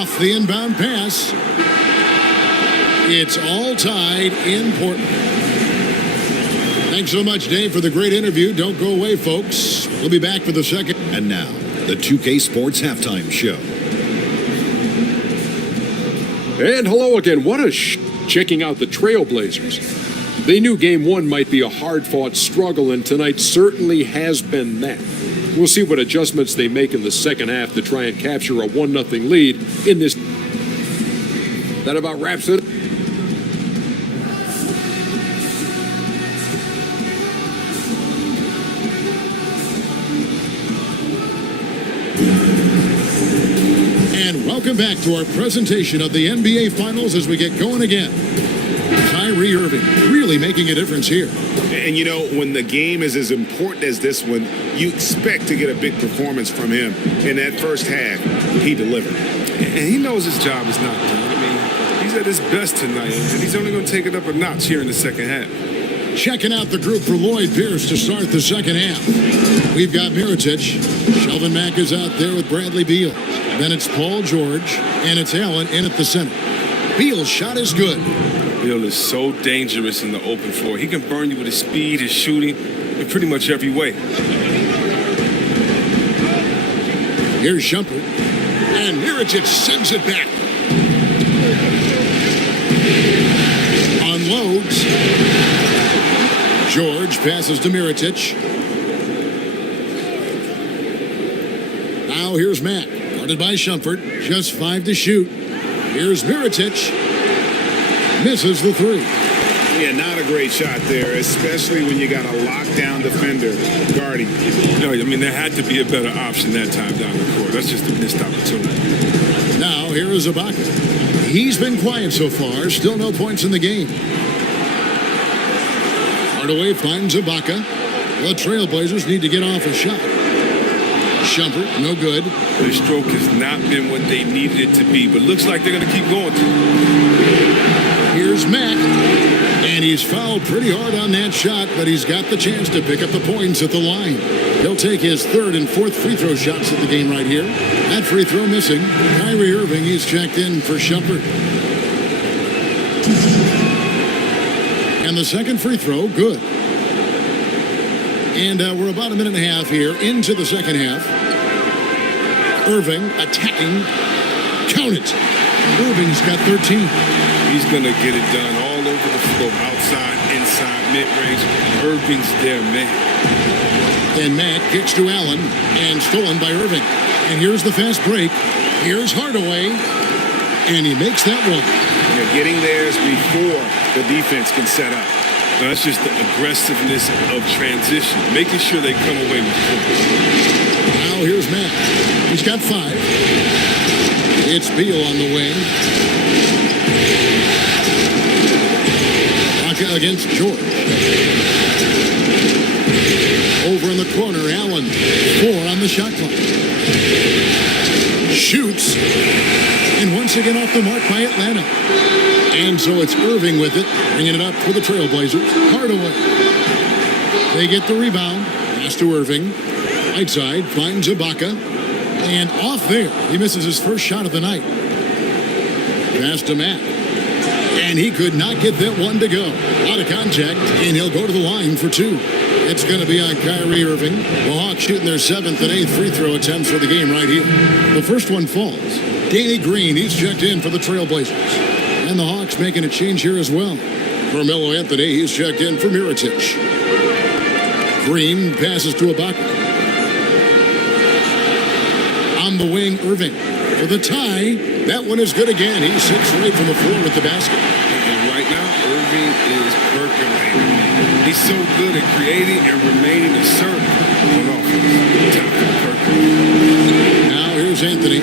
Off the inbound pass. It's all tied in Portland. Thanks so much, Dave, for the great interview. Don't go away, folks. We'll be back for the second. And now, the 2K Sports Halftime Show. And hello again. What a checking out the Trailblazers. They knew Game 1 might be a hard-fought struggle, and tonight certainly has been that. We'll see what adjustments they make in the second half to try and capture a 1-0 lead in this. That about wraps it. And welcome back to our presentation of the NBA Finals as we get going again. Kyrie Irving really making a difference here. And you know, when the game is as important as this one, you expect to get a big performance from him. In that first half, he delivered. And he knows his job is not done. I mean, he's at his best tonight, and he's only going to take it up a notch here in the second half. Checking out the group for Lloyd Pierce to start the second half. We've got Mirotic. Shelvin Mack is out there with Bradley Beal. Then it's Paul George, and it's Allen in at the center. Beal's shot is good. Beal is so dangerous in the open floor. He can burn you with his speed, his shooting, in pretty much every way. Here's Shumpert, and Mirotic sends it back. Unloads. George passes to Mirotic. Now here's Mack, guarded by Shumpert. Just 5 to shoot. Here's Mirotic. Misses the three. Yeah, not a great shot there, especially when you got a lockdown defender guarding. No, I mean, there had to be a better option that time down the court. That's just a missed opportunity. Now here is Ibaka. He's been quiet so far. Still no points in the game. Hardaway finds Ibaka. The Trailblazers need to get off a shot. Shumpert, no good. The stroke has not been what they needed it to be, but looks like they're going to keep going. Here's Mack, and he's fouled pretty hard on that shot, but he's got the chance to pick up the points at the line. He'll take his third and fourth free throw shots at the game right here. That free throw missing. Kyrie Irving, he's checked in for Shumpert. And the second free throw, good. And we're about a minute and a half here into the second half. Irving attacking. Count it. Irving's got 13. He's going to get it done all over the floor, outside, inside, mid-range. Irving's their man. And Matt kicks to Allen, and stolen by Irving. And here's the fast break. Here's Hardaway, and he makes that one. Yeah, getting theirs before the defense can set up. Now, that's just the aggressiveness of transition, making sure they come away with points. Now here's Matt. He's got 5. It's Beal on the wing. Ibaka against George. Over in the corner, Allen. 4 on the shot clock. Shoots. And once again off the mark by Atlanta. And so it's Irving with it, bringing it up for the Trailblazers. Hardaway. They get the rebound. Pass to Irving. Right side finds Ibaka. And off there, he misses his first shot of the night. Pass to Matt. And he could not get that one to go. Out of contact, and he'll go to the line for 2. It's going to be on Kyrie Irving. The Hawks shooting their 7th and 8th free throw attempts for the game right here. The first one falls. Danny Green, he's checked in for the Trailblazers. And the Hawks making a change here as well. Carmelo Anthony, he's checked in for Mirotic. Green passes to Ibaka. On the wing, Irving. For the tie, that one is good again. He's 6 for 8 from the floor with the basket. And right now, Irving is percolating. He's so good at creating and remaining assertive on offense. Time to percolate. Now here's Anthony.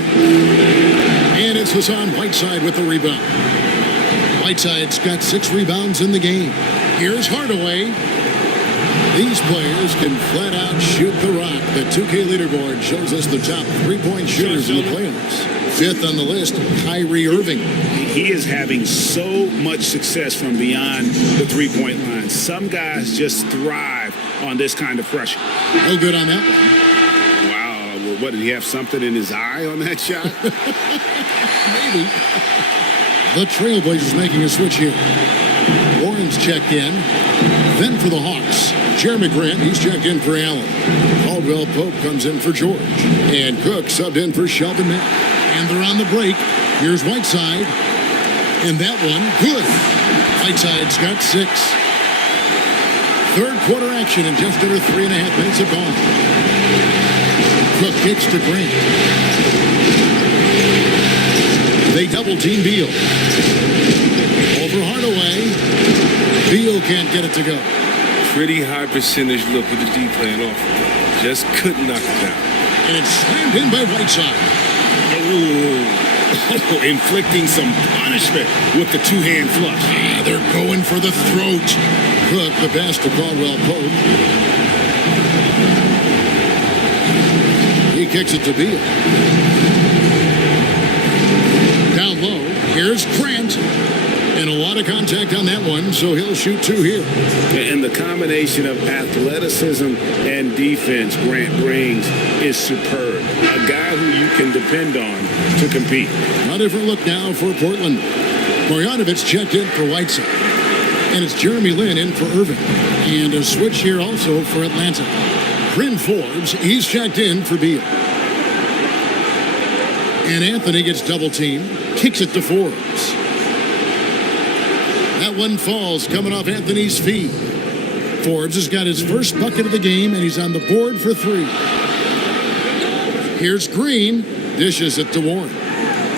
And it's Hassan Whiteside with the rebound. Whiteside's got 6 rebounds in the game. Here's Hardaway. These players can flat out shoot the rock. The 2K leaderboard shows us the top 3-point shooters in the playoffs. 5th on the list, Kyrie Irving. He is having so much success from beyond the three-point line. Some guys just thrive on this kind of pressure. No good on that one. Wow, What, did he have something in his eye on that shot? Maybe. The Trailblazers making a switch here. Warren's checked in. Then for the Hawks, Jeremy Grant, he's checked in for Allen. Caldwell Pope comes in for George. And Cook subbed in for Shelvin Mack. And they're on the break. Here's Whiteside. And that one, good. Whiteside's got 6. Third quarter action in just under 3.5 minutes have gone. Cook kicks to Grant. They double-team Beal. Over Hardaway. Beal can't get it to go. Pretty high percentage look with the D playing off. Just couldn't knock it down. And it's slammed in by Whiteside. Oh, inflicting some punishment with the two-hand flush. They're going for the throat. Cook, the pass to Caldwell Pope. He kicks it to Beal. Down low, here's Grant. And a lot of contact on that one, so he'll shoot 2 here. And the combination of athleticism and defense Grant brings is superb. A guy who you can depend on to compete. A different look now for Portland. Marjanovic checked in for Whiteside. And it's Jeremy Lin in for Irving. And a switch here also for Atlanta. Bryn Forbes, he's checked in for Beal. And Anthony gets double-teamed, kicks it to Forbes. That one falls coming off Anthony's feet. Forbes has got his first bucket of the game, and he's on the board for 3. Here's Green, dishes it to Warren.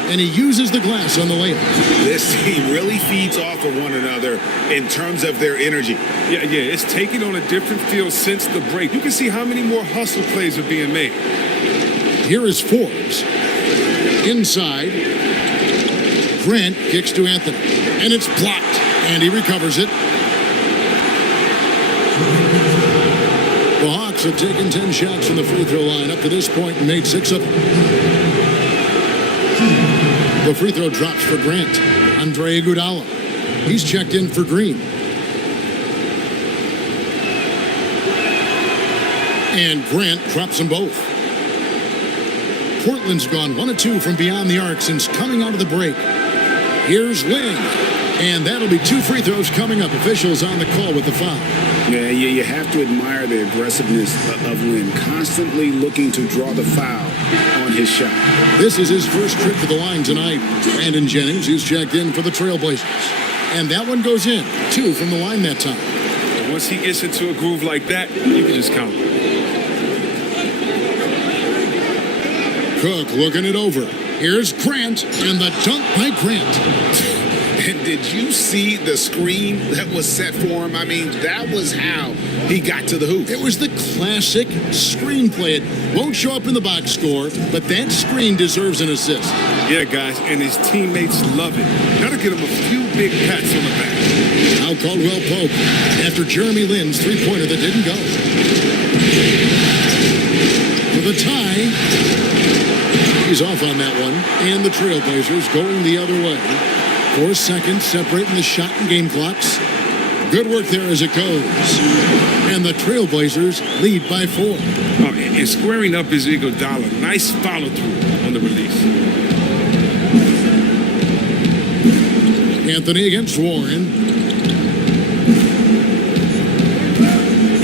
And he uses the glass on the layup. This team really feeds off of one another in terms of their energy. Yeah, it's taking on a different feel since the break. You can see how many more hustle plays are being made. Here is Forbes. Inside. Grant kicks to Anthony. And it's blocked. And he recovers it. The Hawks have taken 10 shots from the free throw line up to this point and made 6 of them. The free throw drops for Grant. Andre Iguodala. He's checked in for Green. And Grant drops them both. Portland's gone 1 of 2 from beyond the arc since coming out of the break. Here's Lin. And that'll be 2 free throws coming up. Officials on the call with the foul. Yeah, you have to admire the aggressiveness of Lin, constantly looking to draw the foul on his shot. This is his first trip to the line tonight. Brandon Jennings, who's checked in for the Trailblazers. And that one goes in. 2 from the line that time. And once he gets into a groove like that, you can just count. Cook looking it over. Here's Grant, and the dunk by Grant. And did you see the screen that was set for him? I mean, that was how he got to the hoop. It was the classic screenplay. It won't show up in the box score, but that screen deserves an assist. Yeah, guys, and his teammates love it. Gotta get him a few big pats on the back. Now Caldwell Pope, after Jeremy Lin's three-pointer that didn't go. For the tie, he's off on that one, and the Trailblazers going the other way. 4 seconds separating the shot and game clocks. Good work there as it goes. And the Trailblazers lead by 4. Oh, and squaring up is Iguodala. Nice follow-through on the release. Anthony against Warren.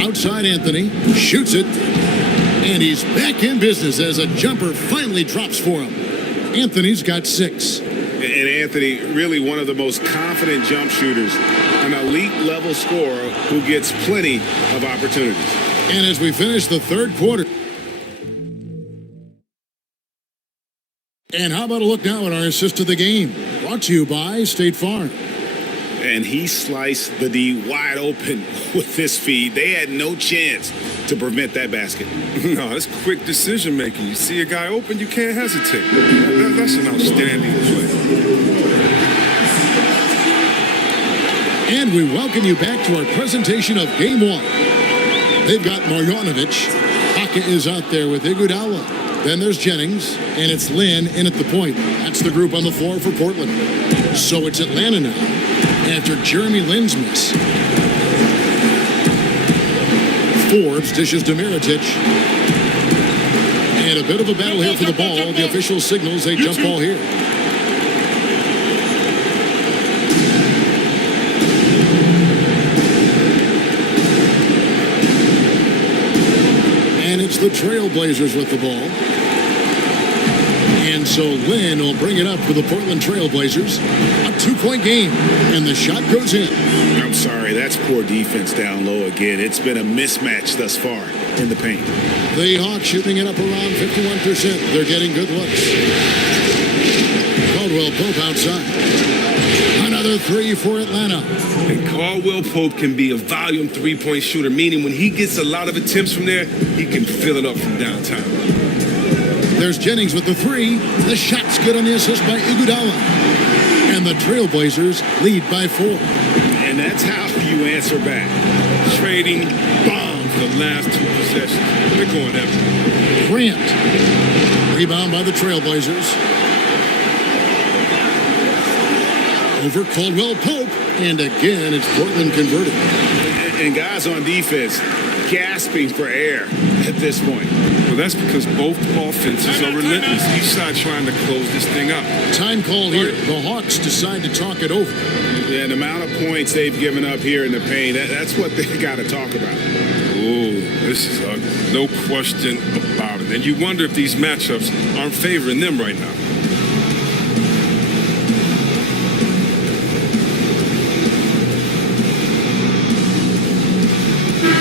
Outside Anthony. Shoots it. And he's back in business as a jumper finally drops for him. Anthony's got 6. And Anthony, really one of the most confident jump shooters, an elite level scorer who gets plenty of opportunities. And as we finish the third quarter. And how about a look now at our assist of the game? Brought to you by State Farm. And he sliced the D wide open with this feed. They had no chance to prevent that basket. No, that's quick decision making. You see a guy open, you can't hesitate. That's an outstanding play. And we welcome you back to our presentation of Game 1. They've got Marjanovic. Haka is out there with Iguodala. Then there's Jennings, and it's Lin in at the point. That's the group on the floor for Portland. So it's Atlanta now, after Jeremy Lin's miss. Forbes dishes to Mirotic. And a bit of a battle here for the ball. The official signals a jump ball here. And it's the Trailblazers with the ball. And so Lynn will bring it up for the Portland Trailblazers. A 2-point game, and the shot goes in. I'm sorry, that's poor defense down low again. It's been a mismatch thus far in the paint. The Hawks shooting it up around 51%. They're getting good looks. Caldwell Pope outside. Another three for Atlanta. And Caldwell Pope can be a volume three-point shooter, meaning when he gets a lot of attempts from there, he can fill it up from downtown. There's Jennings with the three. The shot's good on the assist by Iguodala. And the Trailblazers lead by 4. And that's how you answer back. Trading bombs the last 2 possessions. They're going after. Grant. Rebound by the Trailblazers. Over Caldwell Pope. And again, it's Portland converted. And guys on defense gasping for air at this point. Well, that's because both offenses are relentless. Each side trying to close this thing up. Time called here. The Hawks decide to talk it over. Yeah, the amount of points they've given up here in the paint, that's what they got to talk about. Oh, this is ugly. No question about it. And you wonder if these matchups aren't favoring them right now.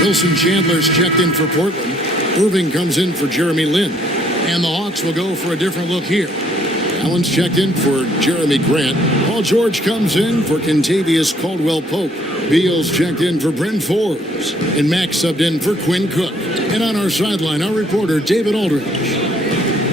Wilson Chandler's checked in for Portland. Irving comes in for Jeremy Lin. And the Hawks will go for a different look here. Allen's checked in for Jeremy Grant. Paul George comes in for Kentavious Caldwell-Pope. Beal's checked in for Brent Forbes. And Max subbed in for Quinn Cook. And on our sideline, our reporter, David Aldridge.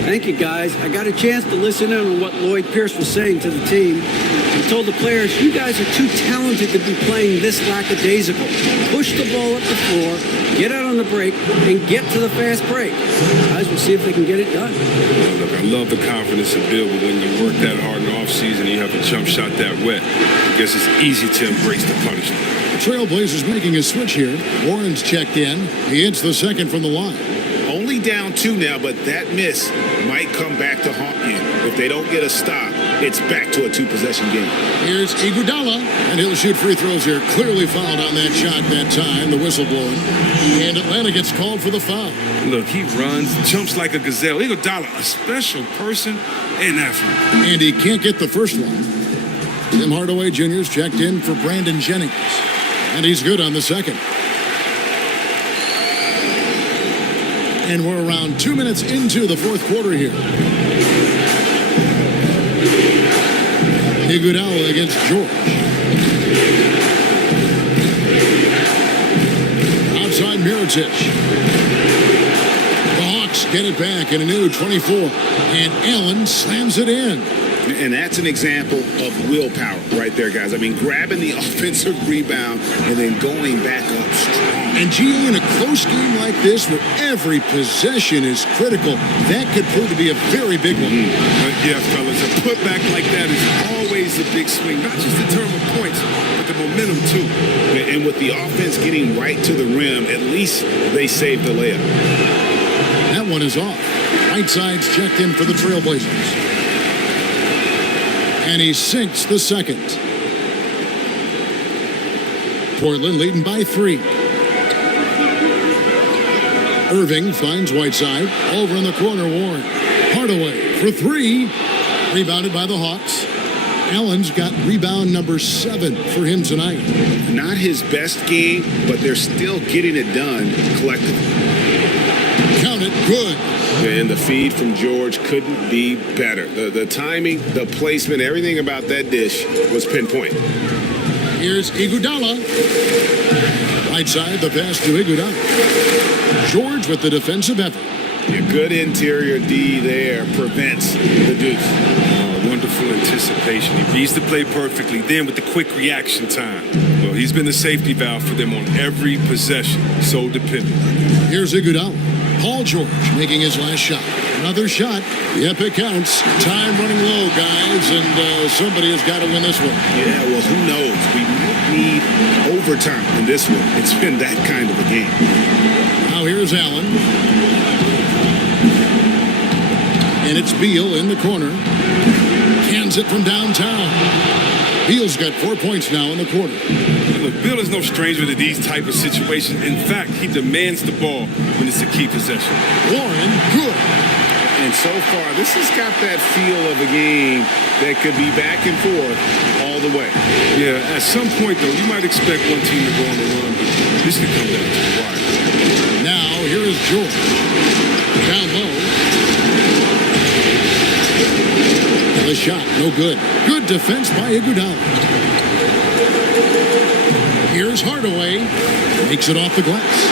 Thank you, guys. I got a chance to listen in on what Lloyd Pierce was saying to the team. He told the players, you guys are too talented to be playing this lackadaisical. Push the ball up the floor, get out on the break, and get to the fast break. Guys, we'll see if they can get it done. Well, look, I love the confidence of Bill, but when you work that hard in the offseason and you have a jump shot that wet, I guess it's easy to embrace the punishment. Trailblazers making a switch here. Warren's checked in. He hits the second from the line. Only down 2 now, but that miss might come back to haunt you. If they don't get a stop, it's back to a 2-possession game. Here's Iguodala, and he'll shoot free throws here. Clearly fouled on that shot that time, the whistle blowing. And Atlanta gets called for the foul. Look, he runs, jumps like a gazelle. Iguodala, a special person and athlete. And he can't get the first one. Tim Hardaway Jr.'s checked in for Brandon Jennings. And he's good on the second. And we're around 2 minutes into the fourth quarter here. Iguodala against George. Outside Mirotic. The Hawks get it back in a new 24. And Allen slams it in. And that's an example of willpower right there, guys. I mean, grabbing the offensive rebound and then going back up strong. And Gio, in a close game like this, where every possession is critical, that could prove to be a very big one. Yeah, fellas, a putback like that is always a big swing. Not just in terms of points, but the momentum, too. And with the offense getting right to the rim, at least they saved the layup. That one is off. Whiteside's checked in for the Trailblazers. And he sinks the second. Portland leading by 3. Irving finds Whiteside. Over in the corner, Warren. Hardaway for 3. Rebounded by the Hawks. Allen's got rebound number 7 for him tonight. Not his best game, but they're still getting it done collectively. Count it, good. And the feed from George couldn't be better. The timing, the placement, everything about that dish was pinpoint. Here's Iguodala. Whiteside, the pass to Iguodala. George with the defensive effort. A good interior D there prevents the deuce. Oh, wonderful anticipation. He reads the play perfectly. Then with the quick reaction time. Well, he's been the safety valve for them on every possession. So dependent. Here's Iguodala. Paul George making his last shot. Another shot. Yep, it counts. Time running low, guys, and somebody has got to win this one. Yeah, well, who knows? We might need overtime in this one. It's been that kind of a game. Now here's Allen. And it's Beal in the corner. Cans it from downtown. Beal's got 4 points now in the quarter. Look, Bill is no stranger to these type of situations. In fact, he demands the ball when it's a key possession. Warren, good. And so far, this has got that feel of a game that could be back and forth all the way. Yeah, at some point, though, you might expect one team to go on the run, but this could come down to the wire. Now, here is George. Down low. The shot, no good. Good defense by Iguodala. Here's Hardaway. Makes it off the glass.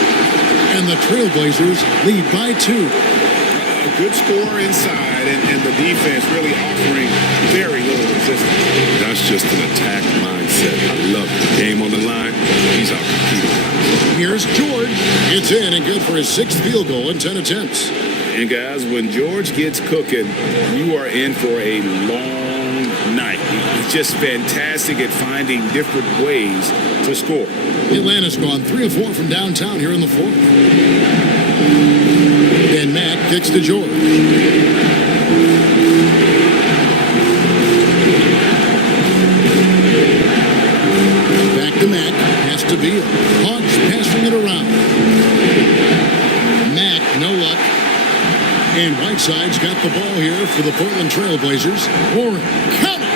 And the Trailblazers lead by 2. A good score inside, and the defense really offering very little resistance. That's just an attack mindset. I love it. Game on the line, he's out competing. Here's George. It's in and good for his 6th field goal in 10 attempts. And guys, when George gets cooking, you are in for a long night. He's just fantastic at finding different ways to score. Atlanta's gone 3 of 4 from downtown here in the 4th. And Matt kicks to George. Back to Matt. Pass to Beal. Hawks passing it around. Matt, no luck. And Whiteside's got the ball here for the Portland Trailblazers. Warren, count it!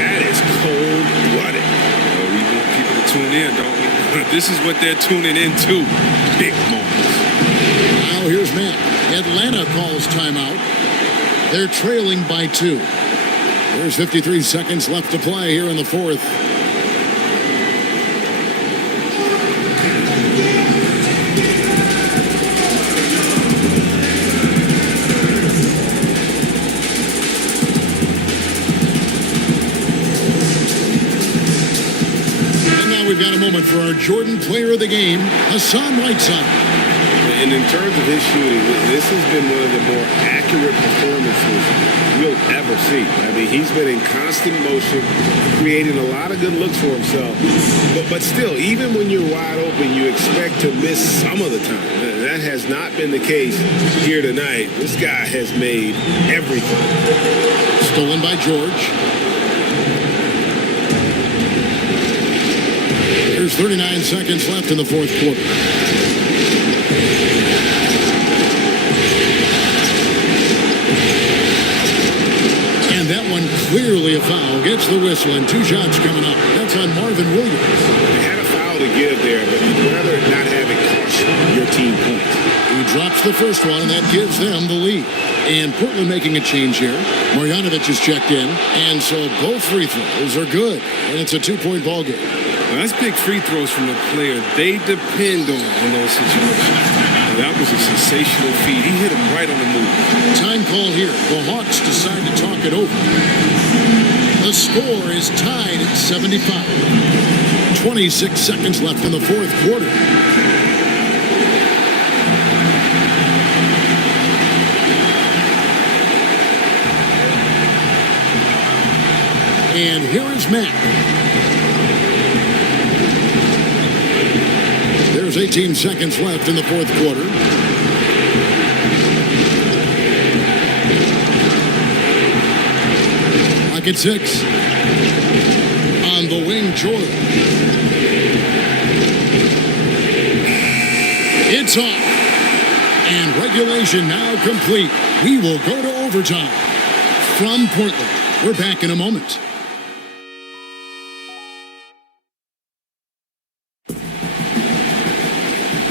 That is cold-blooded. Well, we want people to tune in, don't we? This is what they're tuning into. Big moments. Now here's Matt. Atlanta calls timeout. They're trailing by 2. There's 53 seconds left to play here in the 4th. We've got a moment for our Jordan player of the game, Hassan Whiteside. And in terms of his shooting, this has been one of the more accurate performances you'll ever see. I mean, he's been in constant motion, creating a lot of good looks for himself. But still, even when you're wide open, you expect to miss some of the time. That has not been the case here tonight. This guy has made everything. Stolen by George. There's 39 seconds left in the 4th quarter. And that one clearly a foul. Gets the whistle and 2 shots coming up. That's on Marvin Williams. They had a foul to give there, but you'd rather not have it cost your team points. He drops the first one, and that gives them the lead. And Portland making a change here. Marjanovic is checked in, and so both free throws are good. And it's a 2-point ball game. Well, that's big free throws from the player they depend on in those situations. And that was a sensational feed. He hit him right on the move. Time call here. The Hawks decide to talk it over. The score is tied at 75. 26 seconds left in the 4th quarter. And here is Matt. There's 18 seconds left in the 4th quarter. Clock at 6. On the wing, Jordan. It's off. And regulation now complete. We will go to overtime. From Portland, we're back in a moment.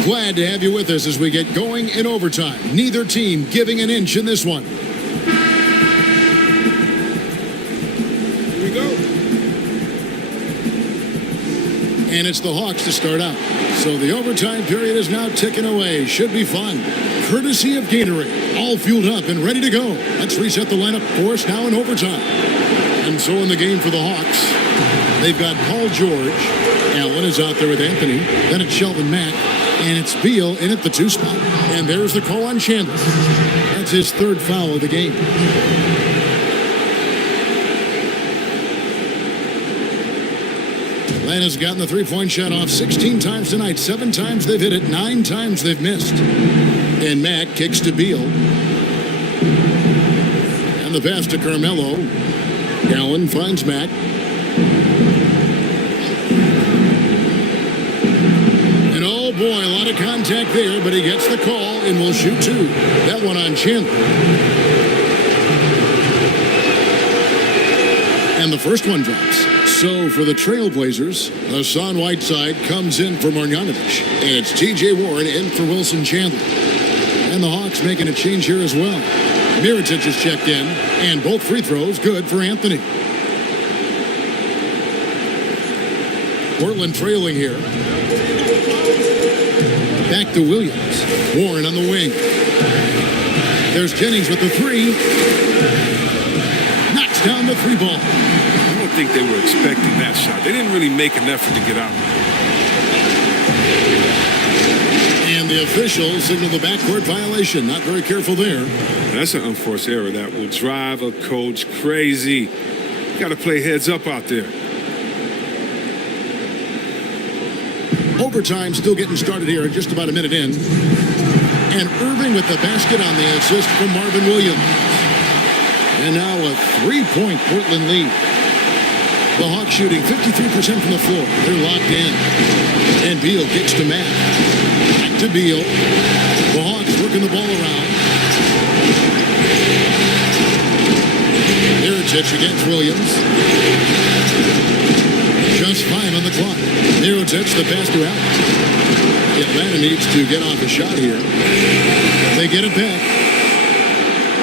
Glad to have you with us as we get going in overtime. Neither team giving an inch in this one. Here we go. And it's the Hawks to start out. So the overtime period is now ticking away. Should be fun. Courtesy of Gatorade. All fueled up and ready to go. Let's reset the lineup for us now in overtime. And so in the game for the Hawks, they've got Paul George. Allen is out there with Anthony. Then it's Shelvin Mack. And it's Beal in at the 2 spot. And there's the call on Chandler. That's his 3rd foul of the game. Atlanta's gotten the 3-point shot off 16 times tonight. 7 times they've hit it. 9 times they've missed. And Matt kicks to Beal. And the pass to Carmelo. Allen finds Mack. And oh boy, a lot of contact there, but he gets the call and will shoot two. That one on Chin. And the first one drops. So for the Trailblazers, Hassan Whiteside comes in for Marjanovic. And it's T.J. Warren in for Wilson Chandler. And the Hawks making a change here as well. Mirotic is checked in, and both free throws good for Anthony. Portland trailing here. Back to Williams. Warren on the wing. There's Jennings with the three. Knocks down the three ball. I don't think they were expecting that shot. They didn't really make an effort to get out. And the officials signal the backcourt violation. Not very careful there. That's an unforced error that will drive a coach crazy. Got to play heads up out there. Overtime still getting started here, just about a minute in. And Irving with the basket on the assist from Marvin Williams. And now a three-point Portland lead. The Hawks shooting 53% from the floor. They're locked in. And Beal kicks to Matt. Back to Beal. The Hawks working the ball around. Mirotic against Williams. Just 5 on the clock. Mirotic, the pass to Allen. Atlanta needs to get off a shot here. They get it back.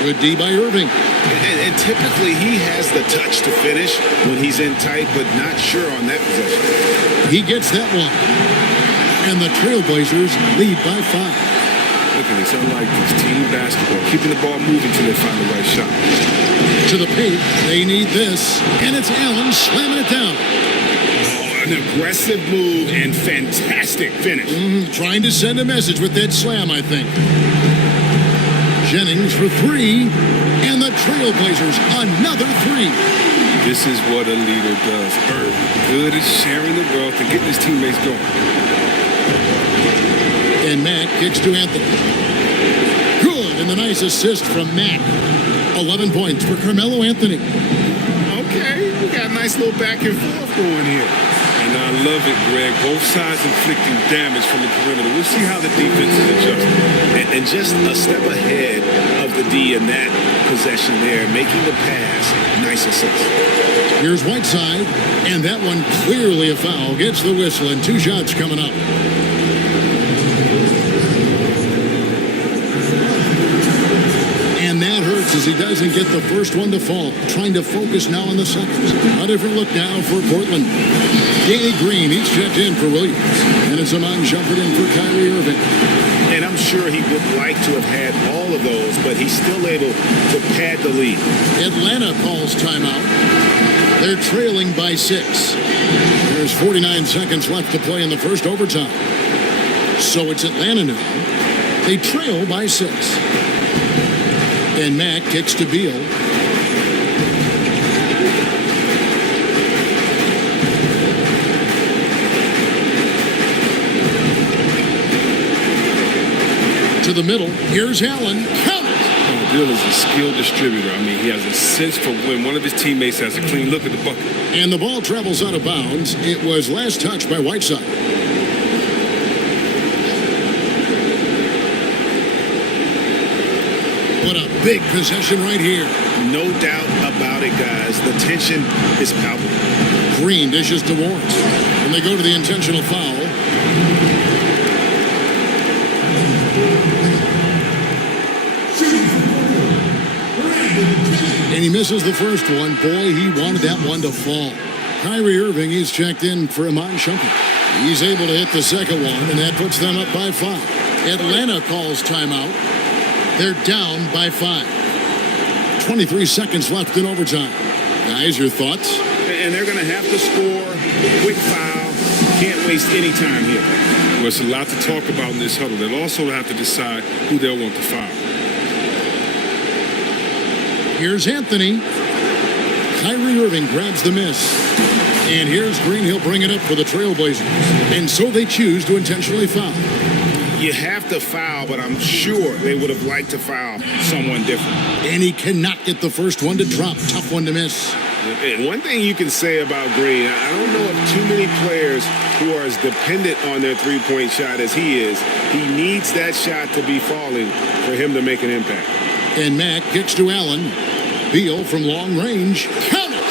Good D by Irving. And typically he has the touch to finish when he's in tight, but not sure on that possession. He gets that one. And the Trailblazers lead by 5. Look at this, unlike this team basketball, keeping the ball moving until they find the right shot. To the paint, they need this. And it's Allen slamming it down. An aggressive move and fantastic finish. Trying to send a message with that slam, I think. Jennings for three. And the Trailblazers, another three. This is what a leader does. Good at sharing the wealth and getting his teammates going. And Mack kicks to Anthony. Good, and the nice assist from Mack. 11 points for Carmelo Anthony. Okay, we got a nice little back and forth going here. And I love it, Greg. Both sides inflicting damage from the perimeter. We'll see how the defense is adjusting. And just a step ahead of the D in that possession there, making the pass. Nice assist. Here's Whiteside, and that one clearly a foul. Gets the whistle, and 2 shots coming up. And that hurts as he doesn't get the first one to fall. Trying to focus now on the seconds. A different look now for Portland. Danny Green, he's checked in for Williams. And it's Amon Shumpert in for Kyrie Irving. And I'm sure he would like to have had all of those, but he's still able to pad the lead. Atlanta calls timeout. They're trailing by 6. There's 49 seconds left to play in the first overtime. So it's Atlanta now. They trail by 6. And Mack kicks to Beal. To the middle. Here's Allen. Count it! Beal is a skilled distributor. I mean, he has a sense for when one of his teammates has a clean look at the bucket. And the ball travels out of bounds. It was last touched by Whiteside. What a big possession right here. No doubt about it, guys. The tension is palpable. Green dishes to Warren. And they go to the intentional foul. And he misses the first one. Boy, he wanted that one to fall. Kyrie Irving, he's checked in for Amon Shumpert. He's able to hit the second one, and that puts them up by 5. Atlanta calls timeout. They're down by 5. 23 seconds left in overtime. Guys, your thoughts? And they're going to have to score. Quick foul. Can't waste any time here. Well, it's a lot to talk about in this huddle. They'll also have to decide who they'll want to foul. Here's Anthony. Kyrie Irving grabs the miss. And here's Green. He'll bring it up for the Trailblazers. And so they choose to intentionally foul. You have to foul, but I'm sure they would have liked to foul someone different. And he cannot get the first one to drop. Tough one to miss. And one thing you can say about Green, I don't know of too many players who are as dependent on their three-point shot as he is. He needs that shot to be falling for him to make an impact. And Mack kicks to Allen. Beal from long range. Count it!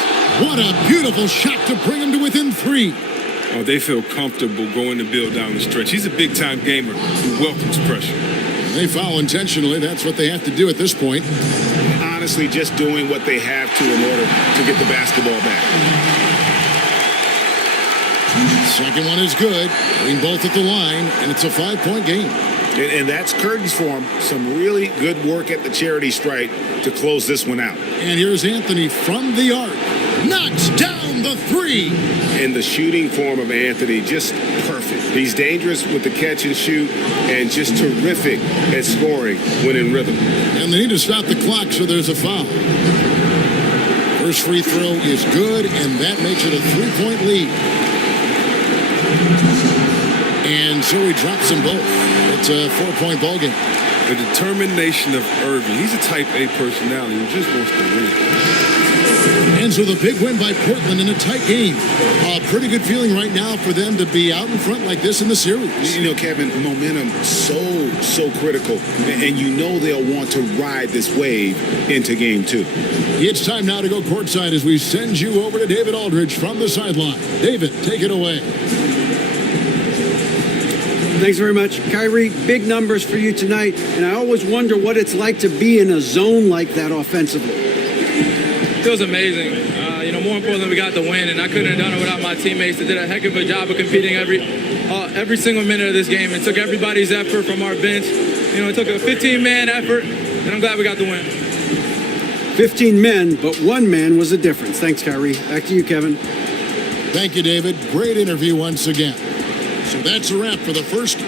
What a beautiful shot to bring him to within 3. Oh, they feel comfortable going to Bill down the stretch. He's a big-time gamer who welcomes pressure. They foul intentionally. That's what they have to do at this point. Honestly, just doing what they have to in order to get the basketball back. Second one is good. Green both at the line, and it's a 5-point game. And that's curtains for him. Some really good work at the charity stripe to close this one out. And here's Anthony from the arc. Knocks down the 3. And the shooting form of Anthony, just perfect. He's dangerous with the catch and shoot and just terrific at scoring when in rhythm. And they need to stop the clock, so there's a foul. First free throw is good, and that makes it a 3-point lead. And so he drops them both. It's a 4-point ball game. The determination of Irving. He's a type A personality who just wants to win. And so the big win by Portland in a tight game. A pretty good feeling right now for them to be out in front like this in the series. You know, Kevin, momentum so critical. And you know they'll want to ride this wave into game 2. It's time now to go courtside as we send you over to David Aldridge from the sideline. David, take it away. Thanks very much. Kyrie, big numbers for you tonight, and I always wonder what it's like to be in a zone like that offensively. Feels amazing. More importantly, we got the win, and I couldn't have done it without my teammates that did a heck of a job of competing every single minute of this game. It took everybody's effort from our bench. It took a 15-man effort, and I'm glad we got the win. 15 men, but one man was the difference. Thanks, Kyrie. Back to you, Kevin. Thank you, David. Great interview once again. So that's a wrap for the first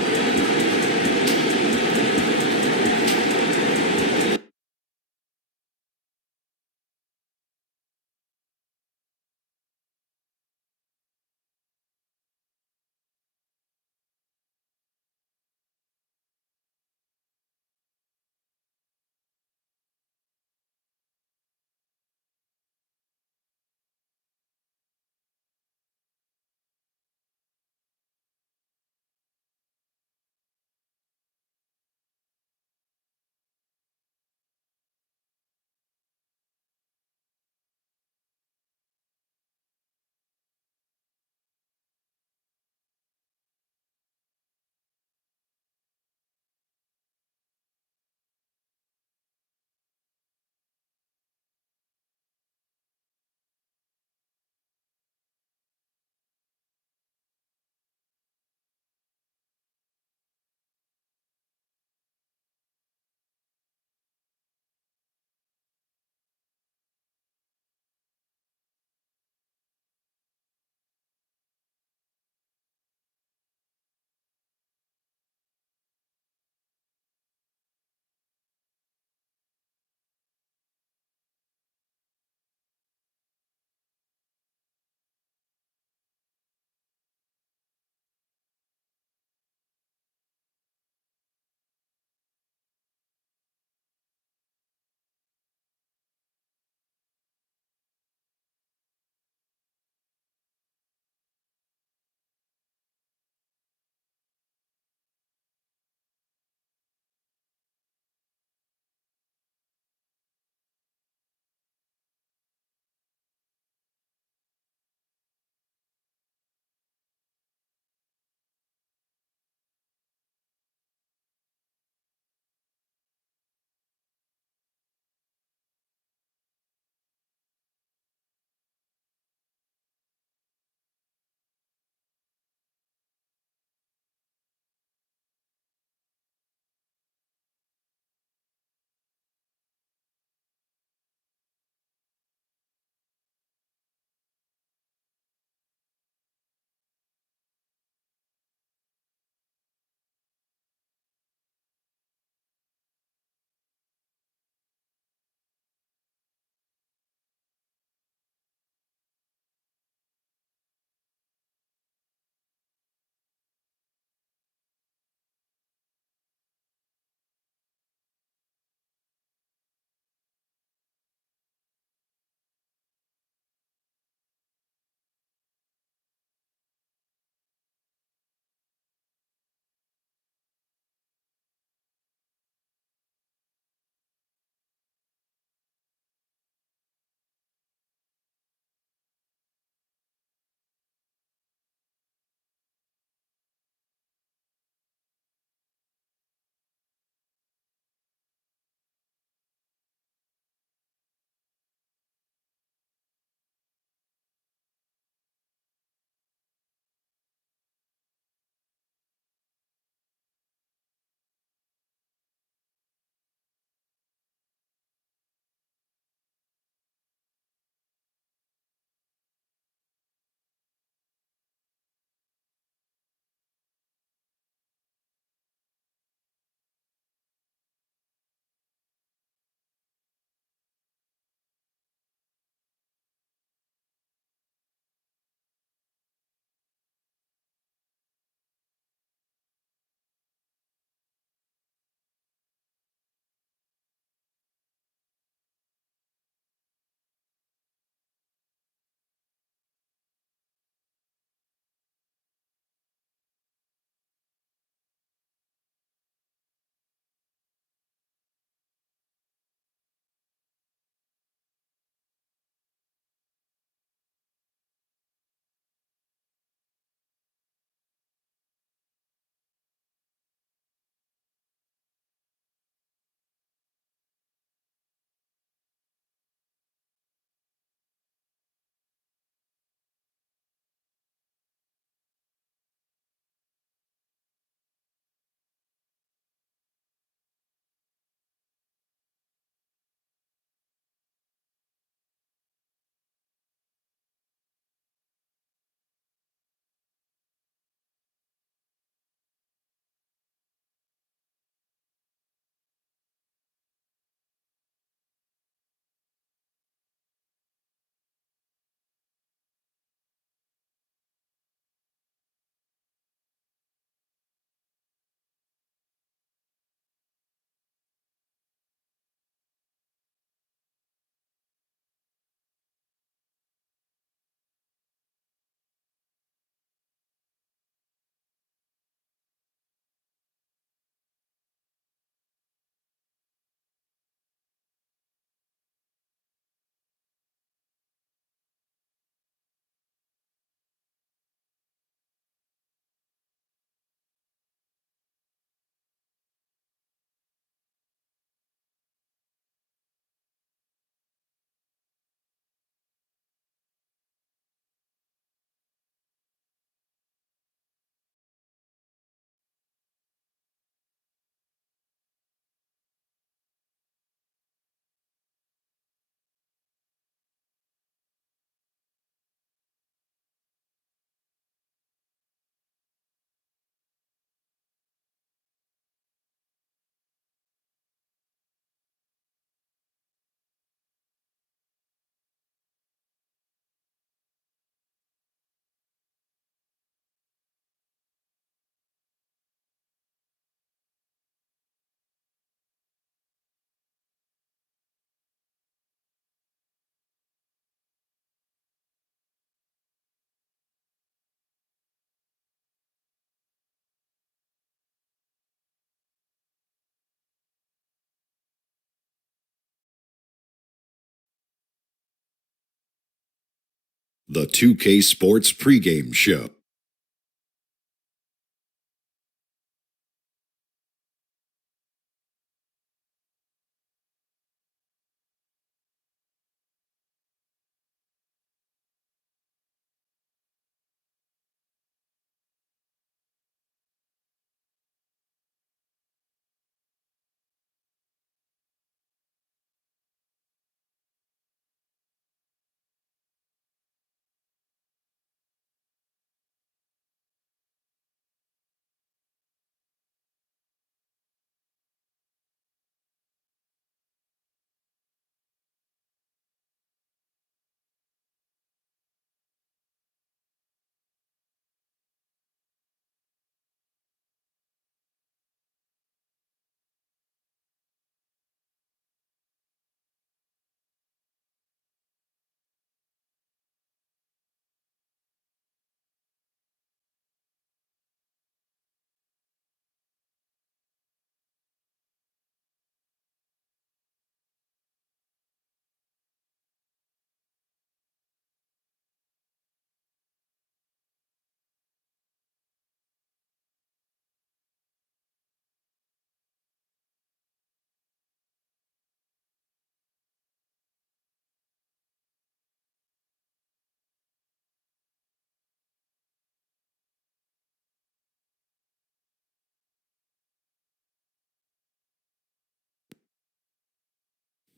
The 2K Sports pregame show.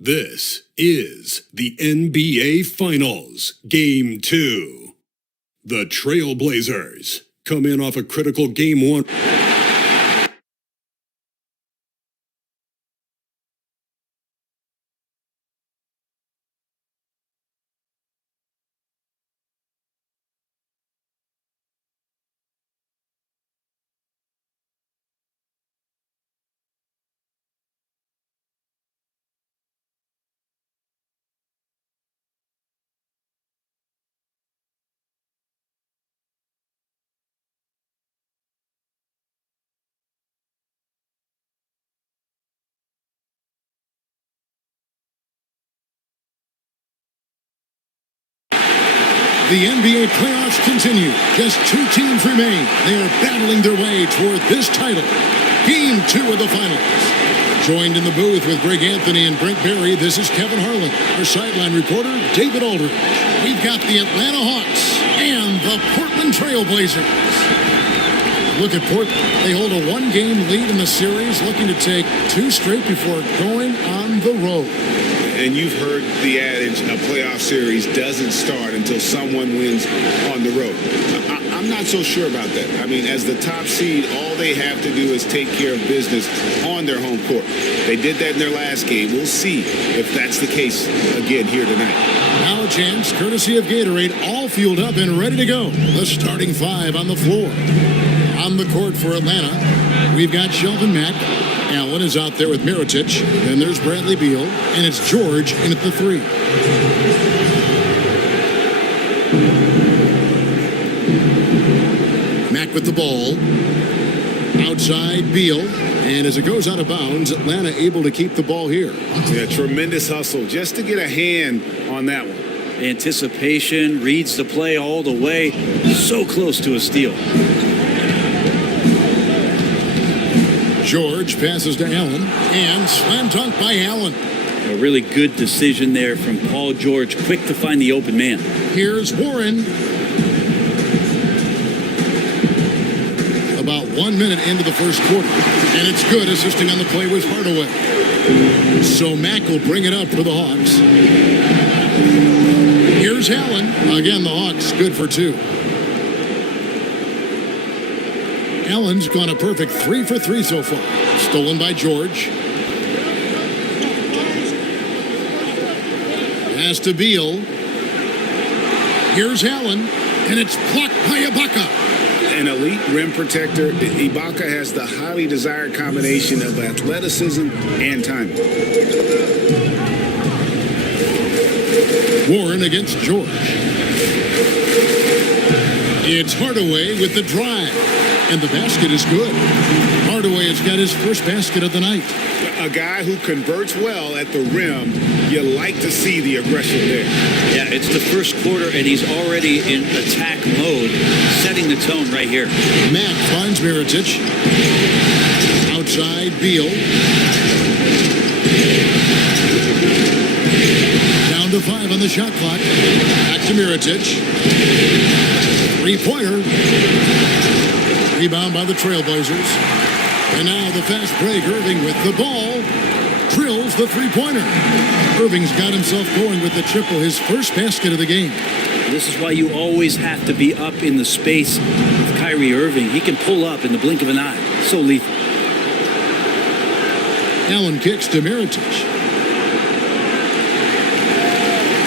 This is the NBA Finals, Game 2. The Trailblazers come in off a critical Game 1. The NBA playoffs continue. Just two teams remain. They are battling their way toward this title. Game 2 of the finals. Joined in the booth with Greg Anthony and Brent Barry, this is Kevin Harlan. Our sideline reporter, David Aldridge. We've got the Atlanta Hawks and the Portland Trailblazers. Look at Portland. They hold a one-game lead in the series, looking to take 2 straight before going on the road. And you've heard the adage, a playoff series doesn't start until someone wins on the road. I'm not so sure about that. I mean, as the top seed, all they have to do is take care of business on their home court. They did that in their last game. We'll see if that's the case again here tonight. Now a chance, courtesy of Gatorade, all fueled up and ready to go. The starting 5 on the floor. On the court for Atlanta, we've got Shelvin Mack. Allen is out there with Mirotic. Then there's Bradley Beal. And it's George in at the 3. Mack with the ball. Outside Beal. And as it goes out of bounds, Atlanta able to keep the ball here. Yeah, tremendous hustle just to get a hand on that one. Anticipation, reads the play all the way. So close to a steal. George passes to Allen, and slam dunk by Allen. A really good decision there from Paul George, quick to find the open man. Here's Warren. About 1 minute into the first quarter, and it's good. Assisting on the play was Hardaway. So Mack will bring it up for the Hawks. Here's Allen. Again, the Hawks good for 2. Allen's gone a perfect 3 for 3 so far. Stolen by George. Pass to Beal. Here's Allen, and it's blocked by Ibaka. An elite rim protector, Ibaka has the highly desired combination of athleticism and timing. Warren against George. It's Hardaway with the drive. And the basket is good. Hardaway has got his first basket of the night. A guy who converts well at the rim, you like to see the aggression there. Yeah, it's the first quarter, and he's already in attack mode, setting the tone right here. Mack finds Mirotic. Outside, Beal. Down to 5 on the shot clock. Back to Mirotic. Three-pointer. Rebound by the Trailblazers. And now the fast break. Irving with the ball. Drills the three-pointer. Irving's got himself going with the triple, his first basket of the game. This is why you always have to be up in the space of Kyrie Irving. He can pull up in the blink of an eye. So lethal. Allen kicks to Mirotic.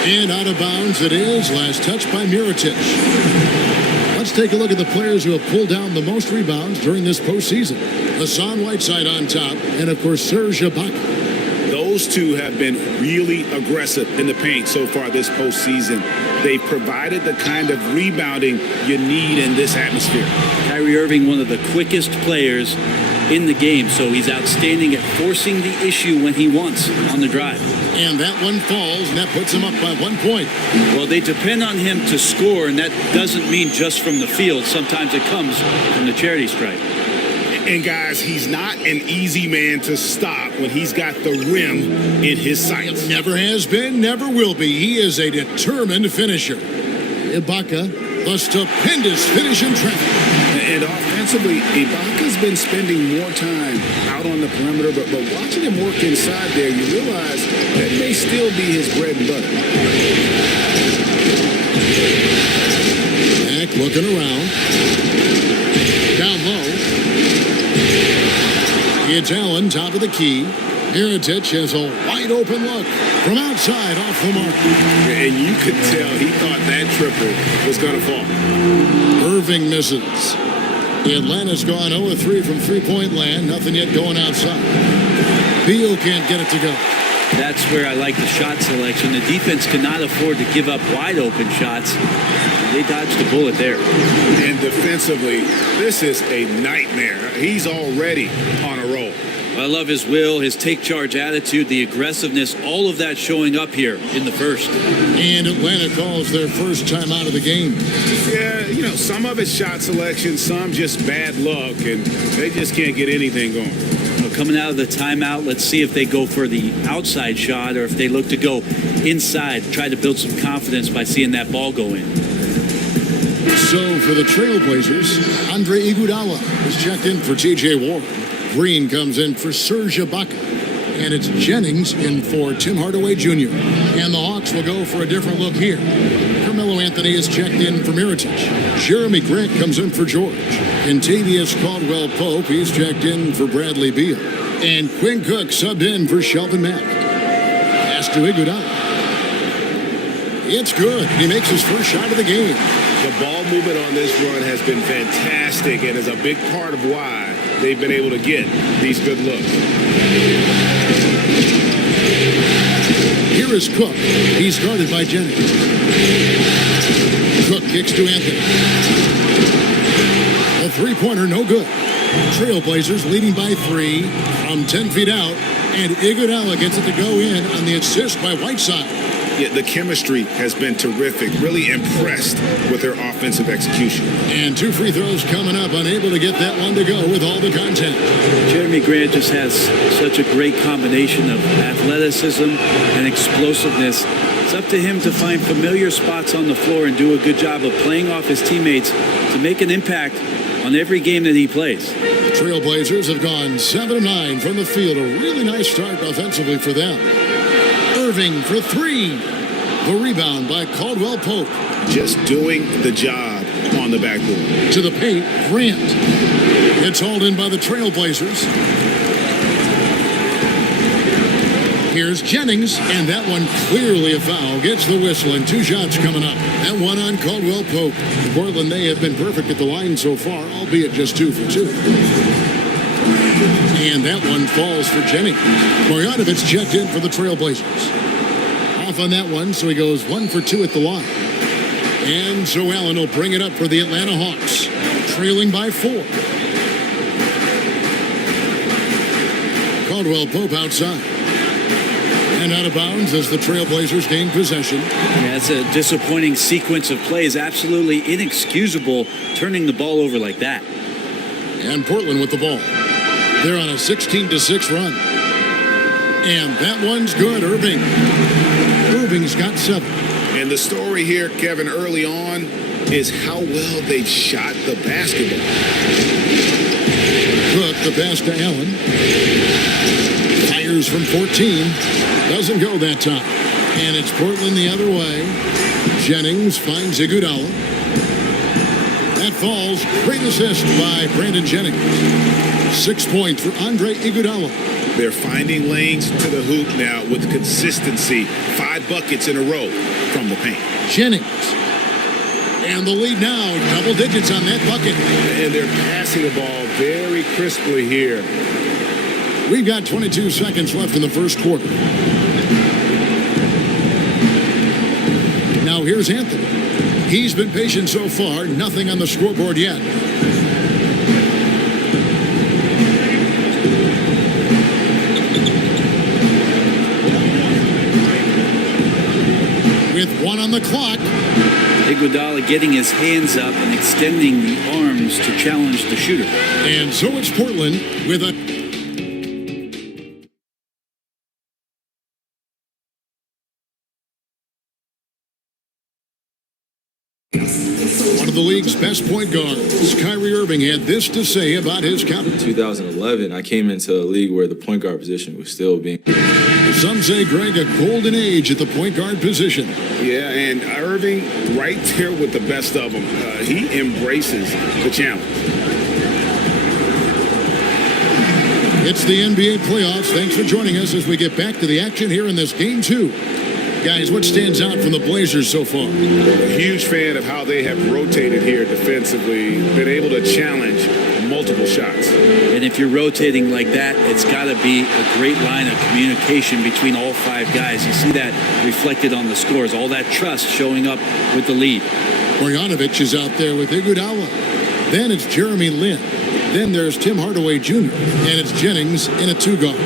And out of bounds it is. Last touch by Mirotic. Let's take a look at the players who have pulled down the most rebounds during this postseason. Hassan Whiteside on top, and of course Serge Ibaka. Those two have been really aggressive in the paint so far this postseason. They've provided the kind of rebounding you need in this atmosphere. Kyrie Irving, one of the quickest players in the game, so he's outstanding at forcing the issue when he wants on the drive. And that one falls, and that puts him up by 1 point. Well, they depend on him to score, and that doesn't mean just from the field. Sometimes it comes from the charity stripe. And guys, he's not an easy man to stop when he's got the rim in his sights. Never has been, never will be. He is a determined finisher. Ibaka, the stupendous finish in traffic. And offensively, Ibaka's been spending more time out on the perimeter, but watching him work inside there, you realize that may still be his bread and butter. Mack looking around. Down low. It's Allen, top of the key. Mirotic has a wide open look from outside off the mark. And you could tell he thought that triple was going to fall. Irving misses. Atlanta's gone 0-3 from three-point land. Nothing yet going outside. Beal can't get it to go. That's where I like the shot selection. The defense cannot afford to give up wide open shots. They dodged the bullet there. And defensively, this is a nightmare. He's already on a roll. I love his will, his take charge attitude, the aggressiveness, all of that showing up here in the first. And Atlanta calls their first time out of the game. Yeah, you know, some of it's shot selection, some just bad luck, and they just can't get anything going. Well, coming out of the timeout, let's see if they go for the outside shot or if they look to go inside, try to build some confidence by seeing that ball go in. So for the Trailblazers, Andre Iguodala is checked in for T.J. Warren. Green comes in for Serge Ibaka. And it's Jennings in for Tim Hardaway Jr. And the Hawks will go for a different look here. Carmelo Anthony is checked in for Mirotic. Jeremy Grant comes in for George. Contavious Caldwell-Pope, he's checked in for Bradley Beal. And Quinn Cook subbed in for Shelvin Mack. Pass to Iguodala. It's good. He makes his first shot of the game. The ball movement on this run has been fantastic and is a big part of why they've been able to get these good looks. Here is Cook. He's guarded by Jennings. Cook kicks to Anthony. A three-pointer, no good. Trailblazers leading by 3 from 10 feet out, and Iguodala gets it to go in on the assist by Whiteside. Yeah, the chemistry has been terrific. Really impressed with their offensive execution. And 2 free throws coming up, unable to get that one to go with all the contact. Jeremy Grant just has such a great combination of athleticism and explosiveness. It's up to him to find familiar spots on the floor and do a good job of playing off his teammates to make an impact on every game that he plays. The Trailblazers have gone 7-9 from the field. A really nice start offensively for them. Irving for 3. The rebound by Caldwell-Pope. Just doing the job on the backboard. To the paint, Grant. It's hauled in by the Trailblazers. Here's Jennings, and that one clearly a foul. Gets the whistle, and 2 shots coming up. That one on Caldwell-Pope. Portland, they have been perfect at the line so far, albeit just 2 for 2. And that one falls for Jennings. Marjanovic checked in for the Trailblazers. Off on that one, so he goes 1 for 2 at the line. And so Allen will bring it up for the Atlanta Hawks, trailing by 4. Caldwell Pope outside. And out of bounds as the Trailblazers gain possession. Yeah, it's a disappointing sequence of plays. Absolutely inexcusable turning the ball over like that. And Portland with the ball. They're on a 16-6 run. And that one's good, Irving. Irving's got 7. And the story here, Kevin, early on is how well they've shot the basketball. Cook the pass to Allen. Fires from 14. Doesn't go that time. And it's Portland the other way. Jennings finds Iguodala. That falls. Great assist by Brandon Jennings. 6 points for Andre Iguodala. They're finding lanes to the hoop now with consistency. 5 buckets in a row from the paint. Jennings. And the lead now, double digits on that bucket. And they're passing the ball very crisply here. We've got 22 seconds left in the first quarter. Now here's Anthony. He's been patient so far, nothing on the scoreboard yet. With 1 on the clock. Iguodala getting his hands up and extending the arms to challenge the shooter. And so it's Portland with a one of the league's best point guards. Kyrie Irving had this to say about his counter. In 2011, I came into a league where the point guard position was still being... Some say, Greg, a golden age at the point guard position. Yeah, and Irving right there with the best of them. He embraces the challenge. It's the NBA playoffs. Thanks for joining us as we get back to the action here in this Game 2. Guys, what stands out from the Blazers so far? A huge fan of how they have rotated here defensively, been able to challenge multiple shots. And if you're rotating like that, it's got to be a great line of communication between all 5 guys. You see that reflected on the scores, all that trust showing up with the lead. Bogdanovic is out there with Iguodala. Then it's Jeremy Lin. Then there's Tim Hardaway Jr. And it's Jennings in a 2-guard.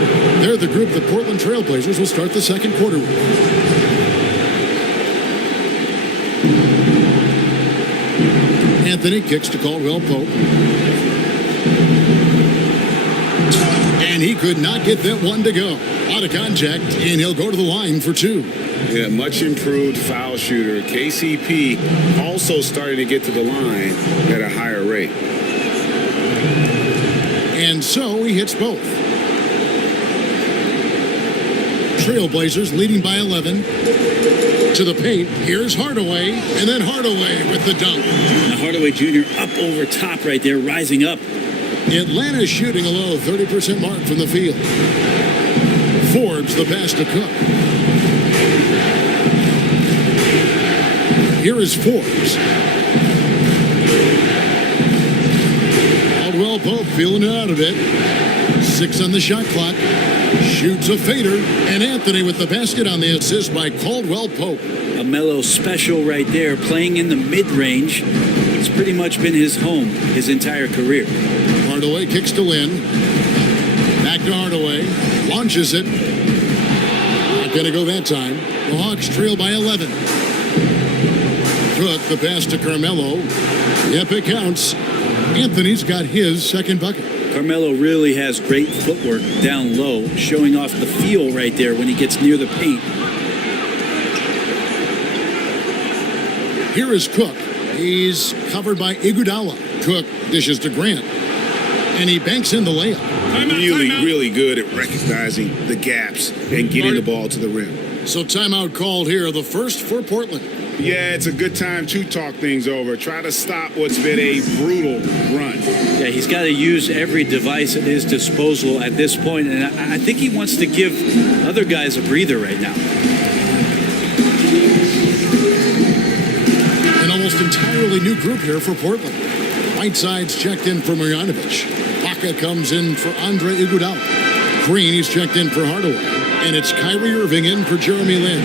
They're the group the Portland Trailblazers will start the second quarter with. Anthony kicks to Caldwell Pope. And he could not get that one to go. Out of contact, and he'll go to the line for 2. Yeah, much improved foul shooter. KCP also starting to get to the line at a higher rate. And so he hits both. Trailblazers leading by 11. To the paint. Here's Hardaway. And then Hardaway with the dunk. Now Hardaway Jr. up over top right there, rising up. Atlanta shooting a low 30% mark from the field. Forbes the pass to Cook. Here is Forbes. Caldwell Pope feeling it out a bit. 6 on the shot clock. Shoots a fader. And Anthony with the basket on the assist by Caldwell Pope. A mellow special right there, playing in the mid-range. It's pretty much been his home his entire career. Hardaway kicks to Lin. Back to Hardaway. Launches it. Not going to go that time. The Hawks trail by 11. Cook the pass to Carmelo. Yep, it counts. Anthony's got his second bucket. Carmelo really has great footwork down low, showing off the feel right there when he gets near the paint. Here is Cook. He's covered by Iguodala. Cook dishes to Grant. And he banks in the layup. Really good at recognizing the gaps and getting the ball to the rim. So timeout called here, the first for Portland. Yeah, it's a good time to talk things over. Try to stop what's been a brutal run. Yeah, he's got to use every device at his disposal at this point, and I think he wants to give other guys a breather right now. An almost entirely new group here for Portland. Whiteside's checked in for Marjanovic. Baca comes in for Andre Iguodala. Green, he's checked in for Hardaway. And it's Kyrie Irving in for Jeremy Lin.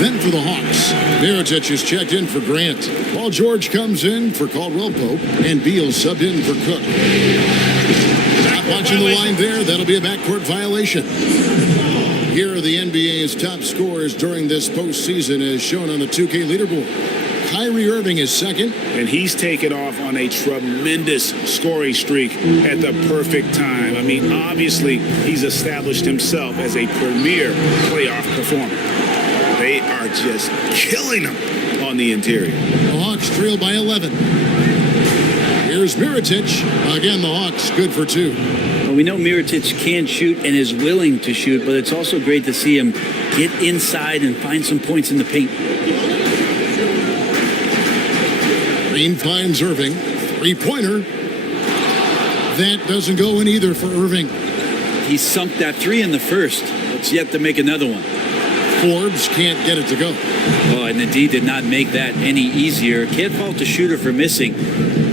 Then for the Hawks, Mirotic is checked in for Grant. Paul George comes in for Caldwell Pope, and Beal subbed in for Cook. Not watching the line there. That'll be a backcourt violation. Here are the NBA's top scorers during this postseason as shown on the 2K leaderboard. Kyrie Irving is second. And he's taken off on a tremendous scoring streak at the perfect time. I mean, obviously, he's established himself as a premier playoff performer. They are just killing him on the interior. The Hawks trail by 11. Here's Mirotic. Again, the Hawks good for 2. Well, we know Mirotic can shoot and is willing to shoot, but it's also great to see him get inside and find some points in the paint. Green finds Irving. Three-pointer. That doesn't go in either for Irving. He sunk that 3 in the first. It's yet to make another one. Forbes can't get it to go. Oh, and indeed did not make that any easier. Can't fault the shooter for missing.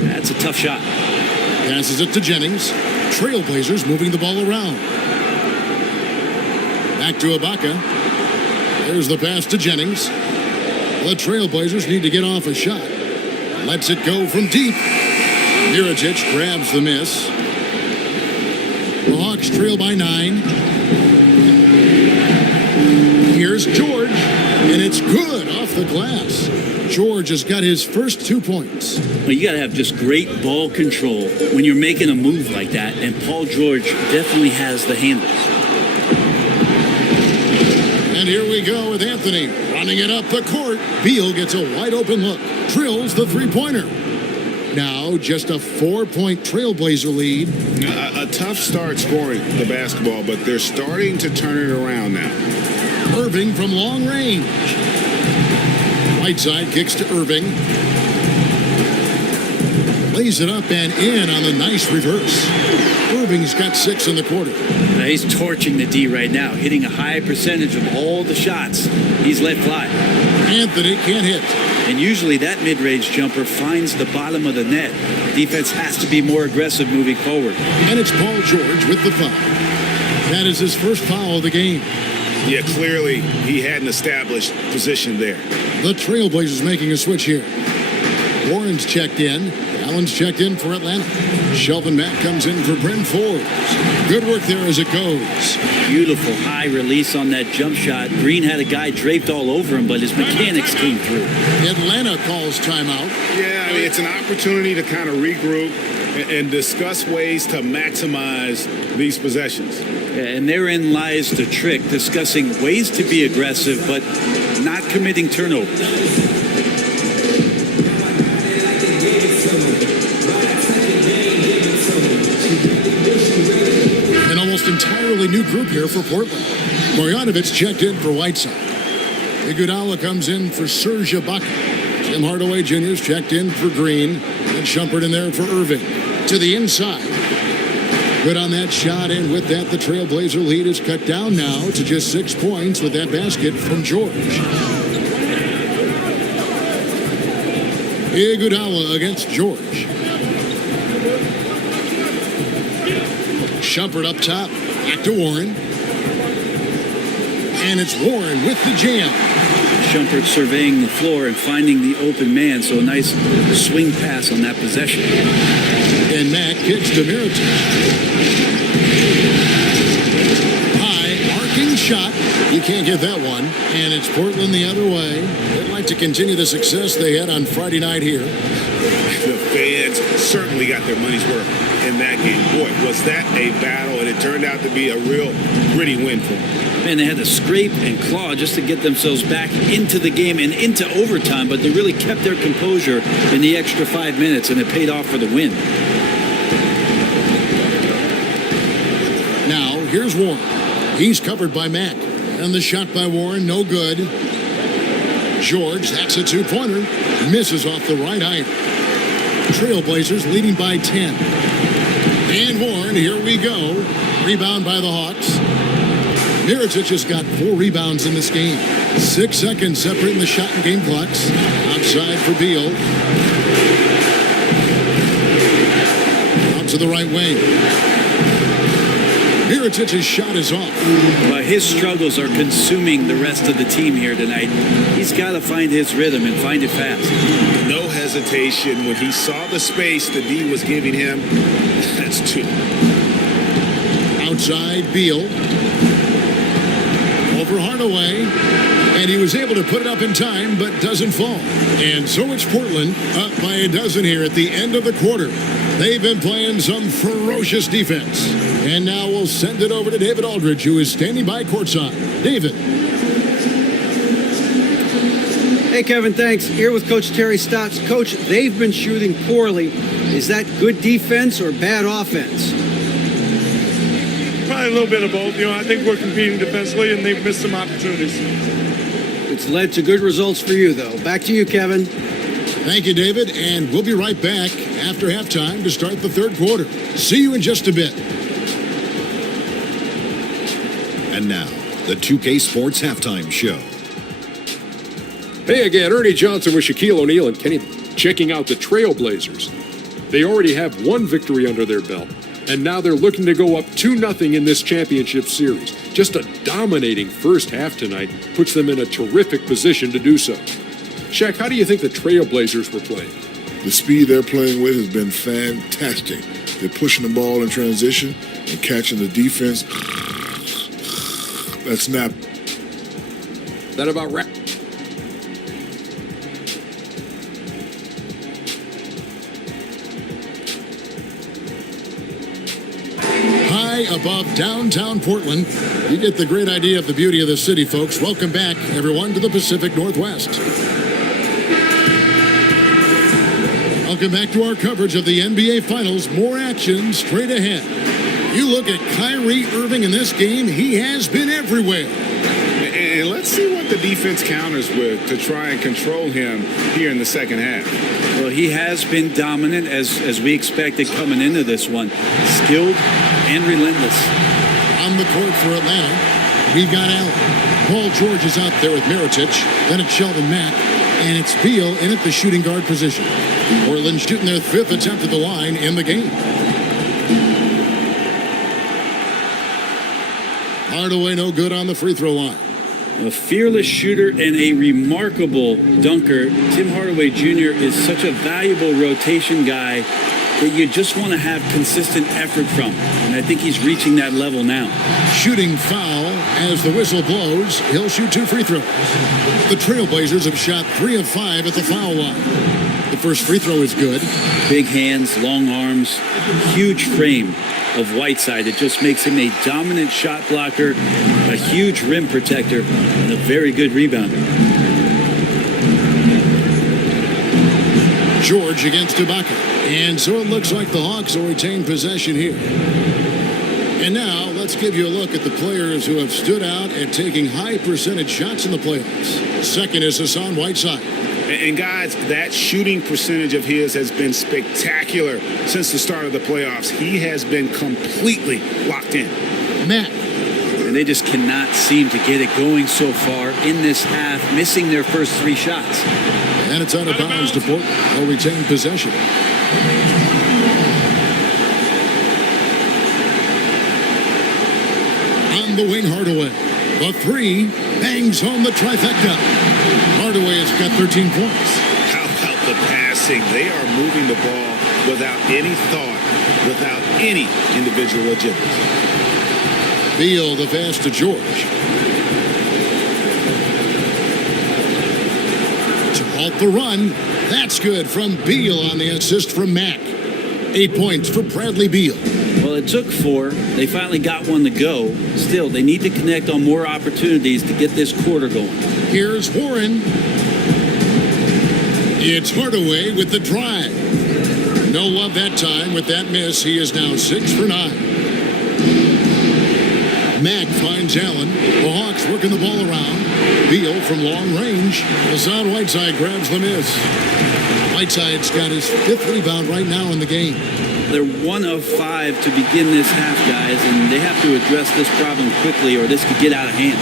That's a tough shot. Passes it to Jennings. Trailblazers moving the ball around. Back to Ibaka. There's the pass to Jennings. The Trailblazers need to get off a shot. Lets it go from deep. Mirotic grabs the miss. The Hawks trail by 9. Here's George, and it's good off the glass. George has got his first 2 points. Well, you got to have just great ball control when you're making a move like that, and Paul George definitely has the handles. And here we go with Anthony running it up the court. Beal gets a wide open look. Drills the three-pointer. Now just a 4-point Trailblazer lead. A tough start scoring the basketball, but they're starting to turn it around now. Irving from long range. Right side kicks to Irving. Lays it up and in on the nice reverse. Irving's got 6 in the quarter. Now he's torching the D right now, hitting a high percentage of all the shots he's let fly. Anthony can't hit. And usually that mid-range jumper finds the bottom of the net. Defense has to be more aggressive moving forward. And it's Paul George with the foul. That is his first foul of the game. Yeah, clearly he had an established position there. The Trailblazers making a switch here. Warren's checked in. Allen's checked in for Atlanta. Shelvin Mack comes in for Bryn Forbes. Good work there as it goes. Beautiful high release on that jump shot. Green had a guy draped all over him, but his mechanics came through. Atlanta calls timeout. Yeah, I mean, it's an opportunity to kind of regroup and discuss ways to maximize these possessions. And therein lies the trick, discussing ways to be aggressive, but not committing turnovers. An almost entirely new group here for Portland. Marjanovic checked in for Whiteside. Iguodala comes in for Serge Ibaka. Tim Hardaway Jr. is checked in for Green. And Shumpert in there for Irving. To the inside. Good on that shot, and with that, the Trailblazer lead is cut down now to just 6 points with that basket from George. Iguodala against George. Shumpert up top, back to Warren. And it's Warren with the jam. Shumpert surveying the floor and finding the open man, so a nice swing pass on that possession. And Mack kicks to Mirotic. High, arcing shot. You can't get that one. And it's Portland the other way. They'd like to continue the success they had on Friday night here. The fans certainly got their money's worth in that game. Boy, was that a battle, and it turned out to be a real gritty win for them. Man, they had to scrape and claw just to get themselves back into the game and into overtime, but they really kept their composure in the extra 5 minutes, and it paid off for the win. Now, here's Warren. He's covered by Mack. And the shot by Warren, no good. George, that's a two-pointer. Misses off the right iron. Trailblazers leading by 10. And Warren, here we go. Rebound by the Hawks. Mirotic has got 4 rebounds in this game. 6 seconds separating the shot and game clocks. Outside for Beal. Out to the right wing. Mirotich's shot is off. But his struggles are consuming the rest of the team here tonight. He's got to find his rhythm and find it fast. No hesitation when he saw the space the D was giving him. That's two. Outside, Beal. Over Hardaway. And he was able to put it up in time, but doesn't fall. And so it's Portland up by a dozen here at the end of the quarter. They've been playing some ferocious defense. And now we'll send it over to David Aldridge, who is standing by courtside. David. Hey, Kevin, thanks. Here with Coach Terry Stotts. Coach, they've been shooting poorly. Is that good defense or bad offense? Probably a little bit of both. I think we're competing defensively, and they've missed some opportunities. It's led to good results for you, though. Back to you, Kevin. Thank you, David. And we'll be right back after halftime to start the third quarter. See you in just a bit. And now, the 2K Sports Halftime Show. Hey again, Ernie Johnson with Shaquille O'Neal and Kenny checking out the Trailblazers. They already have one victory under their belt, and now they're looking to go up 2-0 in this championship series. Just a dominating first half tonight puts them in a terrific position to do so. Shaq, how do you think the Trailblazers were playing? The speed they're playing with has been fantastic. They're pushing the ball in transition and catching the defense. That snap. That about right. High above downtown Portland. You get the great idea of the beauty of the city, folks. Welcome back, everyone, to the Pacific Northwest. Welcome back to our coverage of the NBA Finals. More action straight ahead. You look at Kyrie Irving in this game, he has been everywhere. And let's see what the defense counters with to try and control him here in the second half. Well, he has been dominant as we expected coming into this one. Skilled and relentless. On the court for Atlanta, we've got Allen. Paul George is out there with Mirotic. Then it's Sheldon Mack. And it's Beal in at the shooting guard position. Portland shooting their fifth attempt at the line in the game. Hardaway no good on the free throw line. A fearless shooter and a remarkable dunker. Tim Hardaway Jr. is such a valuable rotation guy that you just want to have consistent effort from. And I think he's reaching that level now. Shooting foul as the whistle blows. He'll shoot 2 free throws. The Trailblazers have shot 3 of 5 at the foul line. The first free throw is good. Big hands, long arms, huge frame of Whiteside. It just makes him a dominant shot blocker, a huge rim protector, and a very good rebounder. George against Ibaka. And so it looks like the Hawks will retain possession here. And now let's give you a look at the players who have stood out at taking high percentage shots in the playoffs. Second is Hassan Whiteside. And guys, that shooting percentage of his has been spectacular since the start of the playoffs. He has been completely locked in. Matt. And they just cannot seem to get it going so far in this half, missing their first 3 shots. And it's out of bounds to Portland. They'll retain possession. On the wing, Hardaway. The 3 bangs home the trifecta. Hardaway has got 13 points. How about the passing? They are moving the ball without any thought, without any individual agenda. Beal the pass to George. To halt the run. That's good from Beal on the assist from Mack. 8 points for Bradley Beal. Well, it took 4. They finally got one to go. Still, they need to connect on more opportunities to get this quarter going. Here's Warren. It's Hardaway with the drive. No love that time with that miss. He is now 6 for 9. Mack finds Allen. The Hawks working the ball around. Beal from long range. Hassan Whiteside grabs the miss. Whiteside's got his 5th rebound right now in the game. they're 1 of 5 to begin this half, guys, and they have to address this problem quickly or this could get out of hand.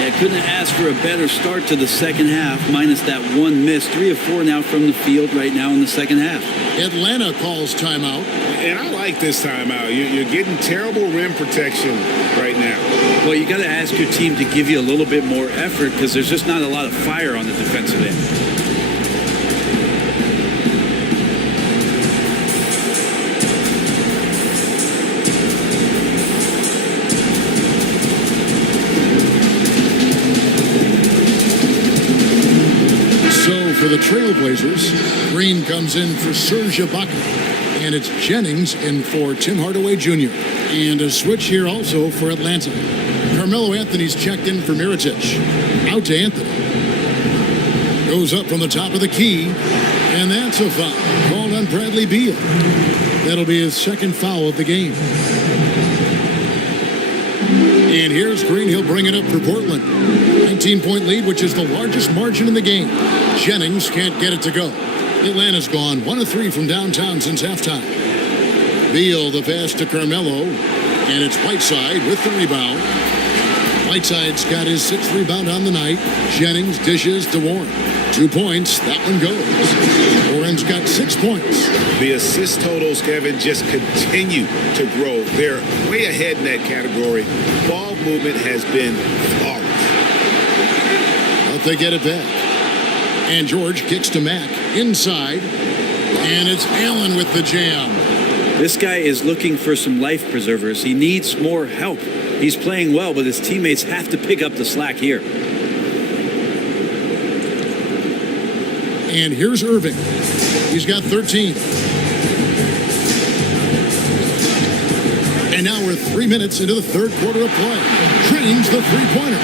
Yeah, couldn't have asked for a better start to the second half, minus that one miss. 3 of 4 now from the field right now in the second half. Atlanta calls timeout. And I like this timeout. You're getting terrible rim protection right now. Well, you got to ask your team to give you a little bit more effort because there's just not a lot of fire on the defensive end. For the Trailblazers, Green comes in for Serge Ibaka, and it's Jennings in for Tim Hardaway Jr. And a switch here also for Atlanta. Carmelo Anthony's checked in for Mirotic. Out to Anthony. Goes up from the top of the key, and that's a foul called on Bradley Beal. That'll be his second foul of the game. And here's Green. He'll bring it up for Portland. 19-point lead, which is the largest margin in the game. Jennings can't get it to go. Atlanta's gone 1 of 3 from downtown since halftime. Beal the pass to Carmelo, and it's Whiteside with the rebound. Whiteside's got his 6th rebound on the night. Jennings dishes to Warren. 2 points, that one goes. Warren's got 6 points. The assist totals, Kevin, just continue to grow. They're way ahead in that category. Ball movement has been flawless. But they get it back. And George kicks to Mack inside. And it's Allen with the jam. This guy is looking for some life preservers. He needs more help. He's playing well, but his teammates have to pick up the slack here. And here's Irving. He's got 13. And now we're 3 minutes into the third quarter of play. Drains the three-pointer.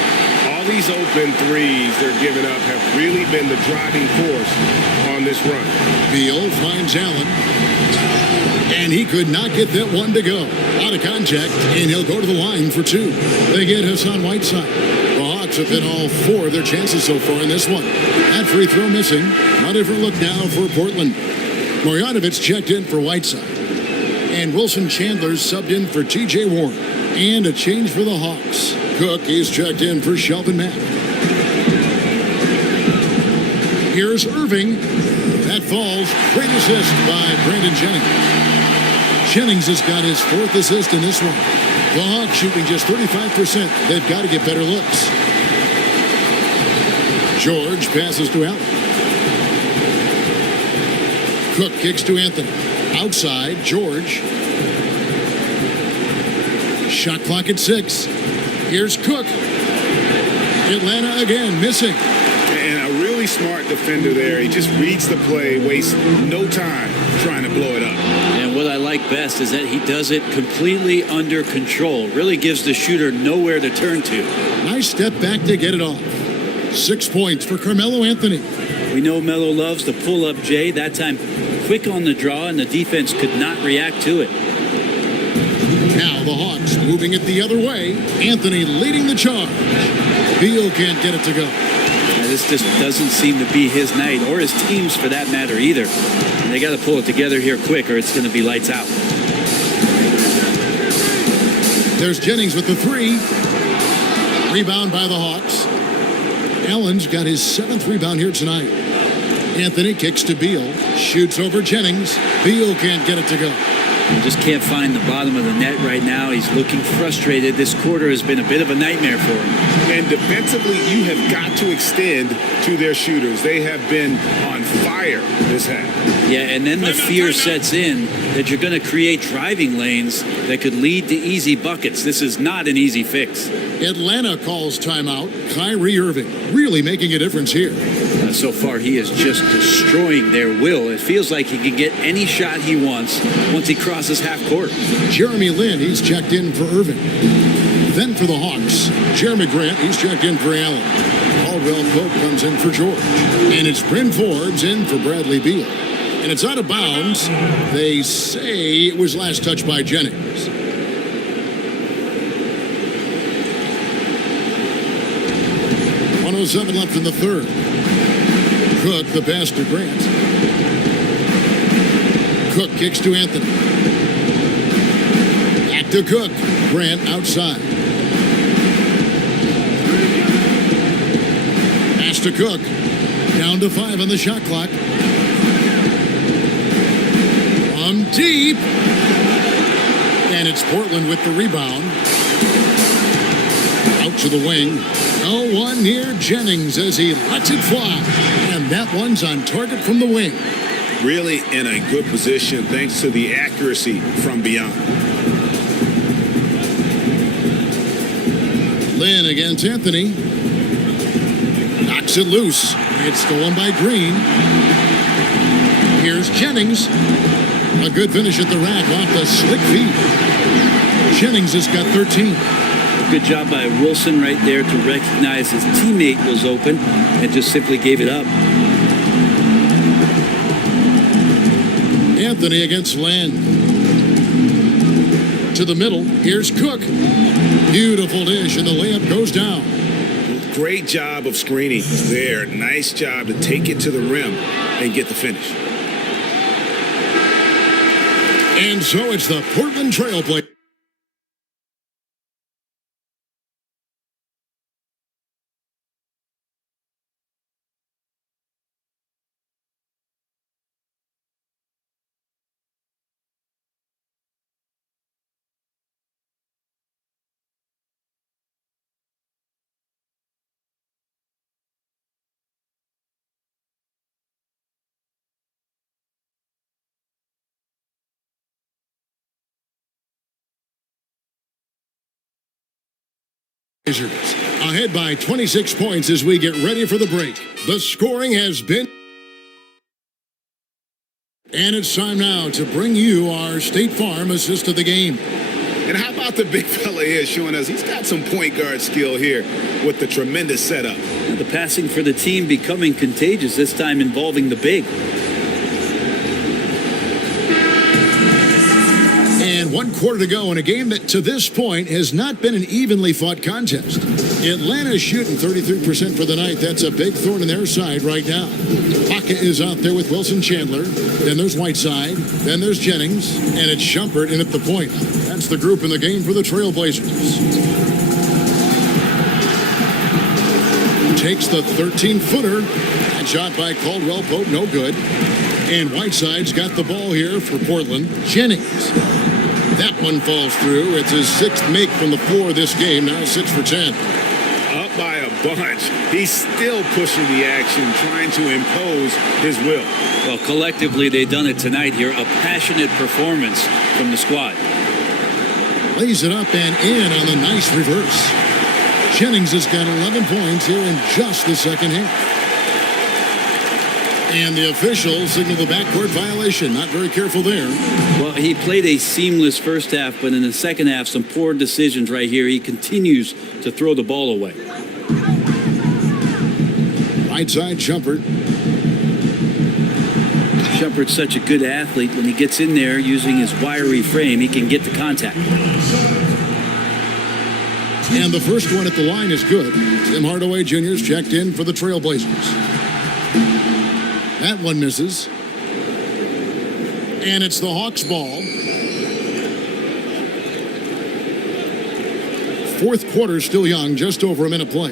All these open threes they're giving up have really been the driving force on this run. Beal finds Allen. And he could not get that one to go. Out of contact, and he'll go to the line for 2. They get Hassan Whiteside. The Hawks have hit all 4 of their chances so far in this one. That free throw missing. A different look now for Portland. Marjanovic checked in for Whiteside. And Wilson Chandler's subbed in for T.J. Warren. And a change for the Hawks. Cook is checked in for Shelvin Mack. Here's Irving. That falls. Great assist by Brandon Jennings. Jennings has got his 4th assist in this one. The Hawks shooting just 35%. They've got to get better looks. George passes to Allen. Cook kicks to Anthony. Outside, George. Shot clock at 6. Here's Cook. Atlanta again missing. And a really smart defender there. He just reads the play, wastes no time trying to blow it up. And what I like best is that he does it completely under control. Really gives the shooter nowhere to turn to. Nice step back to get it off. 6 points for Carmelo Anthony. We know Melo loves to pull up Jay. That time quick on the draw, and the defense could not react to it. Now the Hawks moving it the other way. Anthony leading the charge. Beal can't get it to go. Now, this just doesn't seem to be his night, or his team's for that matter either. And they got to pull it together here quick, or it's going to be lights out. There's Jennings with the 3. Rebound by the Hawks. Allen's got his 7th rebound here tonight. Anthony kicks to Beal. Shoots over Jennings. Beal can't get it to go. He just can't find the bottom of the net right now. He's looking frustrated. This quarter has been a bit of a nightmare for him. And defensively, you have got to extend to their shooters. They have been on fire this half. Yeah, and then the fear sets in that you're going to create driving lanes that could lead to easy buckets. This is not an easy fix. Atlanta calls timeout. Kyrie Irving really making a difference here. So far, he is just destroying their will. It feels like he can get any shot he wants once he crosses half court. Jeremy Lin, he's checked in for Irving. Then for the Hawks, Jeremy Grant, he's checked in for Allen. Caldwell Pope comes in for George. And it's Bryn Forbes in for Bradley Beal. And it's out of bounds. They say it was last touched by Jennings. .107 left in the third. Cook, the pass to Grant. Cook kicks to Anthony. to Cook. Grant outside. Pass to Cook. Down to 5 on the shot clock. From deep. And it's Portland with the rebound. Out to the wing. Oh, one near Jennings as he lets it fly. And that one's on target from the wing. Really in a good position thanks to the accuracy from beyond. Lynn against Anthony. Knocks it loose. It's stolen by Green. Here's Jennings. A good finish at the rack off the slick feet. Jennings has got 13. Good job by Wilson right there to recognize his teammate was open and just simply gave it up. Anthony against Land. To the middle. Here's Cook. Beautiful dish, and the layup goes down. Great job of screening there. Nice job to take it to the rim and get the finish. And so it's the Portland Trail Blazers. Ahead by 26 points as we get ready for the break. The scoring has been... And it's time now to bring you our State Farm assist of the game. And how about the big fella here showing us he's got some point guard skill here with the tremendous setup. The passing for the team becoming contagious, this time involving the big. And 1 quarter to go in a game that to this point has not been an evenly fought contest. Atlanta's shooting 33% for the night. That's a big thorn in their side right now. Baca is out there with Wilson Chandler. Then there's Whiteside. Then there's Jennings. And it's Shumpert in at the point. That's the group in the game for the Trailblazers. Takes the 13-footer. That shot by Caldwell Pope, no good. And Whiteside's got the ball here for Portland. Jennings. That one falls through. It's his 6th make from the floor this game. Now 6 for 10. Up by a bunch. He's still pushing the action, trying to impose his will. Well, collectively, they've done it tonight here. A passionate performance from the squad. Lays it up and in on the nice reverse. Jennings has got 11 points here in just the second half. And the official signaled the backcourt violation. Not very careful there. Well, he played a seamless first half, but in the second half, some poor decisions right here. He continues to throw the ball away. Right side, Shumpert. Shumpert's such a good athlete. When he gets in there using his wiry frame, he can get the contact. And the first one at the line is good. Tim Hardaway Jr.'s checked in for the Trailblazers. That one misses. And it's the Hawks' ball. Fourth quarter still young, just over a minute play.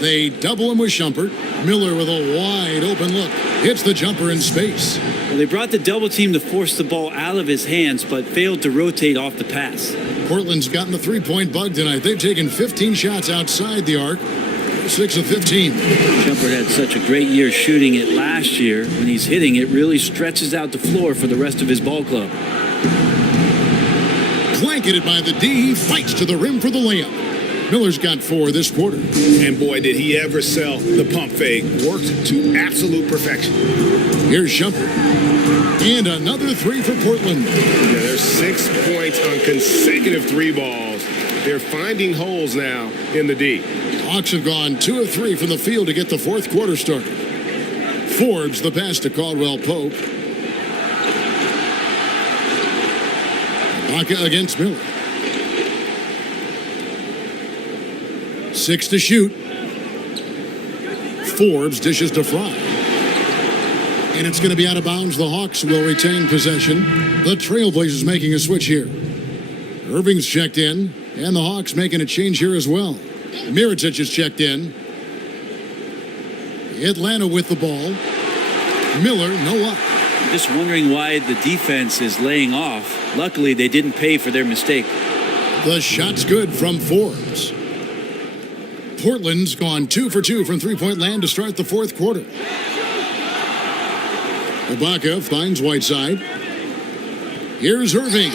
They double him with Shumpert. Miller with a wide open look. Hits the jumper in space. Well, they brought the double team to force the ball out of his hands, but failed to rotate off the pass. Portland's gotten the three-point bug tonight. They've taken 15 shots outside the arc. 6 of 15. Shumpert had such a great year shooting it last year. When he's hitting, it really stretches out the floor for the rest of his ball club. Blanketed by the D. He fights to the rim for the layup. Miller's got 4 this quarter. And boy, did he ever sell the pump fake. Worked to absolute perfection. Here's Shumpert. And another 3 for Portland. Yeah, there's 6 points on consecutive 3 balls. They're finding holes now in the D. Hawks have gone 2 of 3 from the field to get the fourth quarter started. Forbes the pass to Caldwell Pope. Baca against Miller. 6 to shoot. Forbes dishes to Fry. And it's going to be out of bounds. The Hawks will retain possession. The Trailblazers making a switch here. Irving's checked in, and the Hawks making a change here as well. Mirotic is checked in. Atlanta with the ball. Miller, no luck. Just wondering why the defense is laying off. Luckily, they didn't pay for their mistake. The shot's good from Forbes. Portland's gone 2 for 2 from three-point land to start the fourth quarter. Ibaka finds Whiteside. Here's Irving.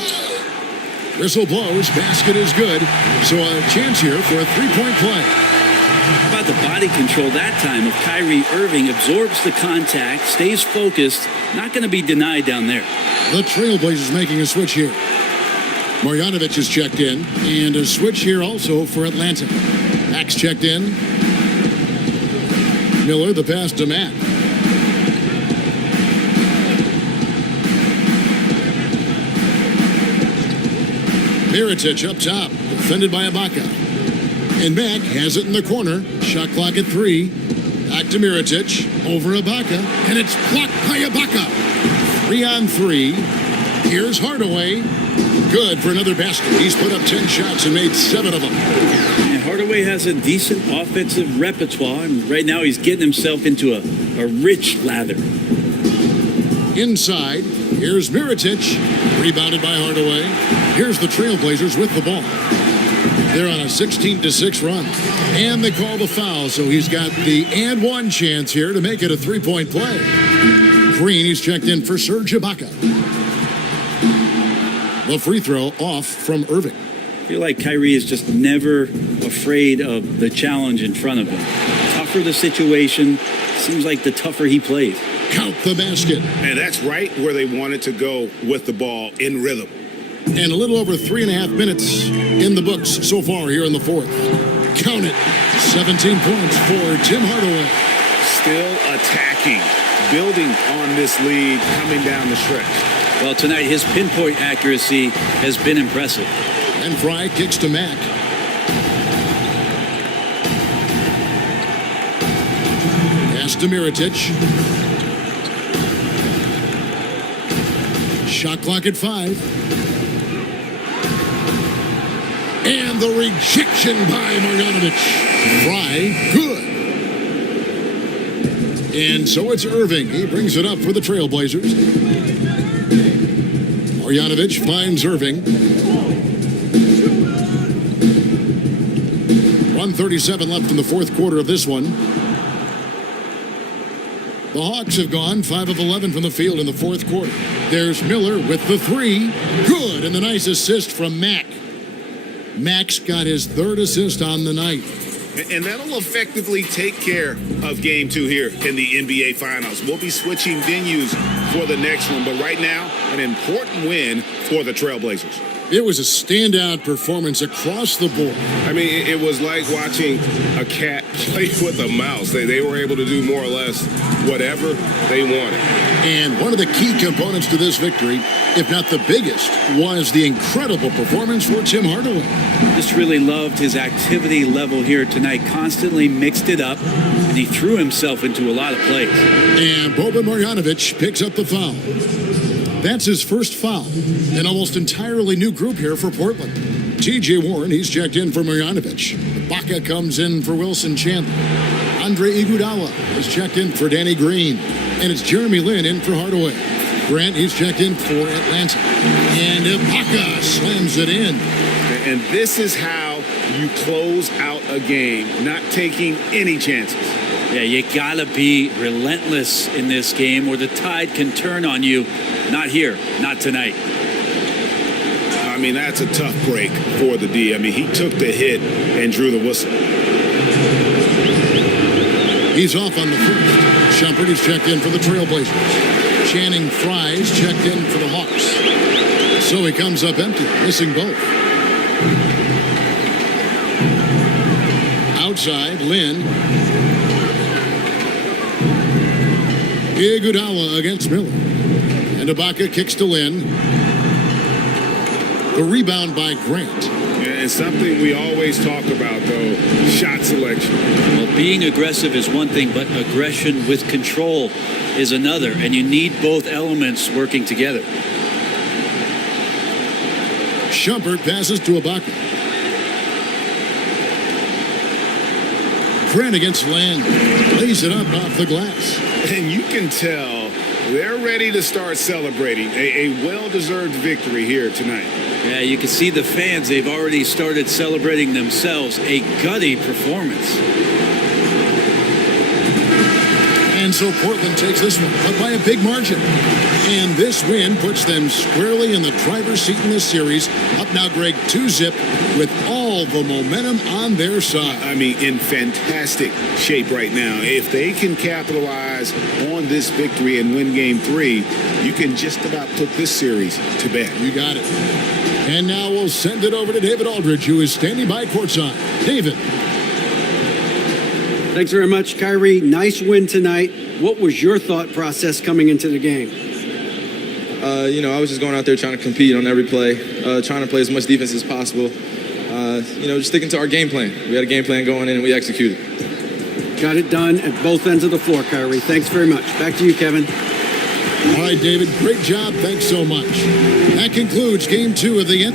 Whistle blows. Basket is good. So a chance here for a three-point play. How about the body control that time of Kyrie Irving? Absorbs the contact, stays focused, not going to be denied down there. The Trailblazers making a switch here. Marjanovic is checked in, and a switch here also for Atlanta. Max checked in. Miller, the pass to Matt. Mirotic up top, defended by Ibaka. And Mack has it in the corner. Shot clock at 3. Back to Mirotic, over Ibaka, and it's blocked by Ibaka. 3 on 3. Here's Hardaway. Good for another basket. He's put up 10 shots and made 7 of them. And Hardaway has a decent offensive repertoire, and right now he's getting himself into a rich lather. Inside, here's Mirotic, rebounded by Hardaway. Here's the Trailblazers with the ball. They're on a 16-6 run. And they call the foul, so he's got the and one chance here to make it a three-point play. Green, he's checked in for Serge Ibaka. The free throw off from Irving. I feel like Kyrie is just never afraid of the challenge in front of him. Tougher the situation, seems like the tougher he plays. Count the basket. And that's right where they wanted to go with the ball, in rhythm. And a little over 3.5 minutes in the books so far here in the fourth. Count it. 17 points for Tim Hardaway. Still attacking, building on this lead coming down the stretch. Well, tonight his pinpoint accuracy has been impressive. And Fry kicks to Mack. Pass to Mirotic. Shot clock at 5. And the rejection by Marjanovic. Fry, good. And so it's Irving. He brings it up for the Trailblazers. Marjanovic finds Irving. 1:37 left in the fourth quarter of this one. The Hawks have gone 5 of 11 from the field in the fourth quarter. There's Miller with the 3. Good, and the nice assist from Mack. Max got his 3rd assist on the night. And that'll effectively take care of Game 2 here in the NBA Finals. We'll be switching venues for the next one, but right now, an important win for the Trailblazers. It was a standout performance across the board. I mean, it was like watching a cat play with a mouse. They were able to do more or less whatever they wanted. And one of the key components to this victory, if not the biggest, was the incredible performance for Tim Hardaway. Just really loved his activity level here tonight. Constantly mixed it up, and he threw himself into a lot of plays. And Boban Marjanovic picks up the foul. That's his first foul. An almost entirely new group here for Portland. T.J. Warren, he's checked in for Marjanovic. Ibaka comes in for Wilson Chandler. Andre Iguodala is checked in for Danny Green. And it's Jeremy Lin in for Hardaway. Grant, he's checked in for Atlanta. And Ibaka slams it in. And this is how you close out a game, not taking any chances. Yeah, you gotta be relentless in this game or the tide can turn on you. Not here, not tonight. I mean, that's a tough break for the D. I mean, he took the hit and drew the whistle. He's off on the first. Shumpert is checked in for the Trailblazers. Channing Frye's checked in for the Hawks. So he comes up empty, missing both. Outside, Lynn. Iguodala against Miller. And Ibaka kicks to Lynn. The rebound by Grant. And something we always talk about, though, shot selection. Well, being aggressive is one thing, but aggression with control is another, and you need both elements working together. Shumpert passes to Ibaka. Grant against Land. Lays it up off the glass. And you can tell they're ready to start celebrating a well-deserved victory here tonight. Yeah, you can see the fans. They've already started celebrating themselves. A gutty performance. And so Portland takes this one, but by a big margin. And this win puts them squarely in the driver's seat in this series. Up now, Greg, 2-zip with all the momentum on their side. I mean, in fantastic shape right now. If they can capitalize on this victory and win Game 3, you can just about put this series to bed. You got it. And now we'll send it over to David Aldridge, who is standing by courtside. David. Thanks very much, Kyrie. Nice win tonight. What was your thought process coming into the game? I was just going out there trying to compete on every play, trying to play as much defense as possible. Just sticking to our game plan. We had a game plan going in and we executed. Got it done at both ends of the floor, Kyrie. Thanks very much. Back to you, Kevin. All right, David, great job. Thanks so much. That concludes Game 2 of the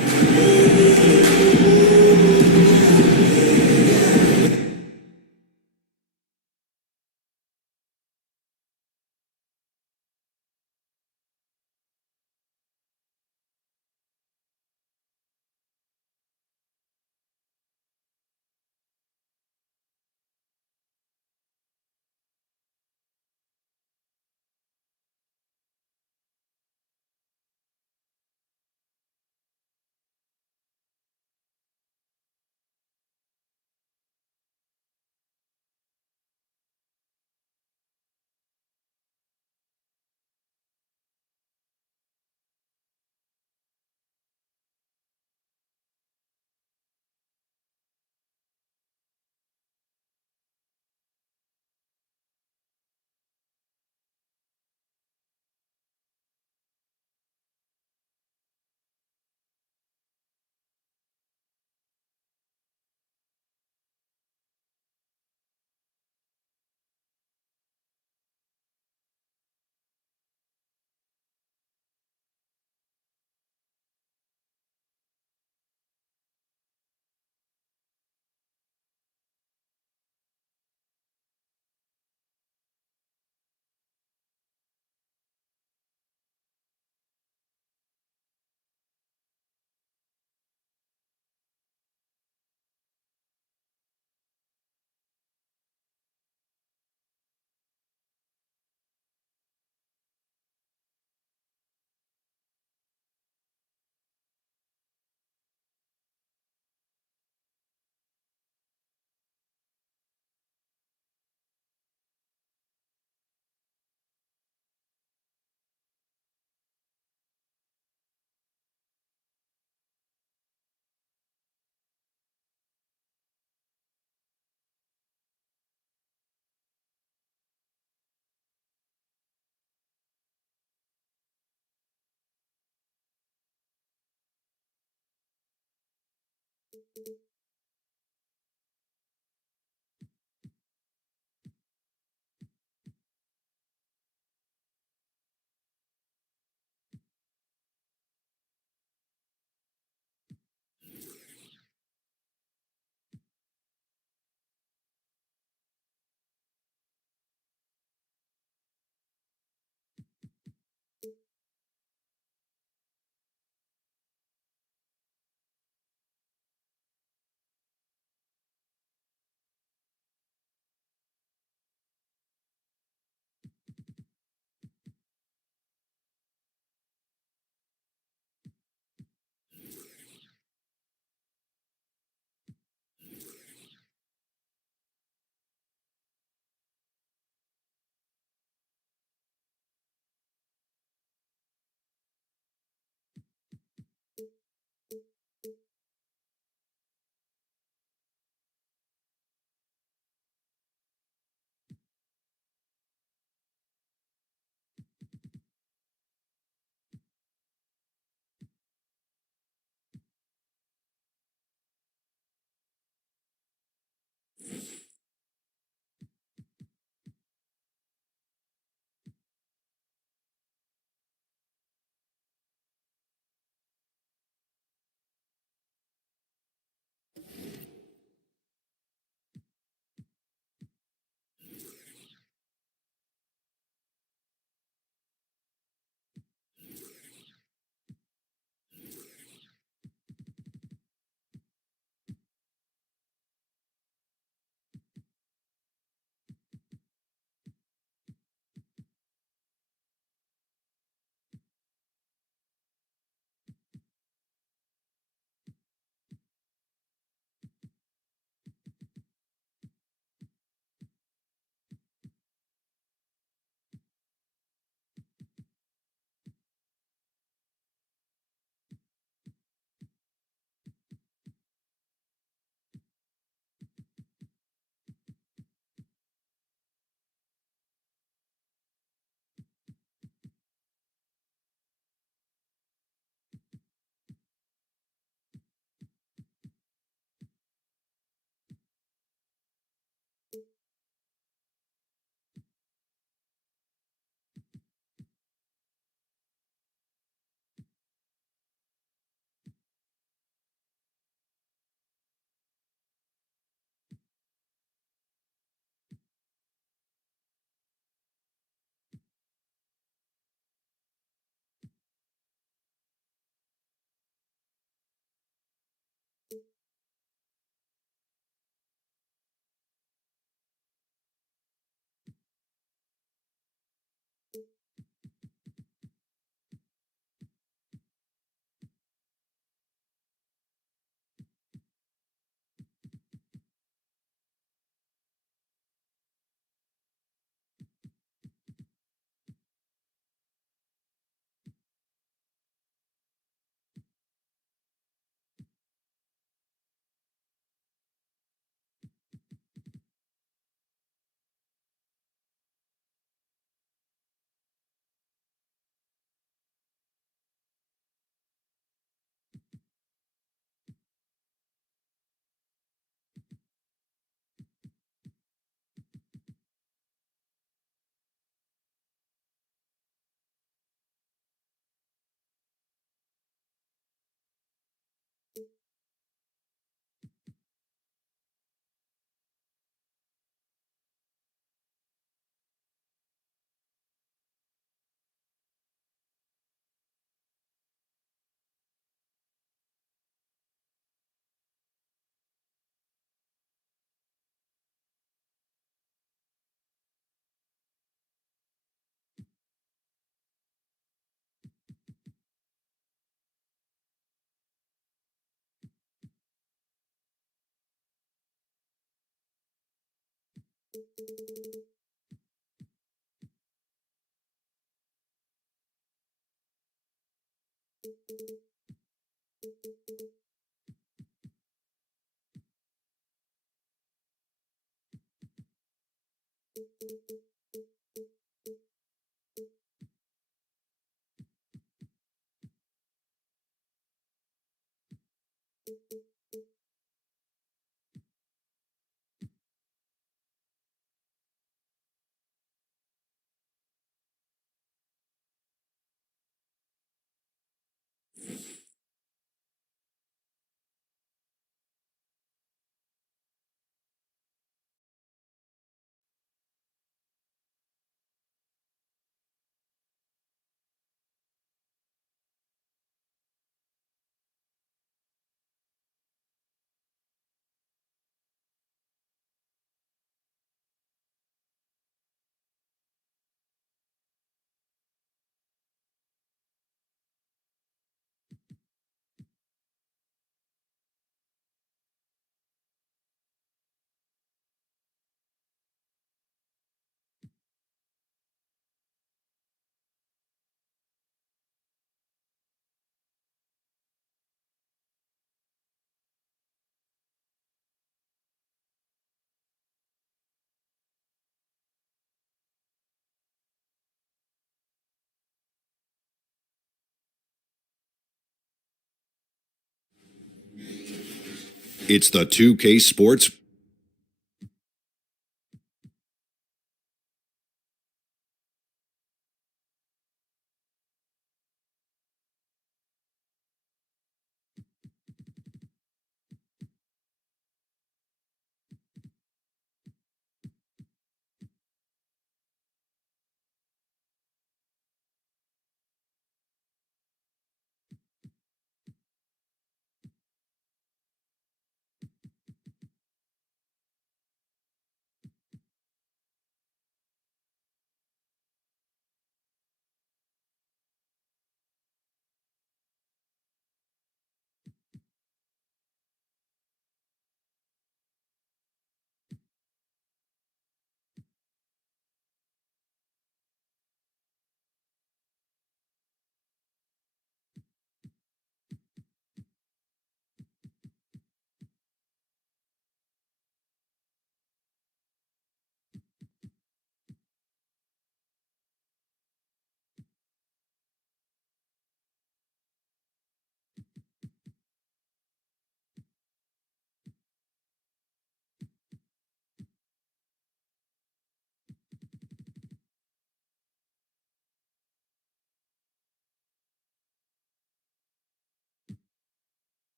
It's the 2K Sports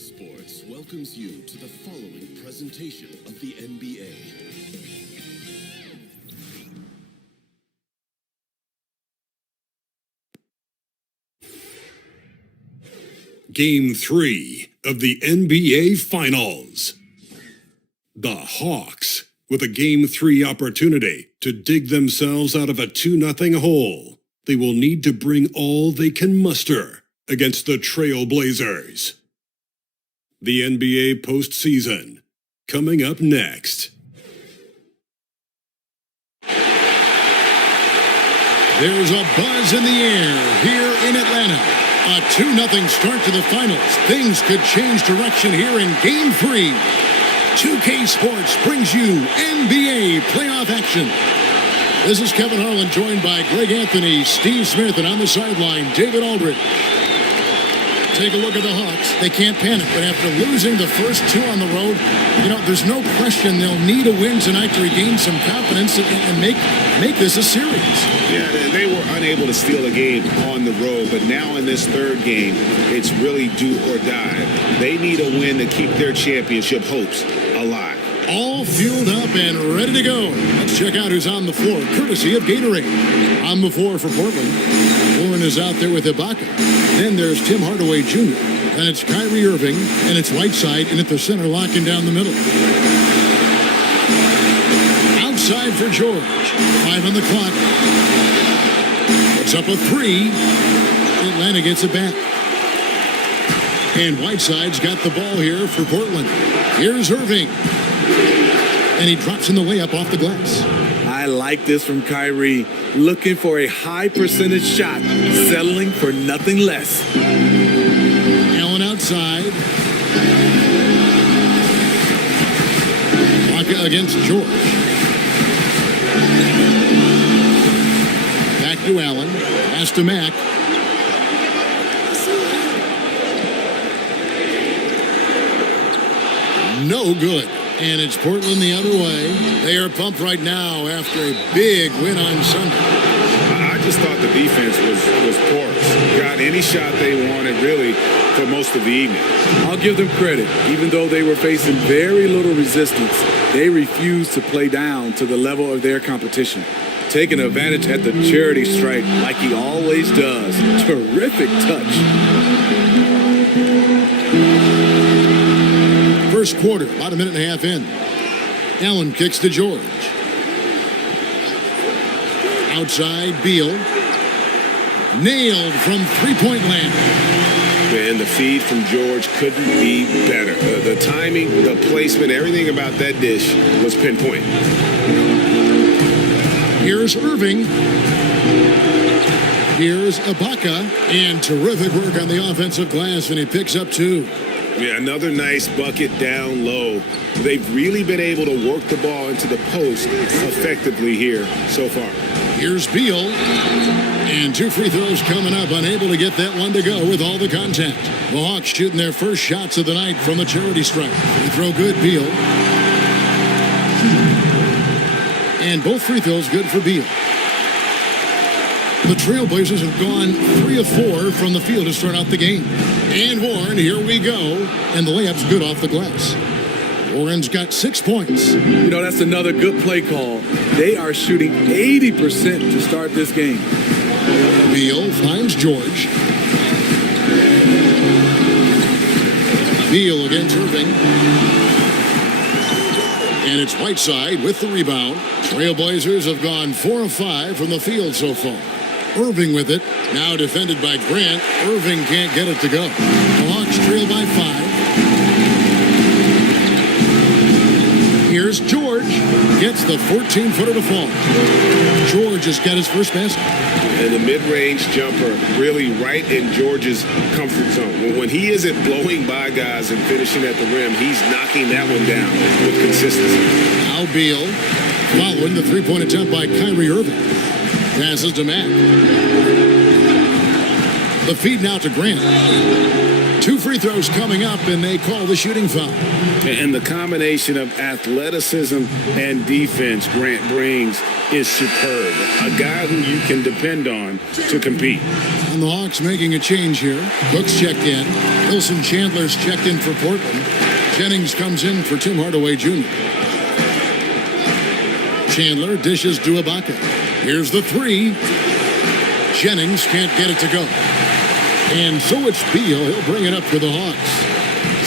Sports welcomes you to the following presentation of the NBA. Game 3 of the NBA Finals. The Hawks, with a Game 3 opportunity to dig themselves out of a 2-0 hole. They will need to bring all they can muster against the Trail Blazers. The NBA postseason, coming up next. There's a buzz in the air here in Atlanta. A 2-0 start to the finals. Things could change direction here in Game 3. 2K Sports brings you NBA playoff action. This is Kevin Harlan, joined by Greg Anthony, Steve Smith, and on the sideline, David Aldridge. Take a look at the Hawks. They can't panic, but after losing the first 2 on the road, there's no question they'll need a win tonight to regain some confidence and make this a series. Yeah, they were unable to steal a game on the road, but now in this third game, it's really do or die. They need a win to keep their championship hopes alive. All fueled up and ready to go. Let's check out who's on the floor, courtesy of Gatorade. On the floor for Portland, Warren is out there with Ibaka. Then there's Tim Hardaway Jr. Then it's Kyrie Irving, and it's Whiteside, and at the center, locking down the middle. Outside for George. 5 on the clock. Puts up a 3. Atlanta gets it back. And Whiteside's got the ball here for Portland. Here's Irving. And he drops in the layup off the glass. I like this from Kyrie. Looking for a high percentage shot, settling for nothing less. Allen outside. Waka against George. Back to Allen. Pass to Mack. No good. And it's Portland the other way. They are pumped right now after a big win on Sunday. I just thought the defense was porous. Got any shot they wanted, really, for most of the evening. I'll give them credit. Even though they were facing very little resistance, they refused to play down to the level of their competition. Taking advantage at the charity stripe like he always does. Terrific touch. First quarter, about a minute and a half in. Allen kicks to George. Outside, Beal. Nailed from three-point land. And the feed from George couldn't be better. The timing, the placement, everything about that dish was pinpoint. Here's Irving. Here's Ibaka. And terrific work on the offensive glass, and he picks up 2. Yeah, another nice bucket down low. They've really been able to work the ball into the post effectively here so far. Here's Beal. And 2 free throws coming up, unable to get that one to go with all the contact. The Hawks shooting their first shots of the night from the charity stripe. They throw good, Beal. And both free throws good for Beal. The Trailblazers have gone 3 of 4 from the field to start out the game. And Warren, here we go. And the layup's good off the glass. Warren's got 6 points. You know, that's another good play call. They are shooting 80% to start this game. Beal finds George. Beal against Irving. And it's Whiteside with the rebound. Trailblazers have gone 4 of 5 from the field so far. Irving with it. Now defended by Grant. Irving can't get it to go. The Hawks trail by 5. Here's George. Gets the 14-footer to fall. George has got his first basket. And the mid-range jumper really right in George's comfort zone. When he isn't blowing by guys and finishing at the rim, he's knocking that one down with consistency. Now Beal following the three-point attempt by Kyrie Irving. Passes to Mack. The feed now to Grant. 2 free throws coming up, and they call the shooting foul. And the combination of athleticism and defense Grant brings is superb. A guy who you can depend on to compete. And the Hawks making a change here. Brooks checked in. Wilson Chandler's checked in for Portland. Jennings comes in for Tim Hardaway Jr. Chandler dishes to Ibaka. Here's the 3. Jennings can't get it to go. And so it's Beal. He'll bring it up for the Hawks.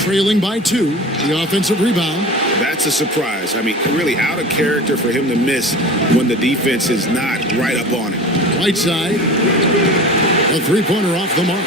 Trailing by 2. The offensive rebound. That's a surprise. I mean, really out of character for him to miss when the defense is not right up on it. Right side. A three-pointer off the mark.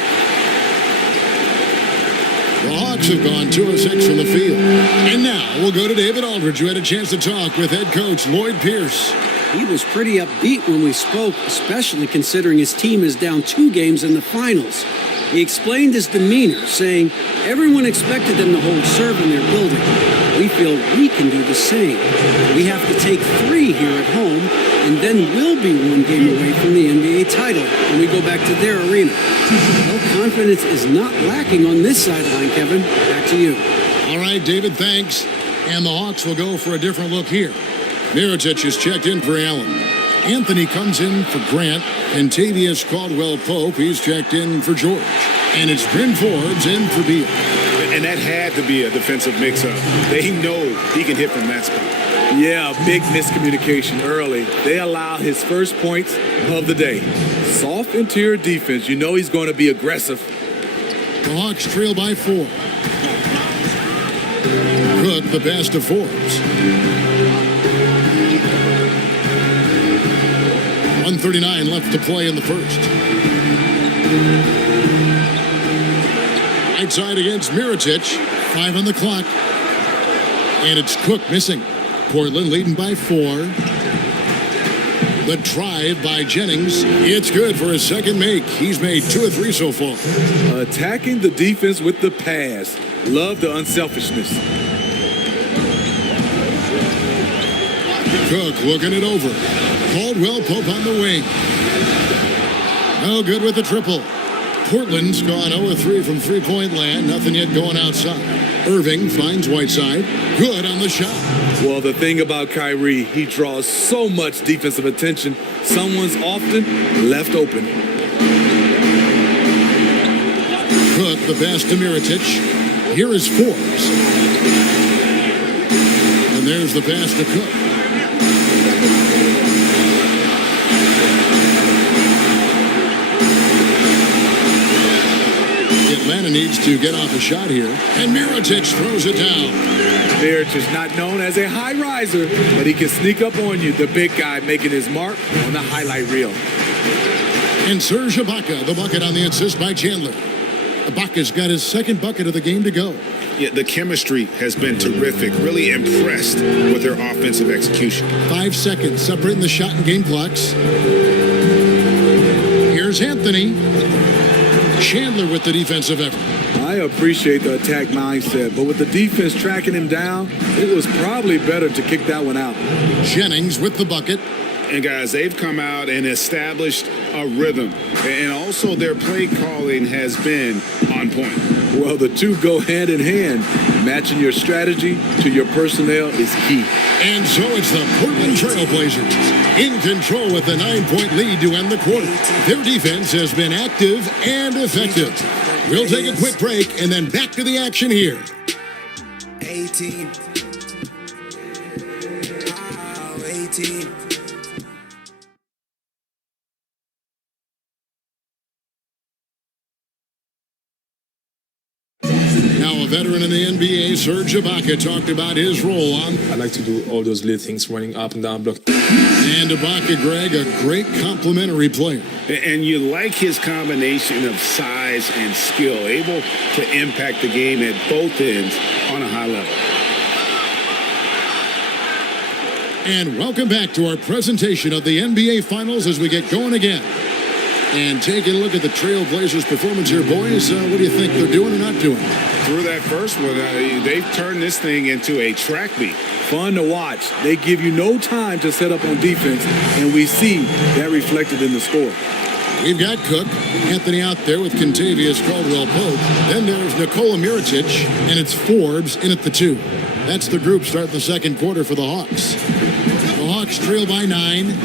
The Hawks have gone 2 of 6 from the field. And now we'll go to David Aldridge, who had a chance to talk with head coach Lloyd Pierce. He was pretty upbeat when we spoke, especially considering his team is down 2 games in the finals. He explained his demeanor, saying, everyone expected them to hold serve in their building. We feel we can do the same. We have to take 3 here at home, and then we'll be 1 game away from the NBA title when we go back to their arena. Well, confidence is not lacking on this sideline, Kevin. Back to you. All right, David, thanks. And the Hawks will go for a different look here. Mirotic is checked in for Allen. Anthony comes in for Grant. And Tavius Caldwell-Pope, he's checked in for George. And it's Bryn Forbes in for Beal. And that had to be a defensive mix-up. They know he can hit from that spot. Yeah, big miscommunication early. They allow his first points of the day. Soft interior defense. You know he's going to be aggressive. The Hawks trail by 4. Cook the pass to Forbes. 1:39 left to play in the first. Right side against Mirotic. 5 on the clock. And it's Cook missing. Portland leading by 4. The drive by Jennings. It's good for his second make. He's made 2 of 3 so far. Attacking the defense with the pass. Love the unselfishness. Cook looking it over. Caldwell Pope on the wing. No good with the triple. Portland's gone 0 of 3 from three-point land. Nothing yet going outside. Irving finds Whiteside. Good on the shot. Well, the thing about Kyrie, he draws so much defensive attention. Someone's often left open. Cook, the pass to Mirotic. Here is Forbes. And there's the pass to Cook. Atlanta needs to get off a shot here. And Mirotic throws it down. Mirotic is not known as a high riser, but he can sneak up on you. The big guy making his mark on the highlight reel. And Serge Ibaka, the bucket on the assist by Chandler. Ibaka's got his second bucket of the game to go. Yeah, the chemistry has been terrific. Really impressed with their offensive execution. 5 seconds separating the shot and game clocks. Here's Anthony. Chandler with the defensive effort. I appreciate the attack mindset, but with the defense tracking him down, it was probably better to kick that one out. Jennings with the bucket. And guys, they've come out and established a rhythm. And also their play calling has been on point. Well, the two go hand in hand. Matching your strategy to your personnel is key. And so it's the Portland Trailblazers in control with a 9-point lead to end the quarter. Their defense has been active and effective. We'll take a quick break and then back to the action here. 18. Oh, 18. Now a veteran in the NBA, Serge Ibaka, talked about his role on. I like to do all those little things, running up and down block. And Ibaka, Greg, a great complimentary player. And you like his combination of size and skill, able to impact the game at both ends on a high level. And welcome back to our presentation of the NBA Finals as we get going again. And taking a look at the Trailblazers' performance here, boys. What do you think they're doing or not doing? Through that first one, they've turned this thing into a track meet. Fun to watch. They give you no time to set up on defense, and we see that reflected in the score. We've got Cook, Anthony out there with Contavious Caldwell-Pope. Then there's Nikola Mirotic, and it's Forbes in at the 2. That's the group starting the second quarter for the Hawks. The Hawks trail by 9.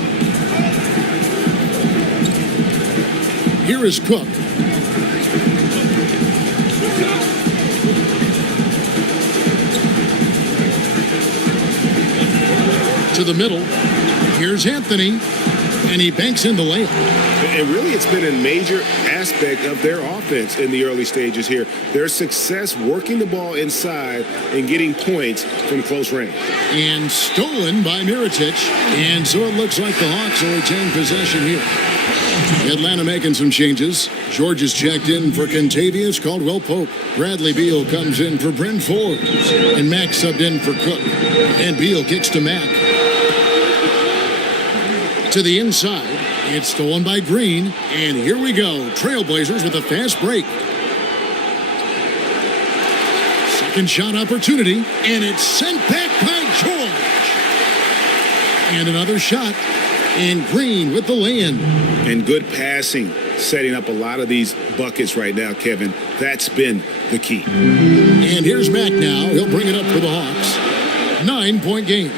Here is Cook. To the middle. Here's Anthony. And he banks in the layup. And really, it's been a major aspect of their offense in the early stages here. Their success working the ball inside and getting points from close range. And stolen by Mirotic. And so it looks like the Hawks will retain possession here. Atlanta making some changes. George is checked in for Contavious Caldwell-Pope. Bradley Beal comes in for Bryn Forbes. And Mack subbed in for Cook. And Beal kicks to Mack. To the inside. It's stolen by Green. And here we go. Trailblazers with a fast break. Second shot opportunity. And it's sent back by George. And another shot. And Green with the lay-in. And good passing, setting up a lot of these buckets right now, Kevin. That's been the key. And here's Mack now. He'll bring it up for the Hawks. 9-point game.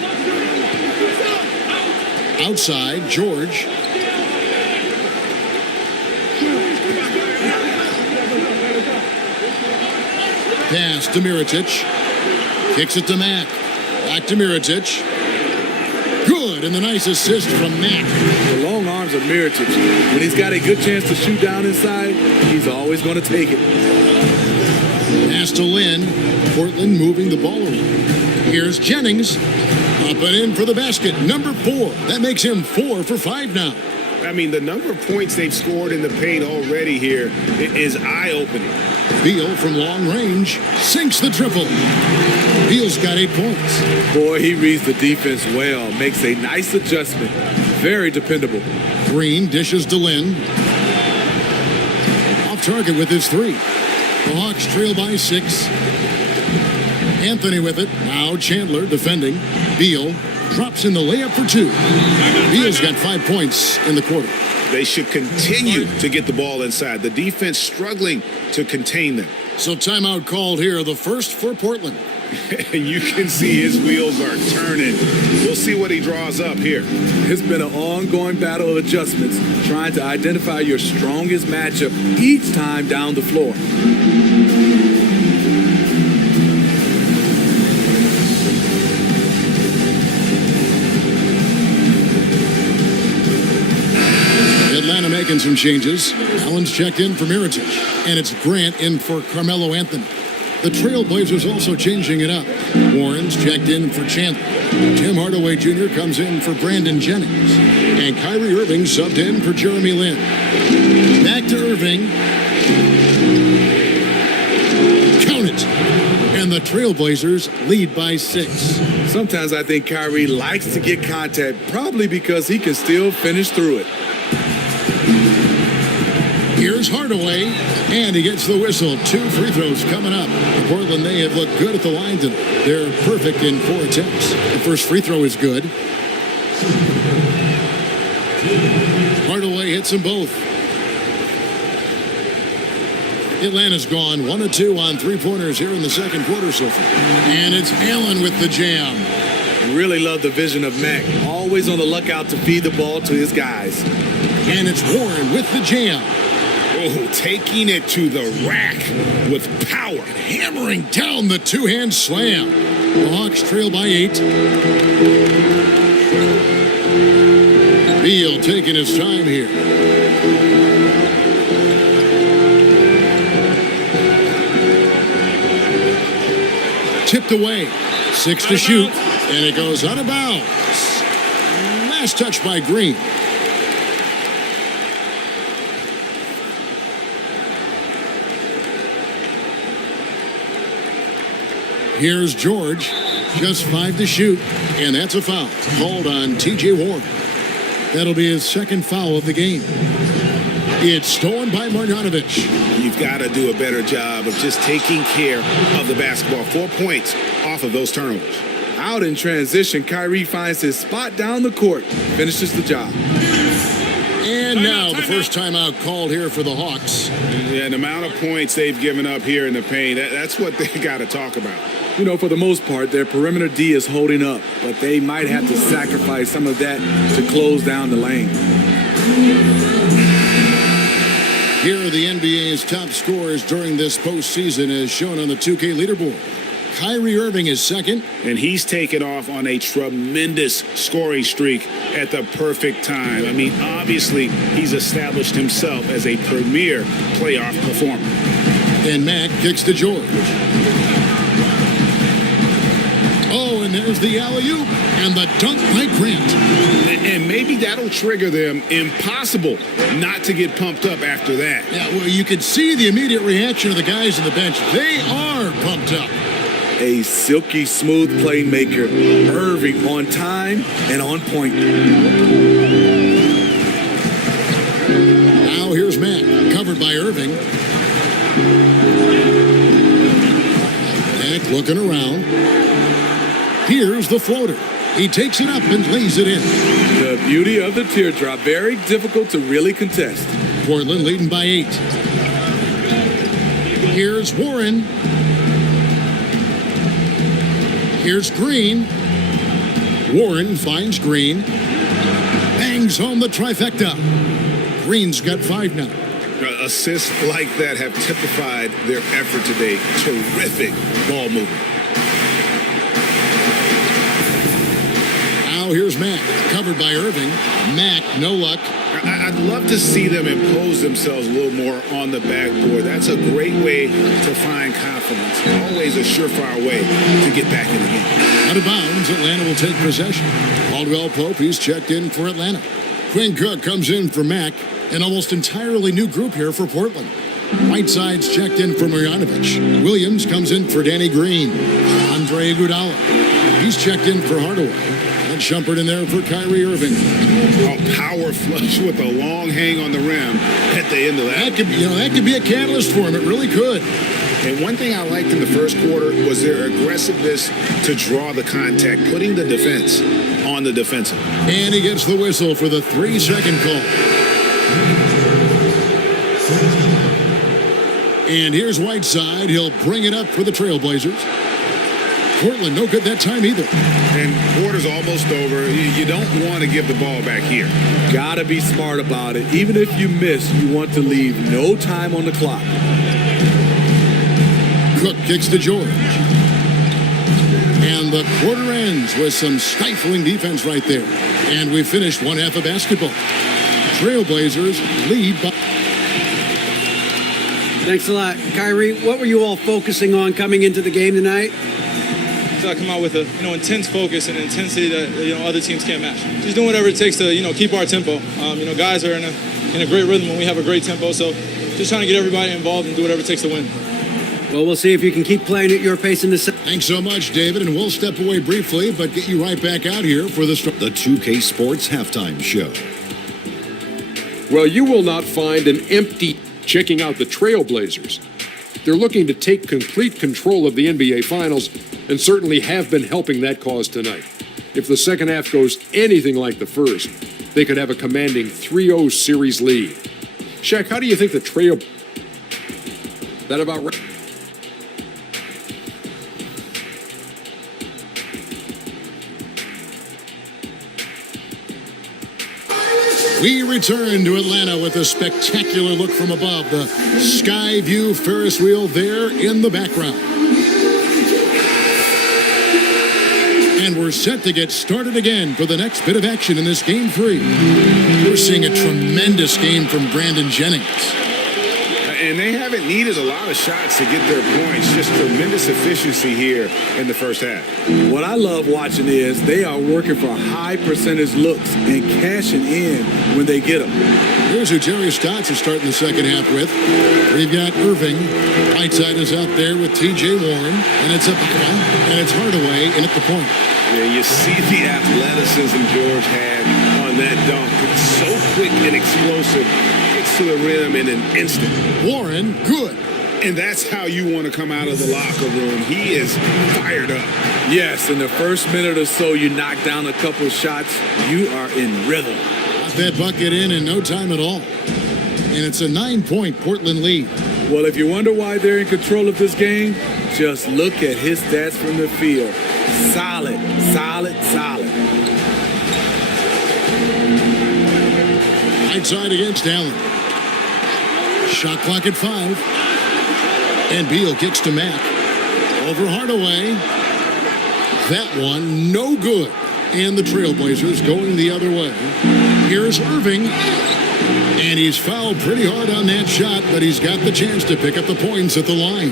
Outside, George. Pass to Mirotic. Kicks it to Mack. Back to Mirotic. Good, and the nice assist from Mack. The long arms of Mirotic. When he's got a good chance to shoot down inside, he's always going to take it. Pass to Lynn. Portland moving the ball around. Here's Jennings. Up and in for the basket. Number 4. That makes him 4 for 5 now. I mean, the number of points they've scored in the paint already here is eye-opening. Beal from long range sinks the triple. Beal's got 8 points. Boy, he reads the defense well, makes a nice adjustment. Very dependable. Green dishes to Lynn. Off target with his 3. The Hawks trail by 6. Anthony with it. Now Chandler defending. Beal drops in the layup for 2. Beal's got 5 points in the quarter. They should continue to get the ball inside. The defense struggling to contain them. So timeout called here, the first for Portland. You can see his wheels are turning. We'll see what he draws up here. It's been an ongoing battle of adjustments, trying to identify your strongest matchup each time down the floor. Atlanta making some changes. Allen's checked in for Mirotic, and it's Grant in for Carmelo Anthony. The Trailblazers also changing it up. Warren's checked in for Chandler. Tim Hardaway Jr. comes in for Brandon Jennings. And Kyrie Irving subbed in for Jeremy Lin. Back to Irving. Count it. And the Trailblazers lead by 6. Sometimes I think Kyrie likes to get contact, probably because he can still finish through it. Here's Hardaway, and he gets the whistle. 2 free throws coming up. For Portland, they have looked good at the line tonight. They're perfect in 4 attempts. The first free throw is good. Hardaway hits them both. Atlanta's gone 1 of 2 on 3-pointers here in the second quarter so far. And it's Allen with the jam. Really love the vision of Mac. Always on the lookout to feed the ball to his guys. And it's Warren with the jam. Oh, taking it to the rack with power. Hammering down the 2-hand slam. The Hawks trail by 8. Beal taking his time here. Tipped away. 6 to shoot. And it goes out of bounds. Last touch by Green. Here's George, just 5 to shoot, and that's a foul called on T.J. Warren. That'll be his second foul of the game. It's stolen by Marjanovic. You've got to do a better job of just taking care of the basketball. 4 points off of those turnovers. Out in transition, Kyrie finds his spot down the court, finishes the job. And now the first timeout called here for the Hawks. Yeah, the amount of points they've given up here in the paint, that's what they got to talk about. You know, for the most part, their perimeter D is holding up, but they might have to sacrifice some of that to close down the lane. Here are the NBA's top scorers during this postseason as shown on the 2K leaderboard. Kyrie Irving is second. And he's taken off on a tremendous scoring streak at the perfect time. I mean, obviously, he's established himself as a premier playoff performer. And Mac kicks to George. Oh, and there's the alley-oop and the dunk by Grant. And maybe that'll trigger them. Impossible not to get pumped up after that. Yeah, well, you could see the immediate reaction of the guys on the bench. They are pumped up. A silky smooth playmaker. Irving on time and on point. Now here's Mac, covered by Irving. Mac looking around. Here's the floater. He takes it up and lays it in. The beauty of the teardrop. Very difficult to really contest. Portland leading by 8. Here's Warren. Here's Green. Warren finds Green. Bangs home the trifecta. Green's got 5 now. Assists like that have typified their effort today. Terrific ball movement. Now here's Mac, covered by Irving. Mac, no luck. I'd love to see them impose themselves a little more on the backboard. That's a great way to find confidence. Always a surefire way to get back in the game. Out of bounds, Atlanta will take possession. Caldwell Pope, he's checked in for Atlanta. Quinn Cook comes in for Mack. An almost entirely new group here for Portland. Whiteside's checked in for Marjanovic. Williams comes in for Danny Green. Andre Iguodala. He's checked in for Hardaway. And Shumpert in there for Kyrie Irving. A power flush with a long hang on the rim at the end of that. That could be a catalyst for him. It really could. And one thing I liked in the first quarter was their aggressiveness to draw the contact, putting the defense on the defensive. And he gets the whistle for the 3-second call. And here's Whiteside. He'll bring it up for the Trailblazers. Portland, no good that time either. And quarter's almost over. You don't want to give the ball back here. Gotta be smart about it. Even if you miss, you want to leave no time on the clock. Cook kicks to George. And the quarter ends with some stifling defense right there. And we finished one half of basketball. Trailblazers lead by... Thanks a lot. Kyrie, what were you all focusing on coming into the game tonight? So I come out with a intense focus and intensity that other teams can't match. Just doing whatever it takes to keep our tempo. Guys are in a great rhythm when we have a great tempo. So just trying to get everybody involved and do whatever it takes to win. Well, we'll see if you can keep playing at your pace in the second. Thanks so much, David, and we'll step away briefly, but get you right back out here for the 2K Sports Halftime Show. Well, you will not find an empty checking out the Trailblazers. They're looking to take complete control of the NBA Finals and certainly have been helping that cause tonight. If the second half goes anything like the first, they could have a commanding 3-0 series lead. Shaq, how do you think the Trail... That about right? We return to Atlanta with a spectacular look from above. The Sky View Ferris wheel there in the background. And we're set to get started again for the next bit of action in this Game 3. We're seeing a tremendous game from Brandon Jennings. And they haven't needed a lot of shots to get their points. Just tremendous efficiency here in the first half. What I love watching is they are working for high percentage looks and cashing in when they get them. Here's who Jerry Stotts is starting the second half with. We've got Irving. Whiteside is out there with T.J. Warren. And it's and it's Hardaway in at the point. Yeah, you see the athleticism George had on that dunk. It's so quick and explosive. Gets to the rim in an instant. Warren, good. And that's how you want to come out of the locker room. He is fired up. Yes, in the first minute or so, you knock down a couple shots. You are in rhythm. Got that bucket in no time at all. And it's a 9-point Portland lead. Well, if you wonder why they're in control of this game, just look at his stats from the field. Solid, solid, solid. Whiteside against Allen. Shot clock at 5. And Beal kicks to Mack. Over Hardaway. That one, no good. And the Trailblazers going the other way. Here's Irving. And he's fouled pretty hard on that shot, but he's got the chance to pick up the points at the line.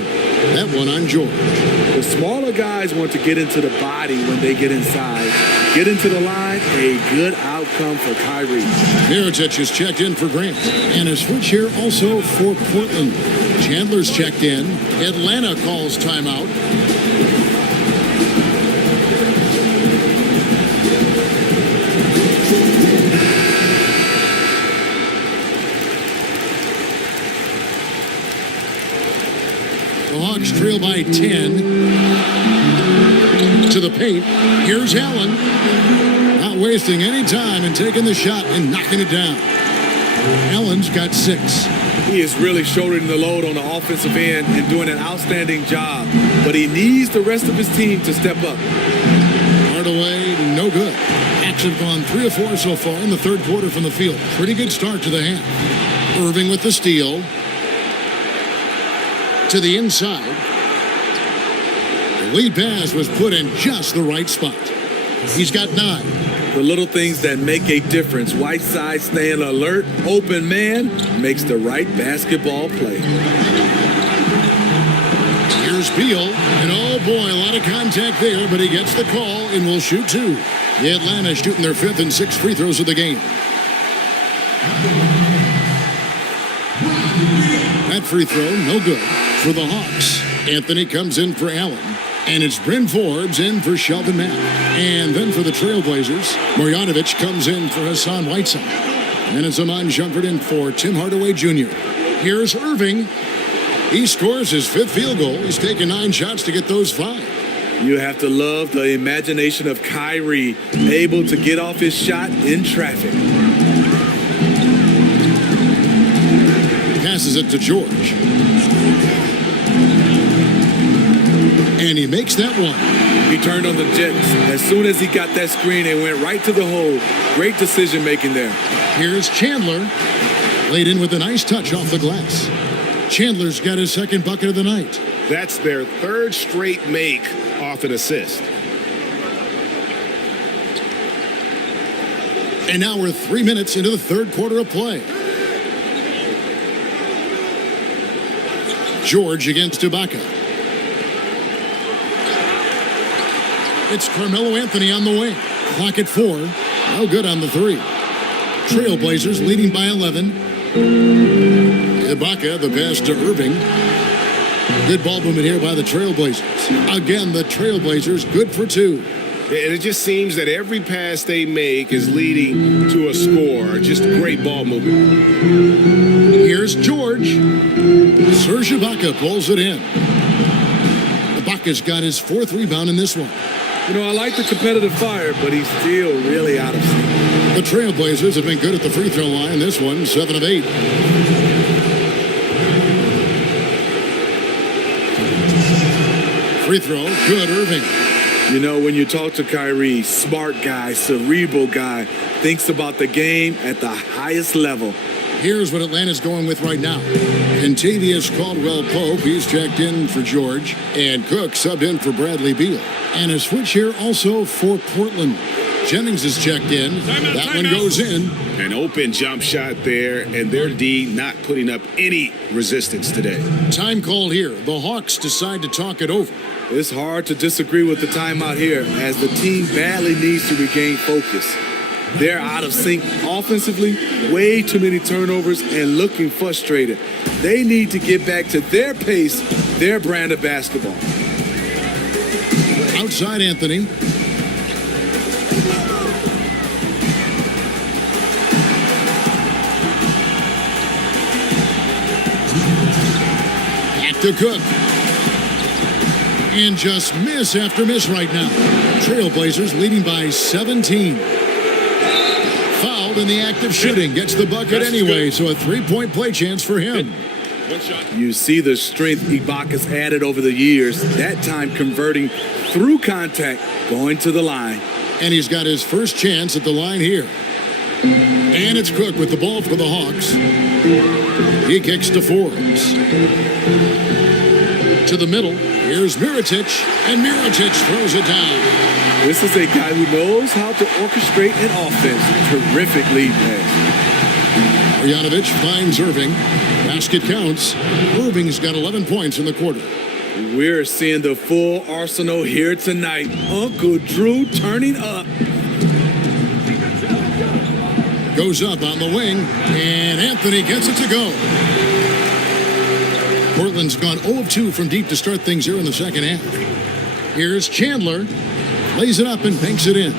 That one on George. The smaller guys want to get into the body when they get inside. Get into the line, a good outcome for Kyrie. Mirotic is checked in for Grant. And a switch here also for Portland. Chandler's checked in. Atlanta calls timeout. The Hawks trail by 10 to the paint. Here's Allen. Not wasting any time and taking the shot and knocking it down. Allen's got 6. He is really shouldering the load on the offensive end and doing an outstanding job. But he needs the rest of his team to step up. Hardaway, no good. Hawks have gone 3 of 4 so far in the third quarter from the field. Pretty good start to the half. Irving with the steal. To the inside. The lead pass was put in just the right spot. He's got 9. The little things that make a difference. Whiteside staying alert, open man, makes the right basketball play. Here's Beal, and oh boy, a lot of contact there, but he gets the call and will shoot 2. The Atlanta shooting their 5th and 6th free throws of the game. That free throw, no good for the Hawks. Anthony comes in for Allen. And it's Bryn Forbes in for Sheldon Mapp. And then for the Trailblazers, Marjanovic comes in for Hassan Whiteside. And it's Amon Shumpert in for Tim Hardaway Jr. Here's Irving. He scores his 5th field goal. He's taken 9 shots to get those 5. You have to love the imagination of Kyrie, able to get off his shot in traffic. Passes it to George. And he makes that one. He turned on the Jets. As soon as he got that screen, it went right to the hole. Great decision making there. Here's Chandler. Laid in with a nice touch off the glass. Chandler's got his 2nd bucket of the night. That's their 3rd straight make off an assist. And now we're 3 minutes into the 3rd quarter of play. George against Ibaka. It's Carmelo Anthony on the wing. Clock at 4. No good on the 3. Trailblazers leading by 11. Ibaka, the pass to Irving. Good ball movement here by the Trailblazers. Again, the Trailblazers good for 2. And it just seems that every pass they make is leading to a score. Just great ball movement. Here's George. Serge Ibaka pulls it in. Ibaka's got his 4th rebound in this one. You know, I like the competitive fire, but he's still really out of sync. The Trailblazers have been good at the free throw line. This one, 7 of 8. Free throw, good, Irving. You know, when you talk to Kyrie, smart guy, cerebral guy, thinks about the game at the highest level. Here's what Atlanta's going with right now. Contavious Caldwell-Pope, he's checked in for George. And Cook subbed in for Bradley Beal. And a switch here also for Portland. Jennings is checked in. That one goes in. An open jump shot there, and their D not putting up any resistance today. Time called here. The Hawks decide to talk it over. It's hard to disagree with the timeout here, as the team badly needs to regain focus. They're out of sync offensively, way too many turnovers, and looking frustrated. They need to get back to their pace, their brand of basketball. Outside Anthony. Back to Cook. And just miss after miss right now. Trailblazers leading by 17. Fouled in the act of shooting. Gets the bucket anyway, so a 3-point play chance for him. You see the strength Ibaka's added over the years, that time converting through contact, going to the line. And he's got his first chance at the line here. And it's Cook with the ball for the Hawks. He kicks to Forbes. To the middle, here's Mirotic, and Mirotic throws it down. This is a guy who knows how to orchestrate an offense. Terrific lead pass. Marjanovic finds Irving. Basket counts. Irving's got 11 points in the quarter. We're seeing the full arsenal here tonight. Uncle Drew turning up. Goes up on the wing, and Anthony gets it to go. Portland's gone 0 of 2 from deep to start things here in the second half. Here's Chandler. Lays it up and banks it in.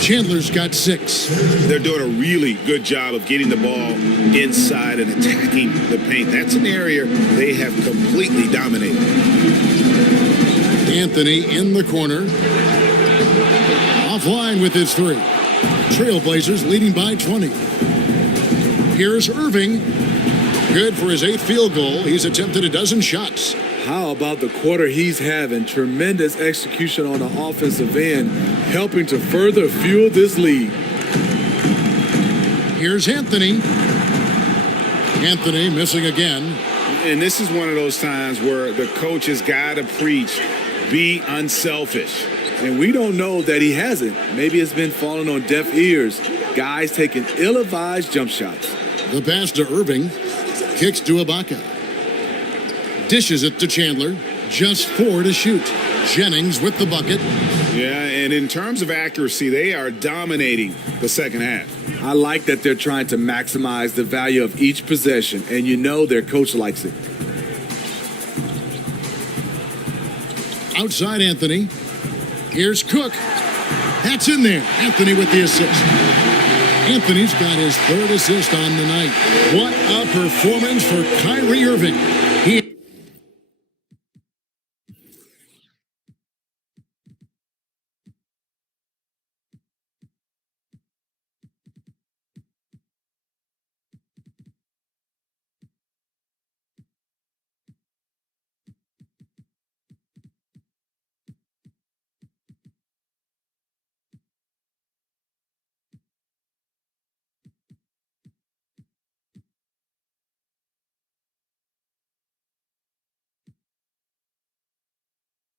Chandler's got 6. They're doing a really good job of getting the ball inside and attacking the paint. That's an area they have completely dominated. Anthony in the corner. Offline with his 3. Trailblazers leading by 20. Here's Irving. Good for his 8th field goal. He's attempted a dozen shots. How about the quarter he's having? Tremendous execution on the offensive end, helping to further fuel this lead. Here's Anthony. Anthony missing again. And this is one of those times where the coach has got to preach, be unselfish. And we don't know that he hasn't. Maybe it's been falling on deaf ears. Guys taking ill-advised jump shots. The pass to Irving. Kicks to Ibaka. Dishes it to Chandler. Just 4 to shoot. Jennings with the bucket. Yeah, and in terms of accuracy, they are dominating the second half. I like that they're trying to maximize the value of each possession, and you know their coach likes it. Outside Anthony. Here's Cook. That's in there. Anthony with the assist. Anthony's got his third assist on the night. What a performance for Kyrie Irving. He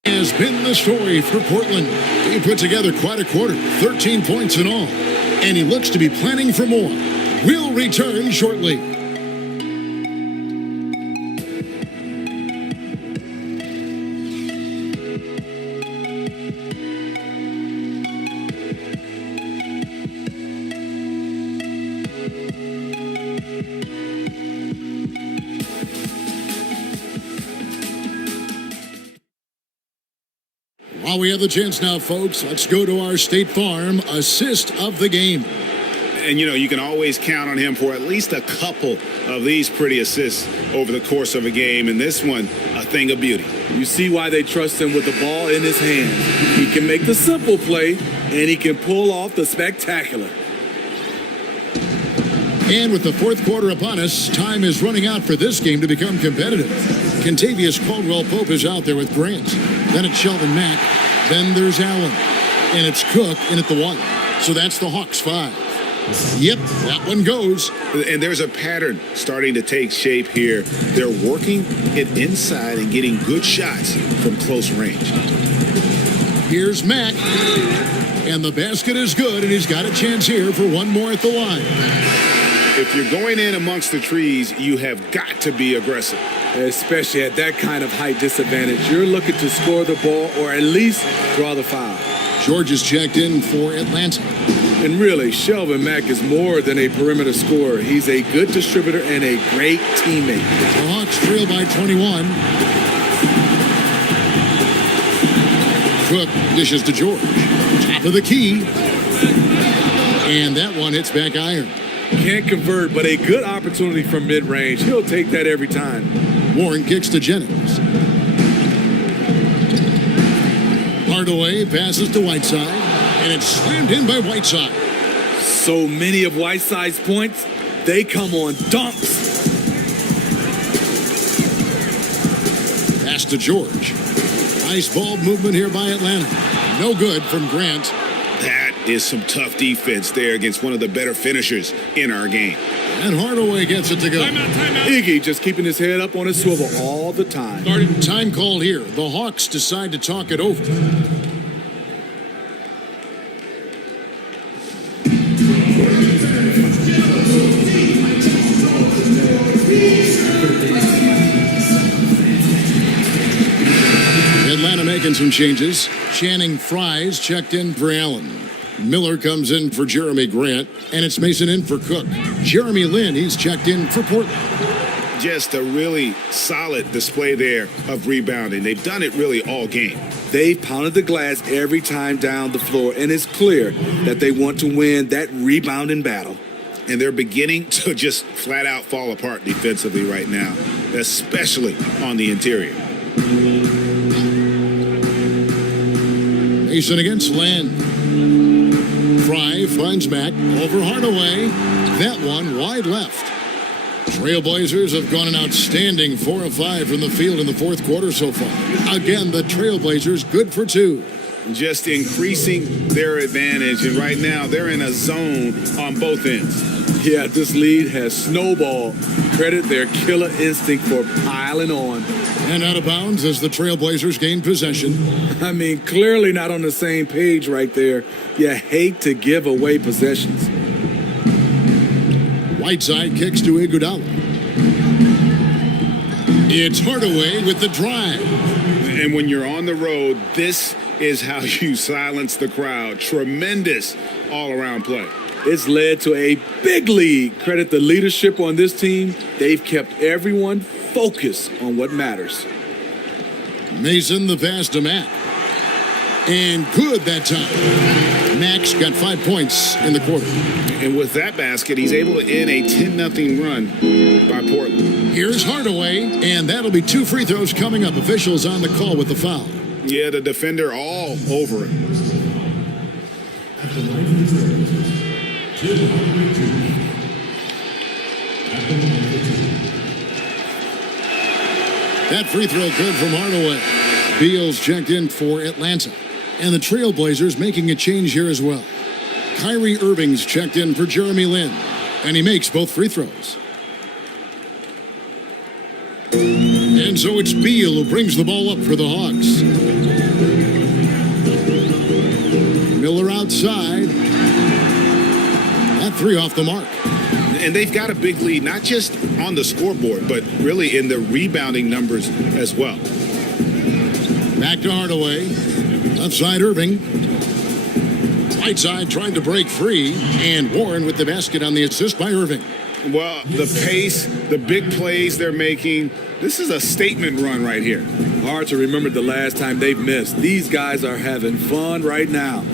has been the story for Portland. He put together quite a quarter, 13 points in all, and he looks to be planning for more. We'll return shortly. While we have the chance now, folks, let's go to our State Farm assist of the game. And, you can always count on him for at least a couple of these pretty assists over the course of a game. And this one, a thing of beauty. You see why they trust him with the ball in his hand. He can make the simple play, and he can pull off the spectacular. And with the fourth quarter upon us, time is running out for this game to become competitive. Contavious Caldwell-Pope is out there with Grant. Then it's Shelvin Mack. Then there's Allen. And it's Cook in at the 1. So that's the Hawks 5. Yep, that one goes. And there's a pattern starting to take shape here. They're working it inside and getting good shots from close range. Here's Mack. And the basket is good, and he's got a chance here for one more at the line. If you're going in amongst the trees, you have got to be aggressive. Especially at that kind of height disadvantage. You're looking to score the ball or at least draw the foul. George is checked in for Atlanta. And really, Shelvin Mack is more than a perimeter scorer. He's a good distributor and a great teammate. The Hawks trail by 21. Cook dishes to George. Top of the key. And that one hits back iron. Can't convert, but a good opportunity from mid-range. He'll take that every time. Warren kicks to Jennings. Hardaway passes to Whiteside, and it's slammed in by Whiteside. So many of Whiteside's points, they come on dunks. Pass to George. Nice ball movement here by Atlanta. No good from Grant. That is some tough defense there against one of the better finishers in our game. And Hardaway gets it to go. Timeout. Iggy just keeping his head up on his swivel all the time. Time called here. The Hawks decide to talk it over. Atlanta making some changes. Channing Fries checked in for Allen. Miller comes in for Jeremy Grant, and it's Mason in for Cook. Jeremy Lin, he's checked in for Portland. Just a really solid display there of rebounding. They've done it really all game. They've pounded the glass every time down the floor, and it's clear that they want to win that rebounding battle. And they're beginning to just flat out fall apart defensively right now, especially on the interior. Mason against Lin. Fry finds Mack over Hardaway. That one wide left. Trailblazers have gone an outstanding 4 of 5 from the field in the fourth quarter so far. Again, the Trailblazers good for 2. Just increasing their advantage, and right now they're in a zone on both ends. Yeah, this lead has snowballed. Credit their killer instinct for piling on. And out of bounds as the Trailblazers gain possession. I mean, clearly not on the same page right there. You hate to give away possessions. Whiteside kicks to Iguodala. It's Hardaway with the drive. And when you're on the road, this is how you silence the crowd. Tremendous all-around play. It's led to a big lead. Credit the leadership on this team. They've kept everyone focused on what matters. Mason the pass to Mac. And good that time. Max got 5 points in the quarter. And with that basket, he's able to end a 10-0 run by Portland. Here's Hardaway, and that'll be 2 free throws coming up. Officials on the call with the foul. Yeah, the defender all over it. That free throw good from Hardaway. Beal's checked in for Atlanta. And the Trailblazers making a change here as well. Kyrie Irving's checked in for Jeremy Lin. And he makes both free throws. And so it's Beal who brings the ball up for the Hawks. Miller outside. That 3 off the mark. And they've got a big lead, not just on the scoreboard, but really in the rebounding numbers as well. Back to Hardaway. Left side Irving. Right side trying to break free. And Warren with the basket on the assist by Irving. Well, the pace, the big plays they're making, this is a statement run right here. Hard to remember the last time they've missed. These guys are having fun right now.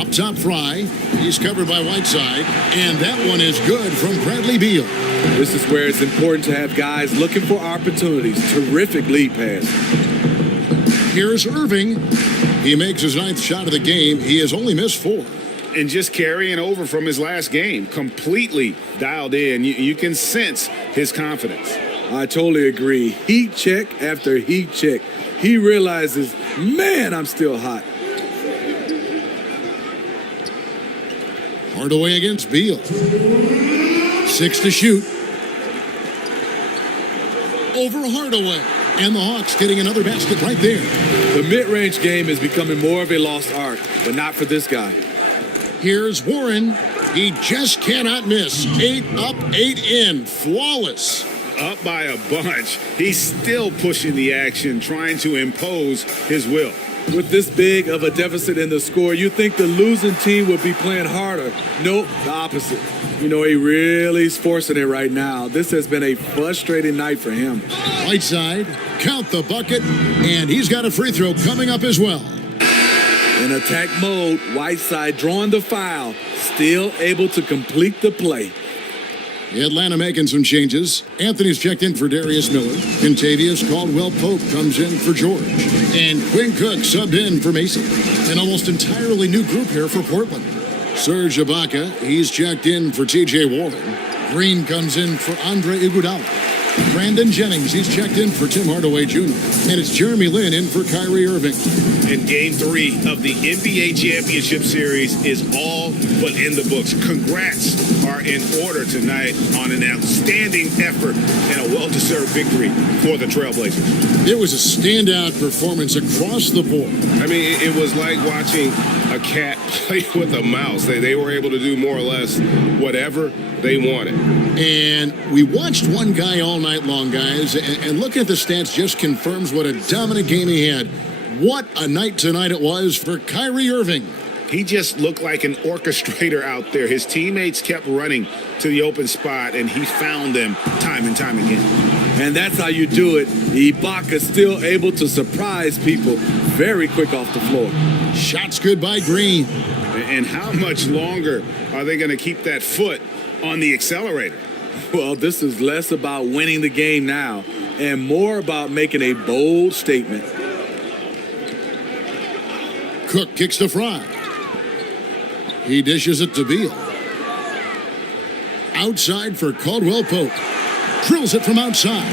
Up top Fry. He's covered by Whiteside. And that one is good from Bradley Beal. This is where it's important to have guys looking for opportunities. Terrific lead pass. Here's Irving. He makes his 9th shot of the game. He has only missed 4. And just carrying over from his last game, completely dialed in. You can sense his confidence. I totally agree. Heat check after heat check. He realizes, man, I'm still hot. Hardaway against Beal. 6 to shoot. Over Hardaway. And the Hawks getting another basket right there. The mid-range game is becoming more of a lost art, but not for this guy. Here's Warren. He just cannot miss. 8 up, 8 in. Flawless. Up by a bunch. He's still pushing the action, trying to impose his will. With this big of a deficit in the score, you think the losing team would be playing harder. Nope, the opposite. You know, he really is forcing it right now. This has been a frustrating night for him. Whiteside, count the bucket, and he's got a free throw coming up as well. In attack mode, Whiteside drawing the foul, still able to complete the play. Atlanta making some changes. Anthony's checked in for Darius Miller. Contavious Caldwell-Pope comes in for George. And Quinn Cook subbed in for Mason. An almost entirely new group here for Portland. Serge Ibaka, he's checked in for T.J. Warren. Green comes in for Andre Iguodala. Brandon Jennings, he's checked in for Tim Hardaway Jr. And it's Jeremy Lin in for Kyrie Irving. And Game 3 of the NBA Championship Series is all but in the books. Congrats are in order tonight on an outstanding effort and a well-deserved victory for the Trailblazers. It was a standout performance across the board. I mean, it was like watching a cat play with a mouse. They were able to do more or less whatever they wanted. And we watched one guy all night long, guys, and looking at the stats just confirms what a dominant game he had. What a night tonight it was for Kyrie Irving. He just looked like an orchestrator out there. His teammates kept running to the open spot, and he found them time and time again. And that's how you do it. Ibaka still able to surprise people very quick off the floor. Shots good by Green. And how much longer are they going to keep that foot on the accelerator? Well, this is less about winning the game now and more about making a bold statement. Cook kicks to Fry. He dishes it to Beal. Outside for Caldwell-Pope. Drills it from outside.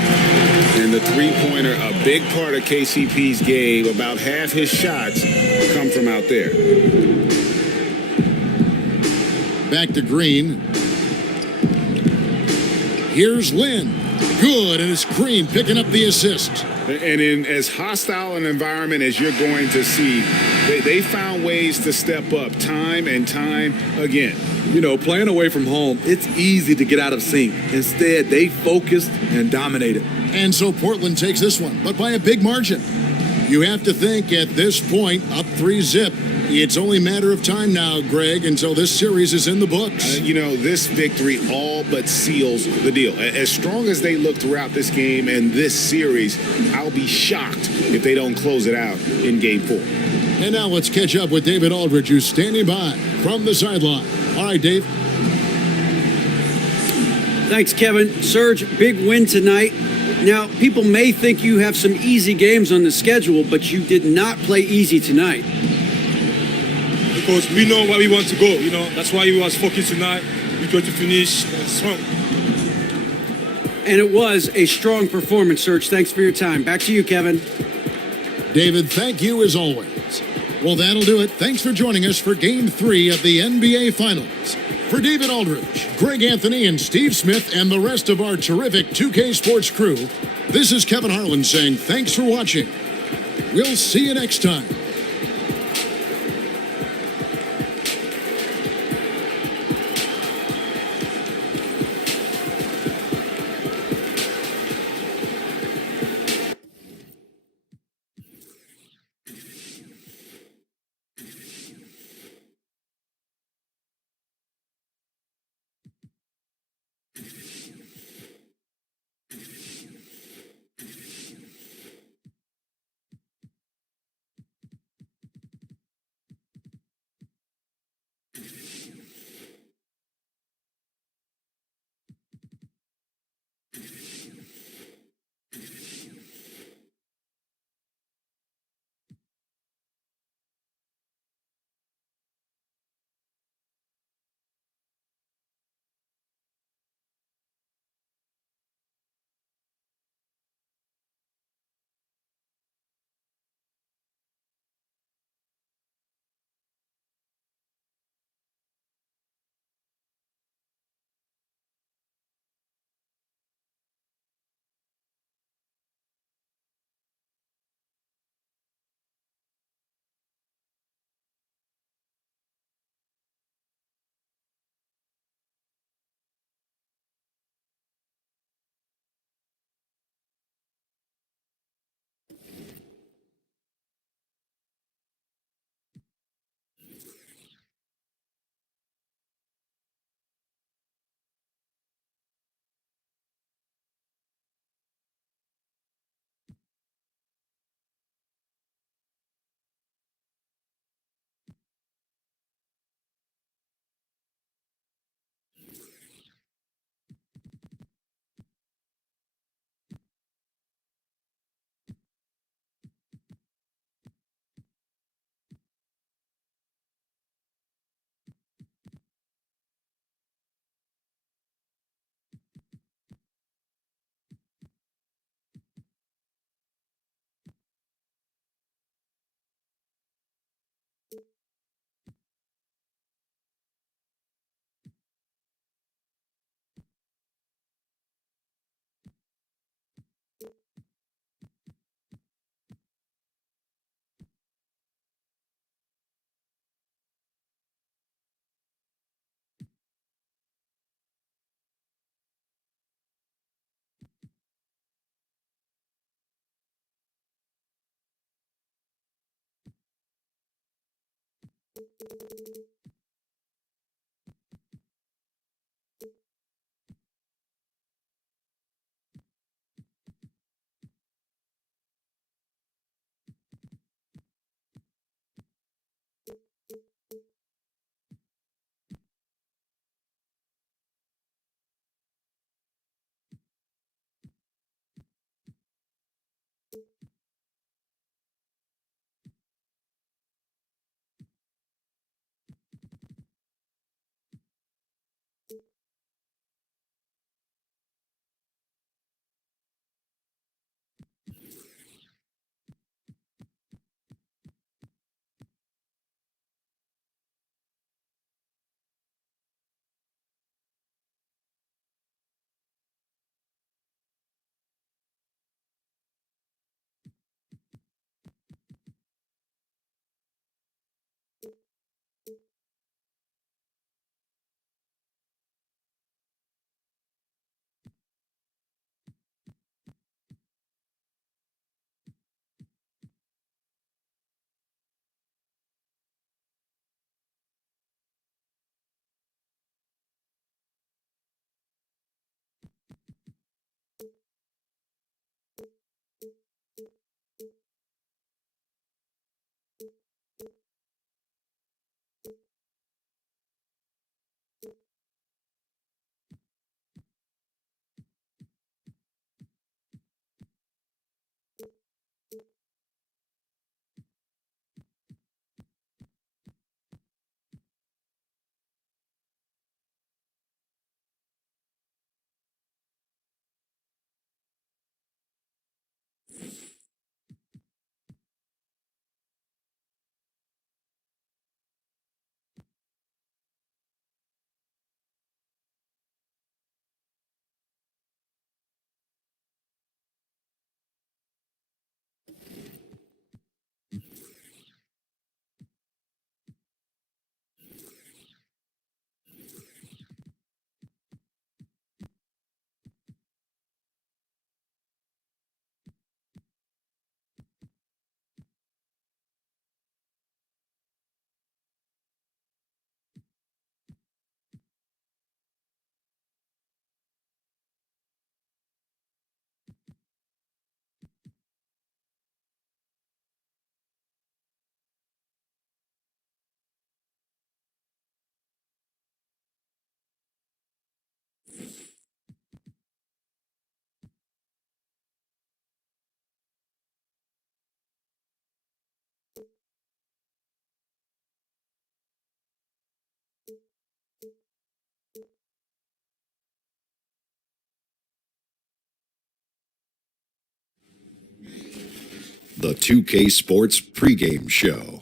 And the three-pointer, a big part of KCP's game. About half his shots come from out there. Back to Green. Here's Lin. Good, and it's Green picking up the assist. And in as hostile an environment as you're going to see, they found ways to step up time and time again. You know, playing away from home, it's easy to get out of sync. Instead, they focused and dominated. And so Portland takes this one, but by a big margin. You have to think at this point, up 3-0, It's only a matter of time now, Greg, until this series is in the books. This victory all but seals the deal. As strong as they look throughout this game and this series, I'll be shocked if they don't close it out in Game 4. And now let's catch up with David Aldridge, who's standing by from the sideline. All right, Dave. Thanks, Kevin. Serge, big win tonight. Now, people may think you have some easy games on the schedule, but you did not play easy tonight. Because we know where we want to go. That's why we was focused tonight. We try to finish strong. And it was a strong performance, Serge. Thanks for your time. Back to you, Kevin. David, thank you as always. Well, that'll do it. Thanks for joining us for Game 3 of the NBA Finals. For David Aldridge, Greg Anthony, and Steve Smith, and the rest of our terrific 2K Sports crew, this is Kevin Harlan saying thanks for watching. We'll see you next time. the 2K Sports pregame show.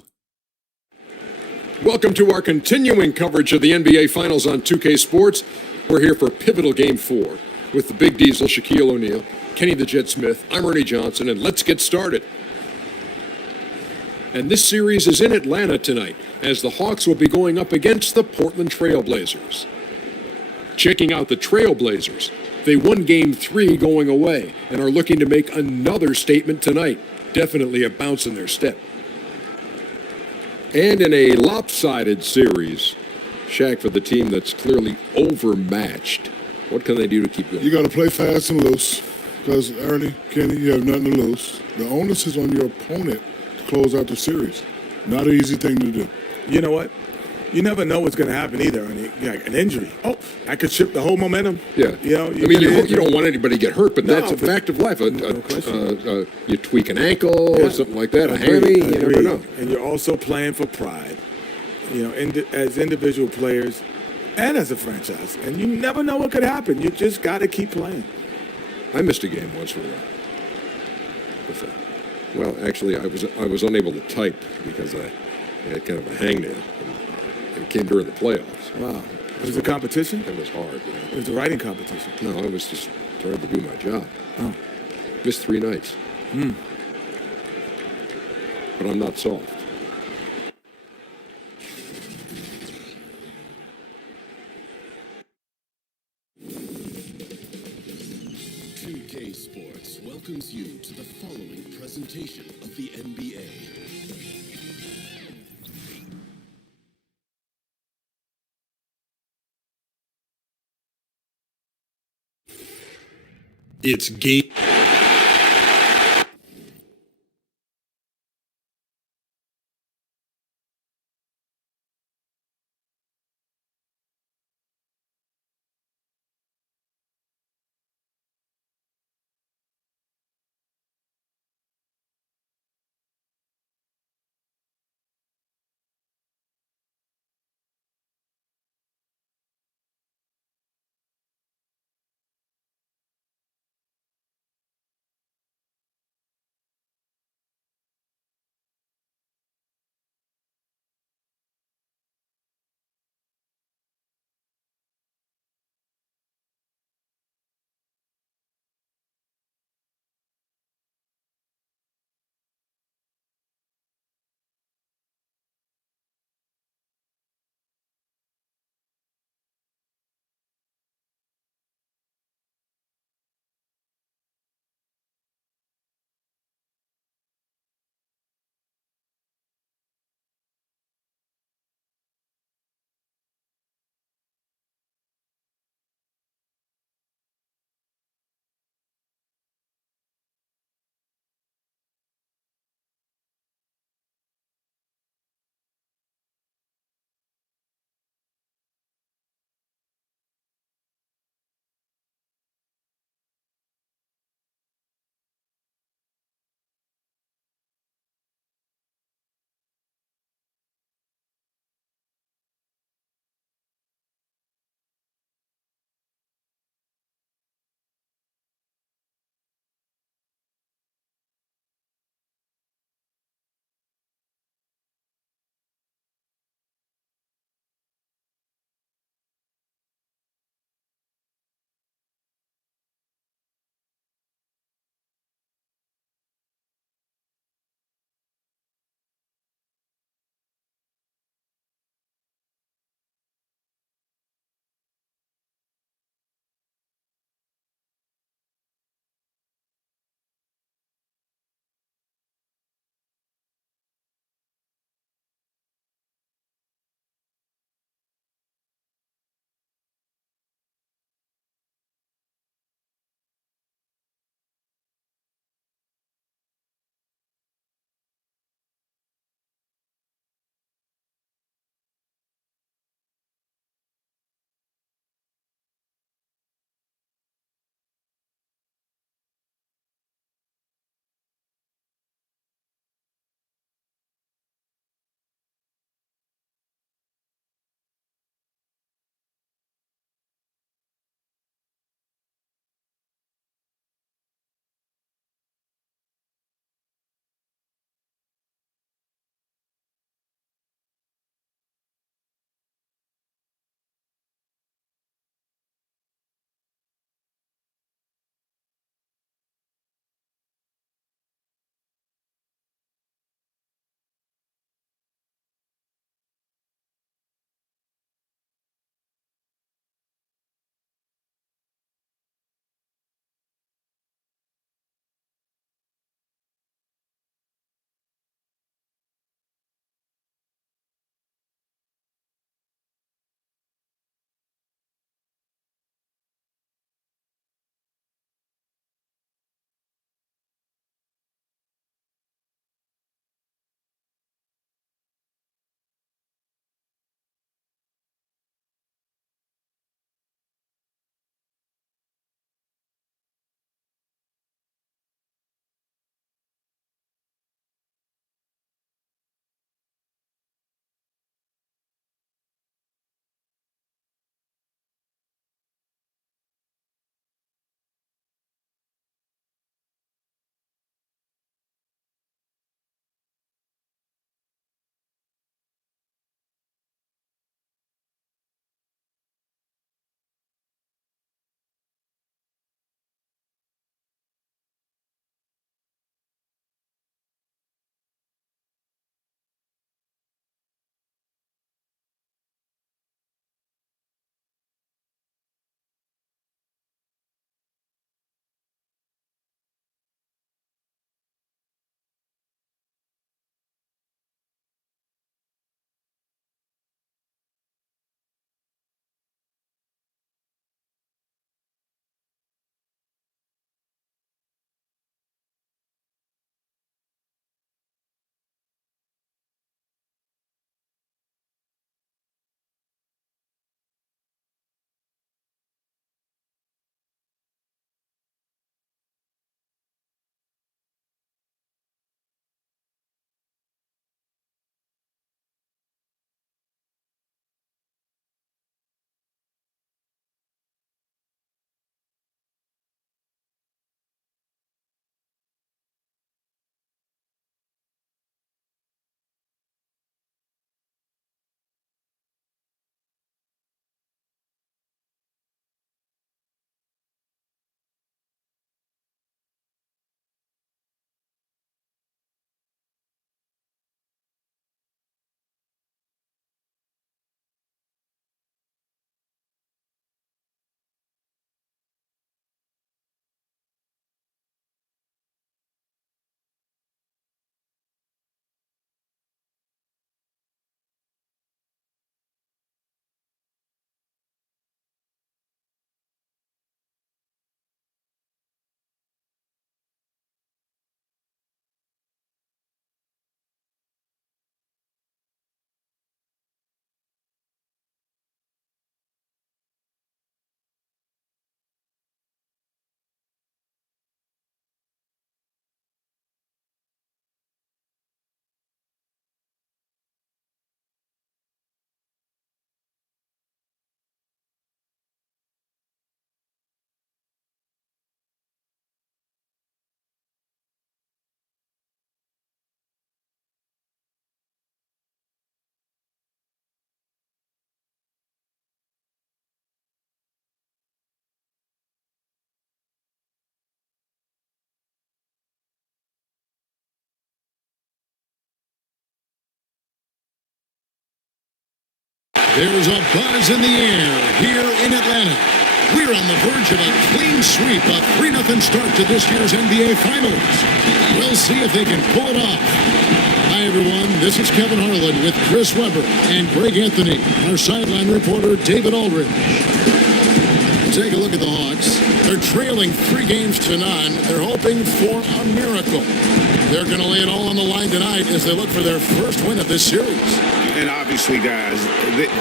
Welcome to our continuing coverage of the NBA Finals on 2K Sports. We're here for pivotal Game 4 with the Big Diesel, Shaquille O'Neal, Kenny the Jet Smith, I'm Ernie Johnson, and let's get started. And this series is in Atlanta tonight, as the Hawks will be going up against the Portland Trail Blazers. Checking out the Trail Blazers, they won Game 3 going away and are looking to make another statement tonight. Definitely a bounce in their step. And in a lopsided series, Shaq, for the team that's clearly overmatched, what can they do to keep going? You got to play fast and loose because, Ernie, Kenny, you have nothing to lose. The onus is on your opponent to close out the series. Not an easy thing to do. You know what? You never know what's going to happen either. Like an injury. Oh, I could shift the whole momentum. Yeah. You know, you don't want anybody to get hurt, but that's a fact of life. No You tweak an ankle or something like that, a hammy, you never know. And you're also playing for pride, as individual players and as a franchise. And you never know what could happen. You just got to keep playing. I missed a game once with that. Well, actually, I was unable to type because I had kind of a hangnail. It came during the playoffs. Wow. It was a competition? It was hard. It was a writing competition. No, I was just trying to do my job. Oh. Missed 3 nights. But I'm not soft. Sports welcomes you to the following presentation of the NBA. It's game. There's a buzz in the air here in Atlanta. We're on the verge of a clean sweep, a 3-0 start to this year's NBA Finals. We'll see if they can pull it off. Hi, everyone. This is Kevin Harlan with Chris Webber and Greg Anthony, our sideline reporter, David Aldridge. Take a look at the Hawks. They're trailing 3 games to none. They're hoping for a miracle. They're going to lay it all on the line tonight as they look for their first win of this series. And obviously, guys,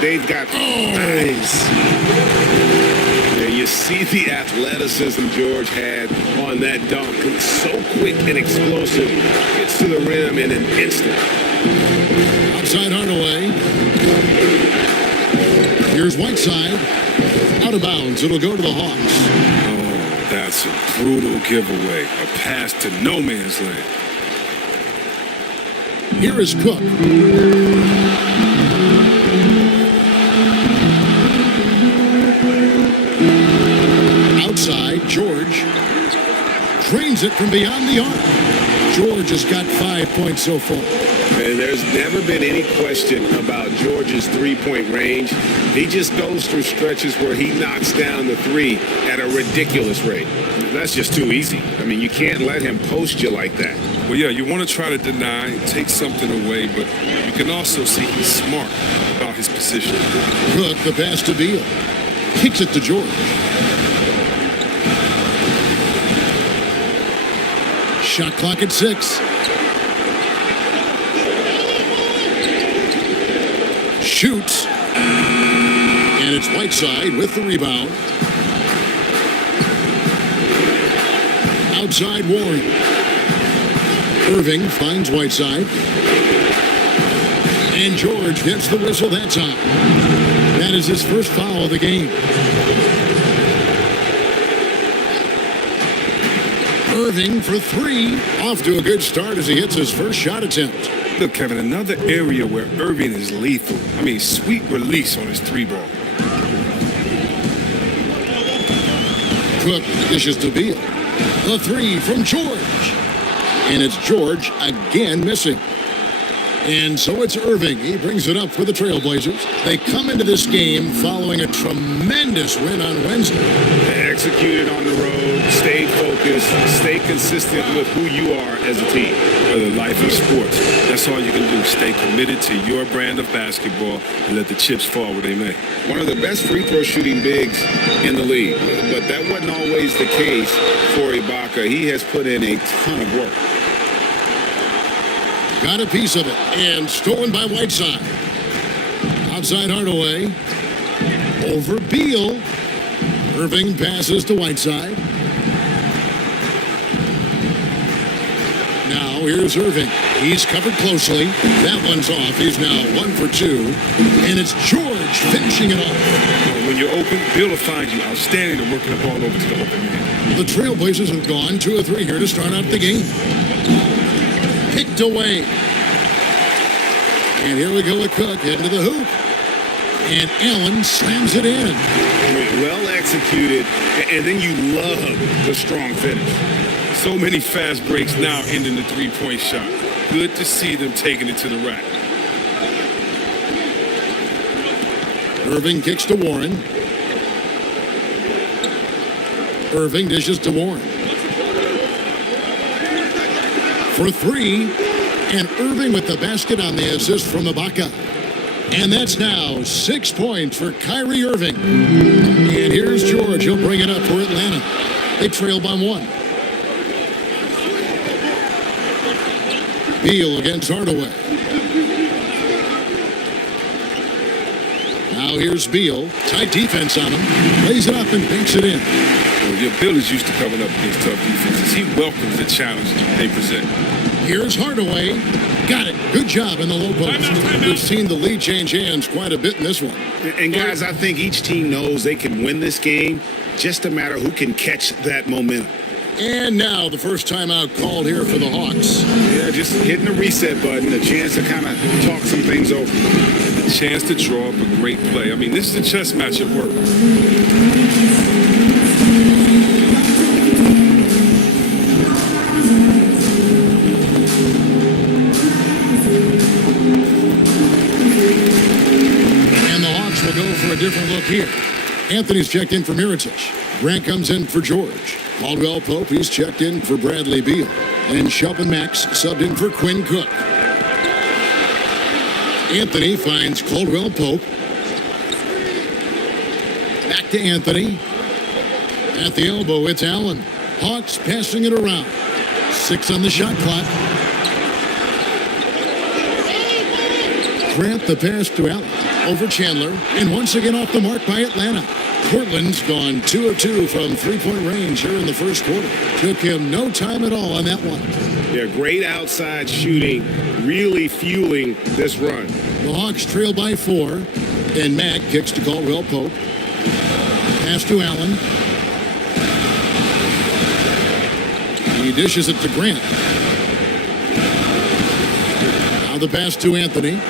they've got... Nice. Yeah, you see the athleticism George had on that dunk. It's so quick and explosive. Gets to the rim in an instant. Outside Hardaway. Here's Whiteside. Out of bounds. It'll go to the Hawks. Oh, that's a brutal giveaway. A pass to no man's land. Here is Cook. Outside, George drains it from beyond the arc. George has got 5 points so far. And there's never been any question about George's three-point range. He just goes through stretches where he knocks down the three at a ridiculous rate. That's just too easy. I mean, you can't let him post you like that. Well, yeah, you want to try to deny, take something away, but you can also see he's smart about his position. Cook, the pass to Beal. Kicks it to George. Shot clock at 6. Shoots. And it's Whiteside with the rebound. Outside Warren. Irving finds Whiteside. And George gets the whistle that time. That is his first foul of the game. Irving for 3. Off to a good start as he hits his first shot attempt. Look, Kevin, another area where Irving is lethal. I mean, sweet release on his 3-ball. Cook dishes to Beal. The 3 from George. And it's George again missing. And so it's Irving. He brings it up for the Trailblazers. They come into this game following a tremendous win on Wednesday. They executed on the road, stayed focused, stay consistent with who you are as a team. For the life of sports, that's all you can do. Stay committed to your brand of basketball and let the chips fall where they may. One of the best free throw shooting bigs in the league. But that wasn't always the case for Ibaka. He has put in a ton of work. Got a piece of it, and stolen by Whiteside. Outside Hardaway. Over Beal. Irving passes to Whiteside. Now here's Irving. He's covered closely. That one's off. He's now 1 for 2. And it's George finishing it off. When you're open, Bill will find you. Outstanding at working the ball over to the open man. The Trailblazers have gone 2 of 3 here to start out the game. Picked away. And here we go with Cook into the hoop. And Allen slams it in. Well executed, and then you love the strong finish. So many fast breaks now ending the 3-point shot. Good to see them taking it to the rack. Irving kicks to Warren. Irving dishes to Warren. For 3, and Irving with the basket on the assist from Ibaka. And that's now 6 points for Kyrie Irving. And here's George. He'll bring it up for Atlanta. They trail by 1. Beal against Hardaway. Now here's Beal. Tight defense on him. Lays it up and banks it in. Well, your Bill is used to coming up against tough defenses. He welcomes the challenge they present. Here's Hardaway. Got it. Good job in the low post. We've seen the lead change hands quite a bit in this one. And guys, I think each team knows they can win this game. Just a matter who can catch that momentum. And now the first timeout called here for the Hawks. Yeah, just hitting the reset button, a chance to kind of talk some things over. A chance to draw up a great play. I mean, this is a chess match at work. And the Hawks out here. Anthony's checked in for Miritich. Grant comes in for George. Caldwell Pope, he's checked in for Bradley Beal. And Shelvin Max subbed in for Quinn Cook. Anthony finds Caldwell Pope. Back to Anthony. At the elbow, it's Allen. Hawks passing it around. 6 on the shot clock. Grant the pass to Allen. Over Chandler. And once again off the mark by Atlanta. Portland's gone 2 of 2 from three-point range here in the first quarter. Took him no time at all on that one. Yeah, great outside shooting, really fueling this run. The Hawks trail by 4. And Mack kicks to Caldwell Pope. Pass to Allen. He dishes it to Grant. Now the pass to Anthony.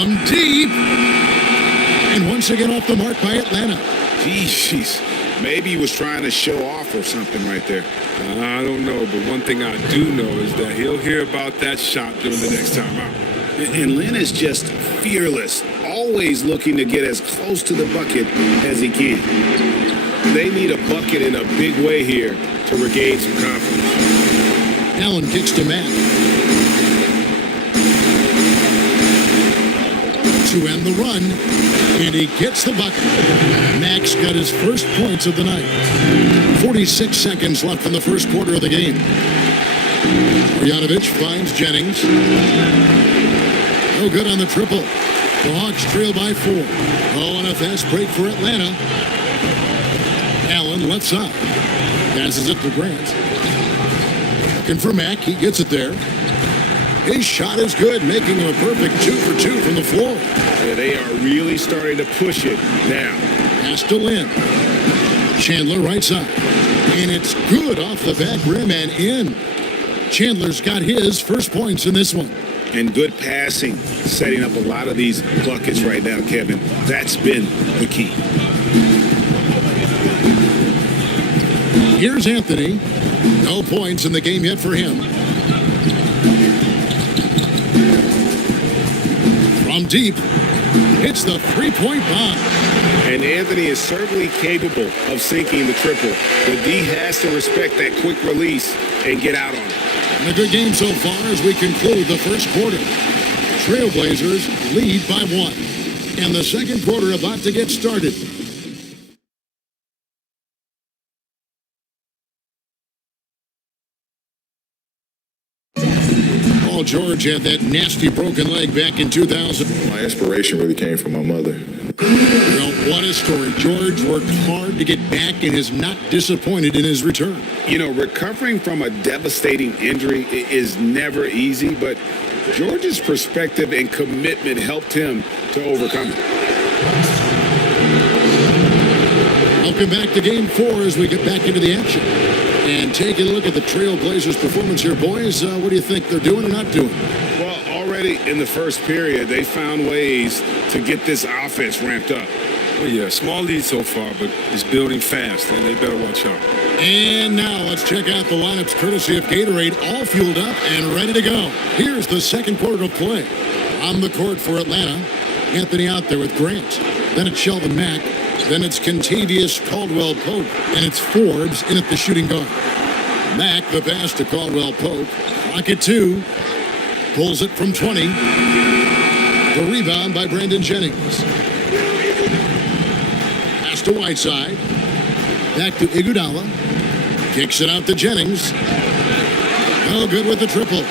From deep. And once again off the mark by Atlanta. Jeez, maybe he was trying to show off or something right there. I don't know, but one thing I do know is that he'll hear about that shot during the next time out. And Lynn is just fearless, always looking to get as close to the bucket as he can. They need a bucket in a big way here to regain some confidence. Allen kicks to Matt. To end the run, and he gets the bucket. Max got his first points of the night. 46 seconds left in the first quarter of the game. Marjanovic finds Jennings. No good on the triple. The Hawks trail by 4. Oh, and a fast break for Atlanta. Allen left side. Passes it to Grant. Looking for Mack. He gets it there. His shot is good, making him a perfect 2 for 2 from the floor. Yeah, they are really starting to push it now. Pass to Lynn. Chandler right side. And it's good off the back rim and in. Chandler's got his first points in this one. And good passing, setting up a lot of these buckets right now, Kevin. That's been the key. Here's Anthony. No points in the game yet for him. From deep, it's the three-point bomb. And Anthony is certainly capable of sinking the triple. But D has to respect that quick release and get out on it. And a good game so far as we conclude the first quarter. Trailblazers lead by 1. And the second quarter about to get started. Paul George had that nasty broken leg back in 2000. My inspiration really came from my mother. Well, what a story. George worked hard to get back and is not disappointed in his return. You know, recovering from a devastating injury is never easy, but George's perspective and commitment helped him to overcome it. Welcome back to Game 4 as we get back into the action. And taking a look at the Trailblazers' performance here, boys. What do you think they're doing or not doing? Well, already in the first period, they found ways to get this offense ramped up. Well, yeah, small lead so far, but it's building fast, and they better watch out. And now let's check out the lineups courtesy of Gatorade, all fueled up and ready to go. Here's the second quarter of play. On the court for Atlanta, Anthony out there with Grant. Then it's Shelvin Mack. Then it's Contavious Caldwell Pope. And it's Forbes in at the shooting guard. Mack, the pass to Caldwell Pope. Clock at 2. Pulls it from 20. The rebound by Brandon Jennings. Pass to Whiteside. Back to Iguodala. Kicks it out to Jennings. No good with the triple.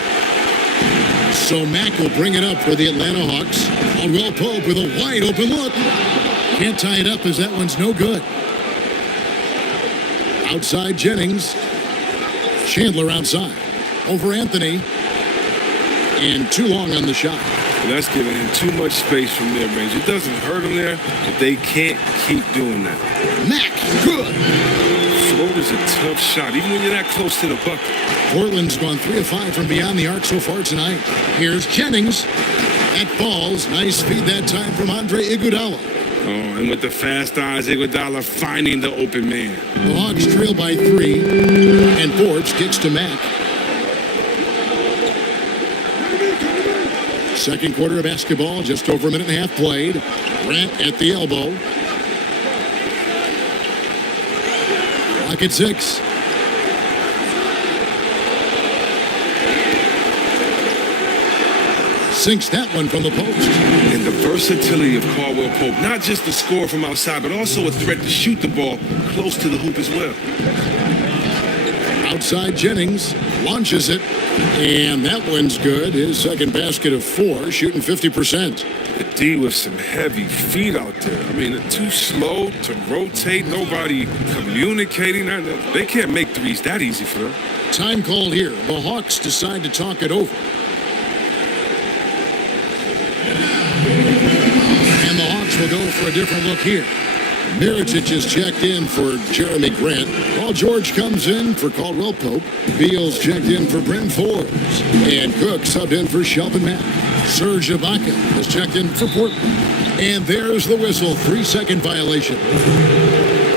So Mack will bring it up for the Atlanta Hawks. Caldwell Pope with a wide open look. Can't tie it up as that one's no good. Outside Jennings. Chandler outside. Over Anthony. And too long on the shot. Well, that's giving him too much space from mid-range. It doesn't hurt him there, but they can't keep doing that. Mack, good. Floater's a tough shot, even when you're that close to the bucket. Portland's gone 3 of 5 from beyond the arc so far tonight. Here's Jennings. That falls. Nice feed that time from Andre Iguodala. Oh, and with the fast eyes, Iguodala finding the open man. The Hawks trail by 3. And Forbes kicks to Mack. Second quarter of basketball, just over a minute and a half played. Grant at the elbow. Clock at 6. Sinks that one from the post. And the versatility of Caldwell Pope, not just the score from outside, but also a threat to shoot the ball close to the hoop as well. Outside Jennings launches it, and that one's good. His second basket of 4, shooting 50%. The D with some heavy feet out there. I mean, they're too slow to rotate. Nobody communicating. They can't make threes that easy for them. Time called here. The Hawks decide to talk it over. And the Hawks will go for a different look here. Mirotic is checked in for Jeremy Grant, while George comes in for Caldwell Pope. Beal's checked in for Bryn Forbes, and Cook subbed in for Shelvin Mack. Serge Ibaka is checked in for Portland. And there's the whistle, 3-second violation.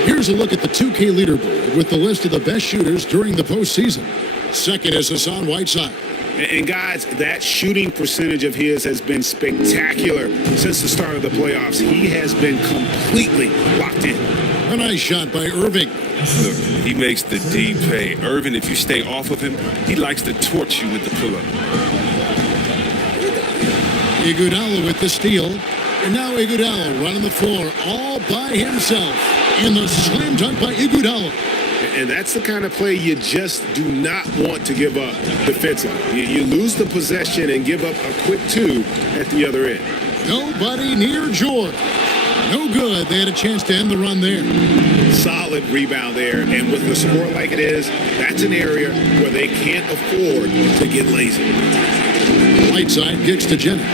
Here's a look at the 2K leaderboard with the list of the best shooters during the postseason. Second is Hassan Whiteside. And guys, that shooting percentage of his has been spectacular since the start of the playoffs. He has been completely locked in. A nice shot by Irving. Look, he makes the D pay. Irvin, if you stay off of him, he likes to torch you with the pull-up. Iguodala with the steal. And now Iguodala running the floor all by himself. And the slam dunk by Iguodala. And that's the kind of play you just do not want to give up defensively. You lose the possession and give up a quick 2 at the other end. Nobody near George. No good. They had a chance to end the run there. Solid rebound there. And with the score like it is, that's an area where they can't afford to get lazy. Whiteside kicks to Jennings.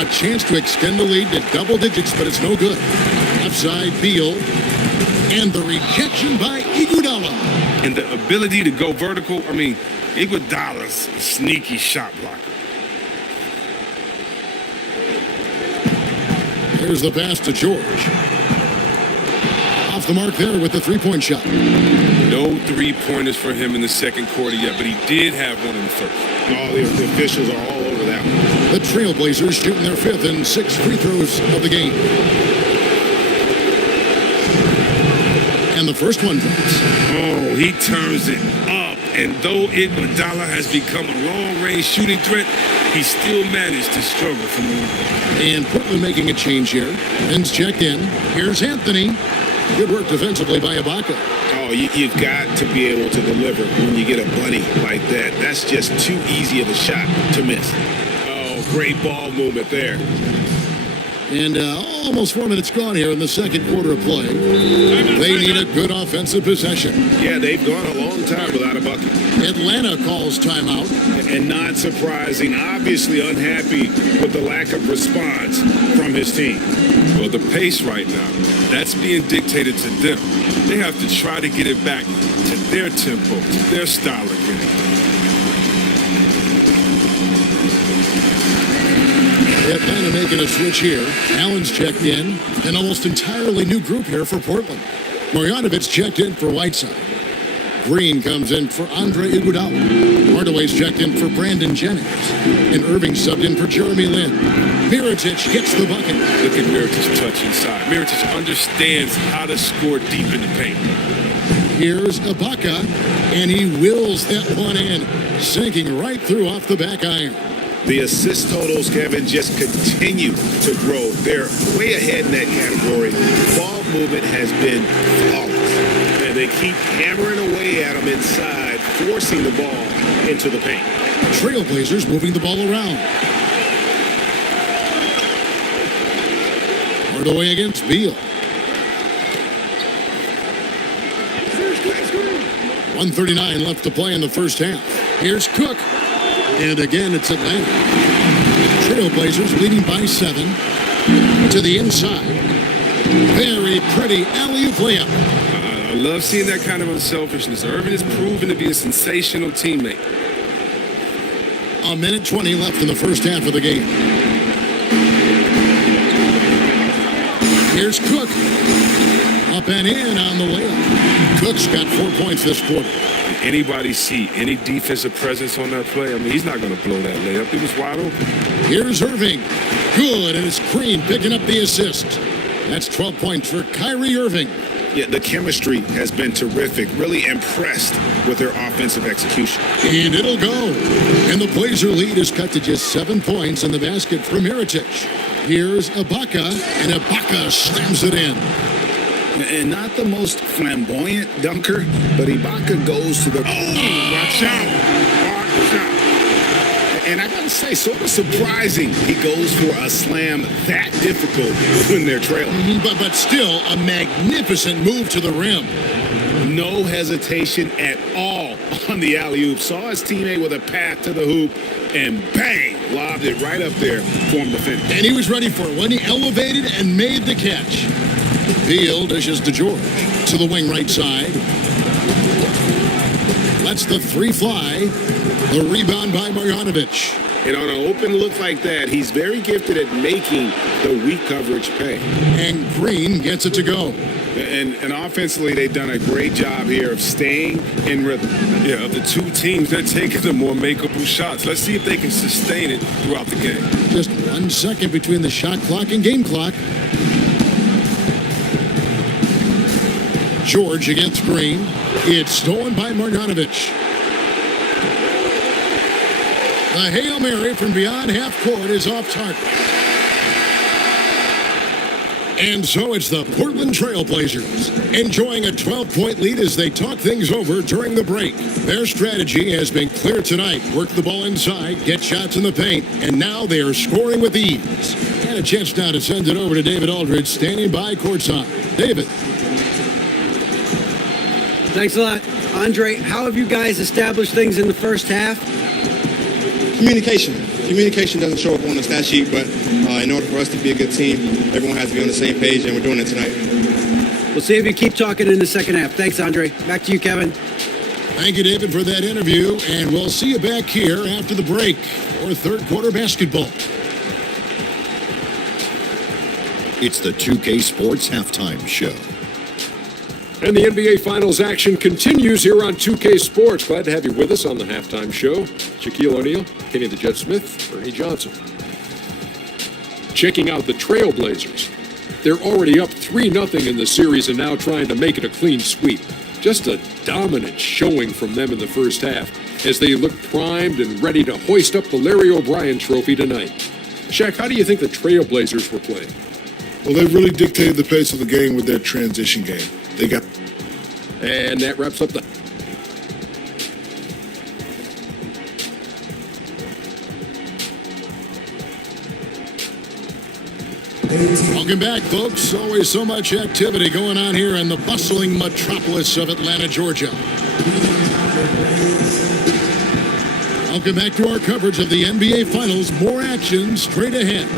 A chance to extend the lead to double digits, but it's no good. Left side, Beal. And the rejection by Iguodala. And the ability to go vertical, I mean, Iguodala's a sneaky shot blocker. Here's the pass to George. Off the mark there with the three-point shot. No three-pointers for him in the second quarter yet, but he did have one in the first. Oh, the officials are all over that one. The Trailblazers shooting their 5th and 6th free throws of the game. And the first one drops. Oh, he turns it up. And though Iguodala has become a long-range shooting threat, he still managed to struggle from the line. And Portland making a change here. Ben's checked in. Here's Anthony. Good work defensively by Ibaka. Oh, you've got to be able to deliver when you get a bunny like that. That's just too easy of a shot to miss. Oh, great ball movement there. And almost 4 minutes gone here in the second quarter of play. They need a good offensive possession. Yeah, they've gone a long time without a bucket. Atlanta calls timeout. And not surprising, obviously unhappy with the lack of response from his team. Well, the pace right now, that's being dictated to them. They have to try to get it back to their tempo, to their style again. Atlanta making a switch here. Allen's checked in. An almost entirely new group here for Portland. Marjanovic checked in for Whiteside. Green comes in for Andre Iguodala. Hardaway's checked in for Brandon Jennings. And Irving subbed in for Jeremy Lin. Mirotic gets the bucket. Look at Mirotic's touch inside. Mirotic understands how to score deep in the paint. Here's Ibaka, and he wills that one in, sinking right through off the back iron. The assist totals, Kevin, just continue to grow. They're way ahead in that category. Ball movement has been flawless. And they keep hammering away at them inside, forcing the ball into the paint. Trailblazers moving the ball around. Hardaway against Beal. 1:39 left to play in the first half. Here's Cook. And again, it's Atlanta. Trailblazers leading by 7 to the inside. Very pretty alley-oop layup. I love seeing that kind of unselfishness. Irvin has proven to be a sensational teammate. 1:20 left in the first half of the game. Here's Cook. Up and in on the layup. Cook's got 4 points this quarter. Anybody see any defensive presence on that play? I mean, he's not going to blow that layup. It was wide open. Here's Irving. Good, and it's Green picking up the assist. That's 12 points for Kyrie Irving. Yeah, the chemistry has been terrific. Really impressed with their offensive execution. And it'll go. And the Blazer lead is cut to just 7 points in the basket for Mirotic. Here's Ibaka, and Ibaka slams it in. And not the most flamboyant dunker, but Ibaka goes to the... Oh, watch out. Watch out. And I gotta say, sort of surprising he goes for a slam that difficult when they're trailing. But still, a magnificent move to the rim. No hesitation at all on the alley-oop. Saw his teammate with a path to the hoop, and bang, lobbed it right up there for him to finish. And he was ready for it when he elevated and made the catch. Beal dishes to George to the wing right side. Lets the three fly. The rebound by Marjanovic. And on an open look like that, he's very gifted at making the weak coverage pay. And Green gets it to go. And offensively, they've done a great job here of staying in rhythm. Yeah, of the two teams, they're taking the more makeable shots. Let's see if they can sustain it throughout the game. Just 1 second between the shot clock and game clock. George against Green. It's stolen by Marjanovic. The Hail Mary from beyond half court is off target. And so it's the Portland Trailblazers enjoying a 12-point lead as they talk things over during the break. Their strategy has been clear tonight. Work the ball inside, get shots in the paint, and now they are scoring with ease. And a chance now to send it over to David Aldridge, standing by courtside. David. Thanks a lot. Andre, how have you guys established things in the first half? Communication. Communication doesn't show up on the stat sheet, but in order for us to be a good team, everyone has to be on the same page, and we're doing it tonight. We'll see if you keep talking in the second half. Thanks, Andre. Back to you, Kevin. Thank you, David, for that interview, and we'll see you back here after the break for third quarter basketball. It's the 2K Sports Halftime Show. And the NBA Finals action continues here on 2K Sports. Glad to have you with us on the halftime show. Shaquille O'Neal, Kenny the Jet Smith, Ernie Johnson. Checking out the Trailblazers. They're already up 3-0 in the series and now trying to make it a clean sweep. Just a dominant showing from them in the first half as they look primed and ready to hoist up the Larry O'Brien Trophy tonight. Shaq, how do you think the Trailblazers were playing? Well, they really dictated the pace of the game with their transition game. They got... And that wraps up the... Welcome back, folks. Always so much activity going on here in the bustling metropolis of Atlanta, Georgia. Welcome back to our coverage of the NBA Finals. More action straight ahead.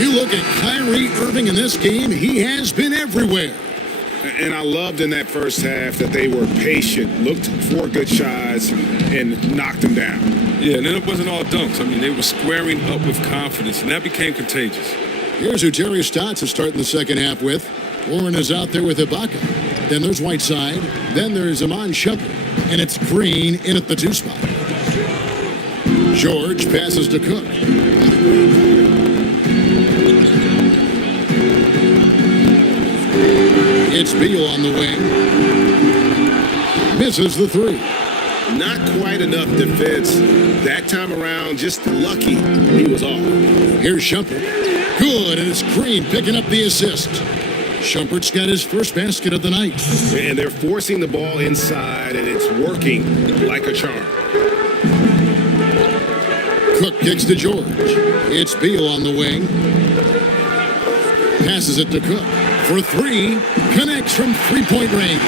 You look at Kyrie Irving in this game, he has been everywhere. And I loved in that first half that they were patient, looked for good shots, and knocked them down. Yeah, and then it wasn't all dunks. I mean, they were squaring up with confidence, and that became contagious. Here's who Terry Stotts is starting the second half with. Warren is out there with Ibaka. Then there's Whiteside. Then there's Iman Shumpert. And it's Green in at the 2 spot. George passes to Cook. It's Beal on the wing. Misses the 3. Not quite enough defense. That time around, just lucky he was off. Here's Shumpert. Good, and it's Green picking up the assist. Shumpert's got his first basket of the night. And they're forcing the ball inside, and it's working like a charm. Cook kicks to George. It's Beal on the wing. Passes it to Cook. For 3, connects from 3-point range.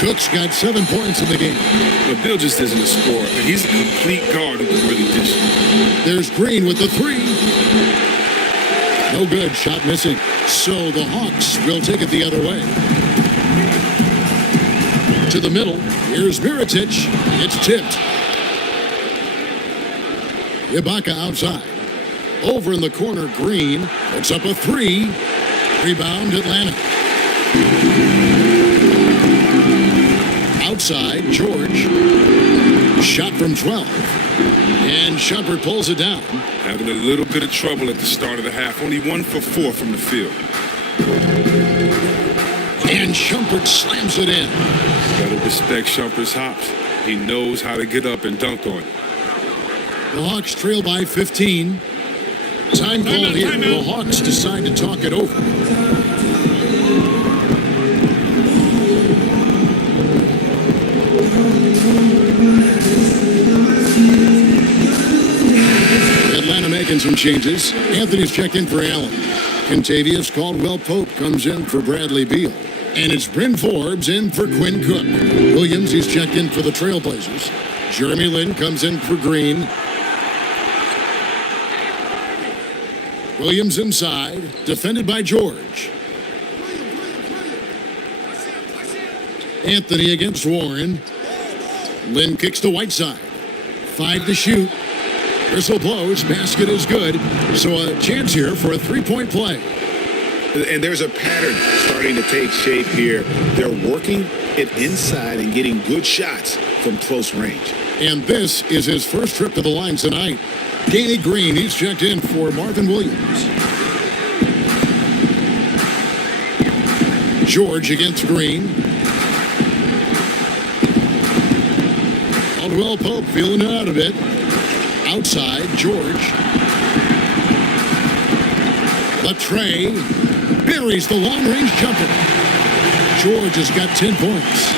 Cook's got 7 points in the game. But Bill just isn't a scorer. He's a complete guard who can really dish. There's Green with the 3. No good. Shot missing. So the Hawks will take it the other way. To the middle. Here's Mirotic. It's tipped. Ibaka outside. Over in the corner, Green puts up a 3. Rebound, Atlanta. Outside, George. Shot from 12. And Shumpert pulls it down. Having a little bit of trouble at the start of the half. Only 1 for 4 from the field. And Shumpert slams it in. Gotta respect Shumpert's hops. He knows how to get up and dunk on it. The Hawks trail by 15. Time call here. The Hawks decide to talk it over. Atlanta making some changes. Anthony's checked in for Allen. Contavious Caldwell-Pope comes in for Bradley Beal. And it's Bryn Forbes in for Quinn Cook. Williams, he's checked in for the Trailblazers. Jeremy Lin comes in for Green. Williams inside, defended by George. Anthony against Warren. Lin kicks to Whiteside. 5 to shoot. Whistle blows, basket is good. So a chance here for a three-point play. And there's a pattern starting to take shape here. They're working it inside and getting good shots from close range. And this is his first trip to the line tonight. Danny Green, he's checked in for Marvin Williams. George against Green. Caldwell-Pope feeling it out a bit. Outside, George. Latre buries the long-range jumper. George has got 10 points.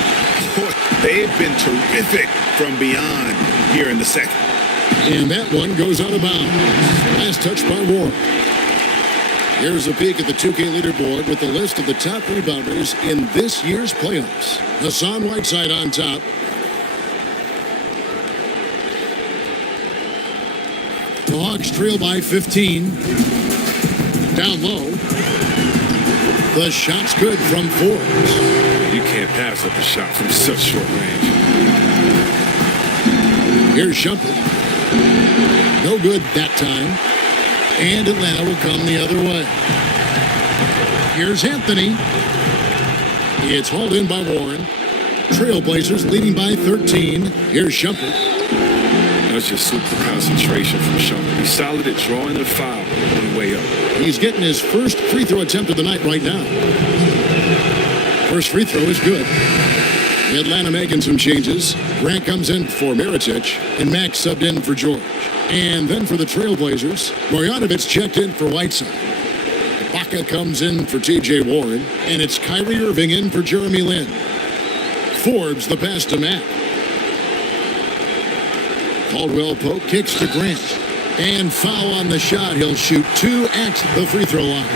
They've been terrific from beyond here in the second. And that one goes out of bounds. Last touch by Warren. Here's a peek at the 2K leaderboard with the list of the top rebounders in this year's playoffs. Hassan Whiteside on top. The Hawks trail by 15. Down low. The shot's good from Forbes. You can't pass up a shot from such short range. Here's Shumpert. No good that time. And Atlanta will come the other way. Here's Anthony. It's hauled in by Warren. Trailblazers leading by 13. Here's Shumpert. That's just super concentration from Shumpert. He's solid at drawing a foul on the way up. He's getting his first free throw attempt of the night right now. First free throw is good. Atlanta making some changes. Grant comes in for Mirotic, and Max subbed in for George. And then for the Trailblazers, Marjanovic checked in for Whiteside. Baca comes in for T.J. Warren, and it's Kyrie Irving in for Jeremy Lin. Forbes the pass to Matt. Caldwell-Pope kicks to Grant. And foul on the shot. He'll shoot 2 at the free throw line.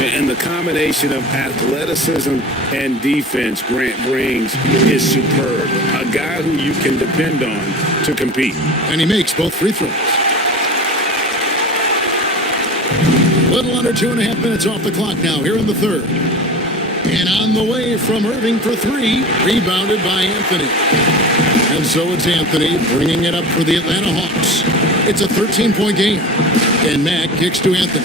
And the combination of athleticism and defense Grant brings is superb. A guy who you can depend on to compete. And he makes both free throws. Little under 2.5 minutes off the clock now here in the third. And on the way from Irving for 3, rebounded by Anthony. And so it's Anthony bringing it up for the Atlanta Hawks. It's a 13-point game. And Mack kicks to Anthony.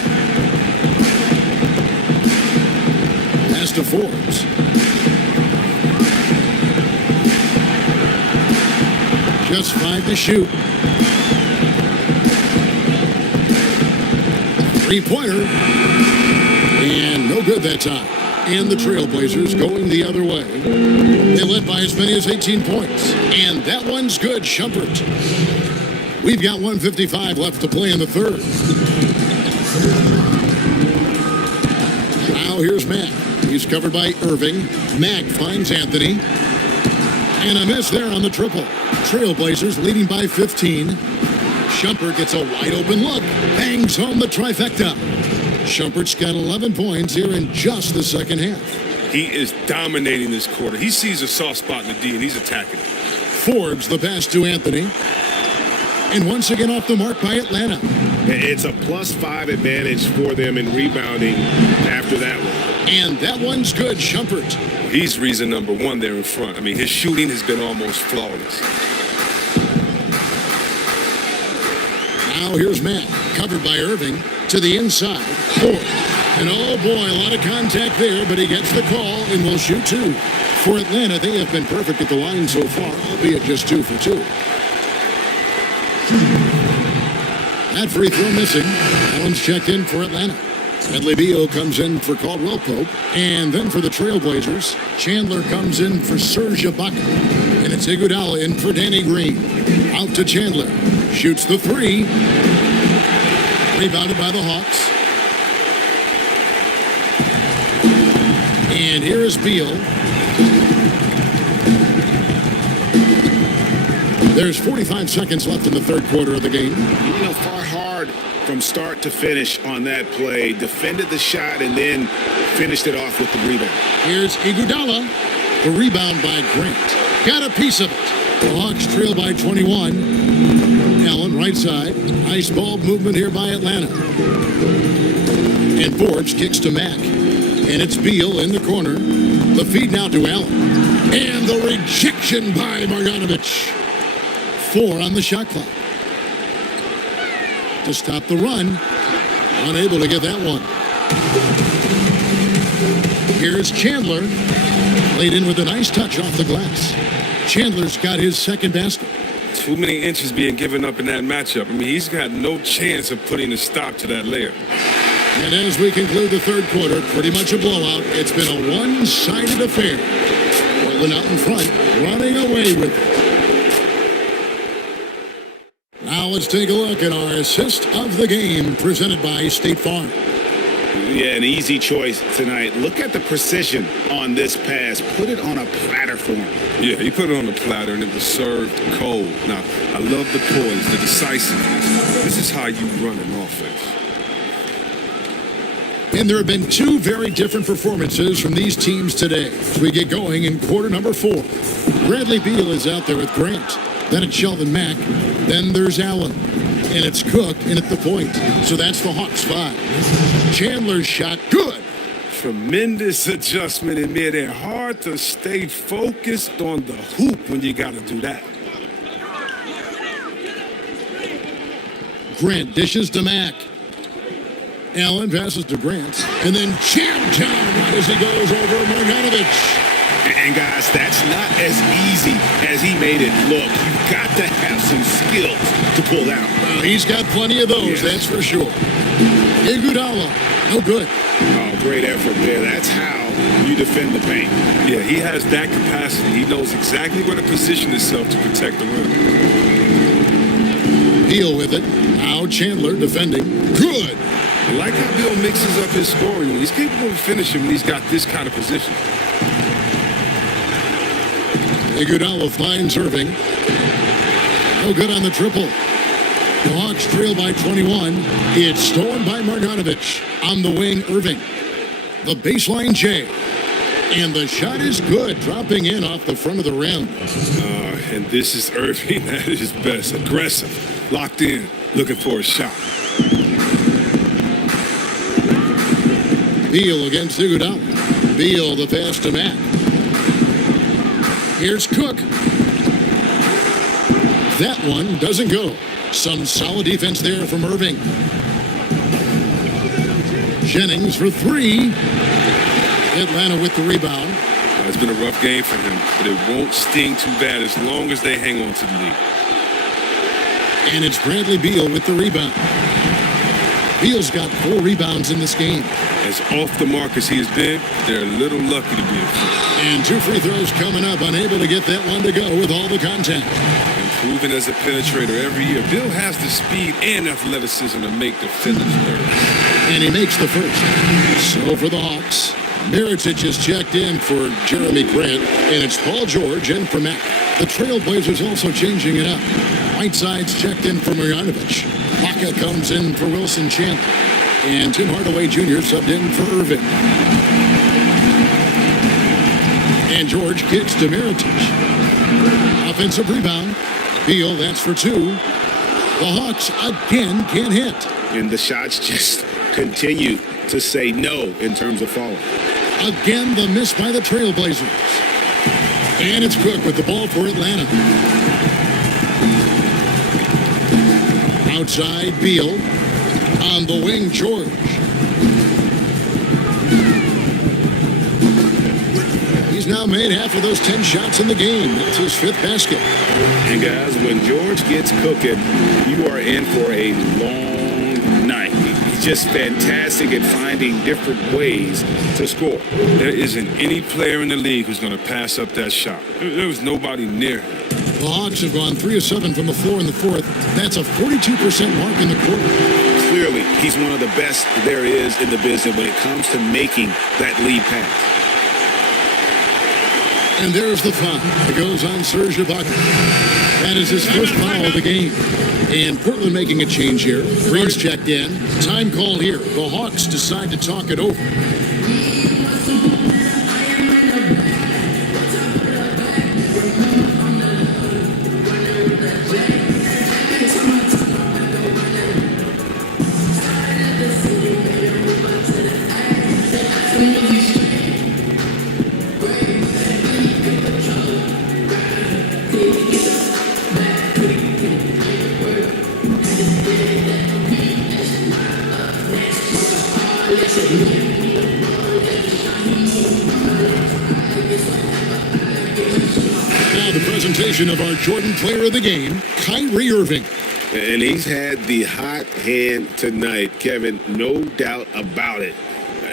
Pass to Forbes. Just 5 to shoot. Three-pointer. And no good that time. And the Trailblazers going the other way. They led by as many as 18 points. And that one's good, Shumpert. We've got 1:55 left to play in the third. Now here's Mack. He's covered by Irving. Mack finds Anthony. And a miss there on the triple. Trailblazers leading by 15. Shumpert gets a wide open look. Bangs home the trifecta. Shumpert's got 11 points here in just the second half. He is dominating this quarter. He sees a soft spot in the D and he's attacking it. Forbes the pass to Anthony. And once again off the mark by Atlanta. It's a +5 advantage for them in rebounding after that one. And that one's good, Shumpert. He's reason number 1 there in front. I mean, his shooting has been almost flawless. Now Now here's Matt, covered by Irving, to the inside. Ford. And oh boy, a lot of contact there, but he gets the call and will shoot two. For Atlanta, they have been perfect at the line so far, albeit just 2 for 2. That free throw missing. Allen's checked in for Atlanta. Bradley Beal comes in for Caldwell Pope. And then for the Trailblazers, Chandler comes in for Serge Ibaka. And it's Iguodala in for Danny Green. Out to Chandler. Shoots the three. Rebounded by the Hawks. And here is Beal. There's 45 seconds left in the third quarter of the game. Fought hard from start to finish on that play. Defended the shot and then finished it off with the rebound. Here's Iguodala. The rebound by Grant. Got a piece of it. The Hawks trail by 21. Allen, right side. Ice ball movement here by Atlanta. And Forbes kicks to Mack. And it's Beal in the corner. The feed now to Allen. And the rejection by Marjanovic. 4 on the shot clock. To stop the run. Unable to get that one. Here's Chandler. Laid in with a nice touch off the glass. Chandler's got his second basket. Too many inches being given up in that matchup. I mean, he's got no chance of putting a stop to that layup. And as we conclude the third quarter, pretty much a blowout. It's been a one-sided affair. Portland out in front, running away with it. Now let's take a look at our assist of the game, presented by State Farm. Yeah, an easy choice tonight. Look at the precision on this pass. Put it on a platter for him. Yeah, he put it on the platter and it was served cold. Now, I love the poise, the decisiveness. This is how you run an offense. And there have been two very different performances from these teams today as we get going in quarter number 4. Bradley Beal is out there with Grant. Then it's Sheldon Mack. Then there's Allen. And it's Cook in at the point. So that's the Hawks 5. Chandler's shot, good. Tremendous adjustment in midair. Hard to stay focused on the hoop when you got to do that. Grant dishes to Mack. Allen passes to Grant. And then jam down right as he goes over Marjanovic. And guys, that's not as easy as he made it look. You've got to have some skills to pull that. Well, he's got plenty of those, that's for sure. Iguodala, no good. Oh, great effort there. That's how you defend the paint. Yeah, he has that capacity. He knows exactly where to position himself to protect the rim. Beal with it. Now Chandler defending. Good. I like how Bill mixes up his scoring. He's capable of finishing when he's got this kind of position. Iguodala finds Irving. No good on the triple. The Hawks trail by 21. It's stolen by Marjanovic. On the wing, Irving. The baseline J. And the shot is good, dropping in off the front of the rim. And this is Irving at his best. Aggressive, locked in, looking for a shot. Beal against Iguodala. Beal the pass to Matt. Here's Cook. That one doesn't go. Some solid defense there from Irving. Jennings for 3. Atlanta with the rebound. It's been a rough game for him, but it won't sting too bad as long as they hang on to the lead. And it's Bradley Beal with the rebound. Beal's got 4 rebounds in this game. As off the mark as he has been, they're a little lucky to be in front. And 2 free throws coming up, unable to get that one to go with all the contact. Improving as a penetrator every year. Bill has the speed and athleticism to make defenders nervous. And he makes the first. So for the Hawks, Mirotic is checked in for Jeremy Grant, and it's Paul George in for Mack. The Trailblazers also changing it up. Whiteside's checked in for Marjanovic. Baca comes in for Wilson Chandler. And Tim Hardaway Jr. subbed in for Irving. And George kicks to Mirotic. Offensive rebound. Beal, that's for 2. The Hawks again can't hit. And the shots just continue to say no in terms of falling. Again, the miss by the Trailblazers. And it's Cook with the ball for Atlanta. Now Outside, Beal. On the wing, George. He's now made half of those 10 shots in the game. That's his 5th basket. And guys, when George gets cooking, you are in for a long night. He's just fantastic at finding different ways to score. There isn't any player in the league who's going to pass up that shot. There was nobody near him. The Hawks have gone 3 of 7 from the floor in the 4th. That's a 42% mark in the quarter. Clearly, he's one of the best there is in the business when it comes to making that lead pass. And there's the foul. It goes on Serge Ibaka. That is his first foul of the game. And Portland making a change here. Green's checked in. Time call here. The Hawks decide to talk it over. Now the presentation of our Jordan Player of the Game, Kyrie Irving. And he's had the hot hand tonight, Kevin, no doubt about it.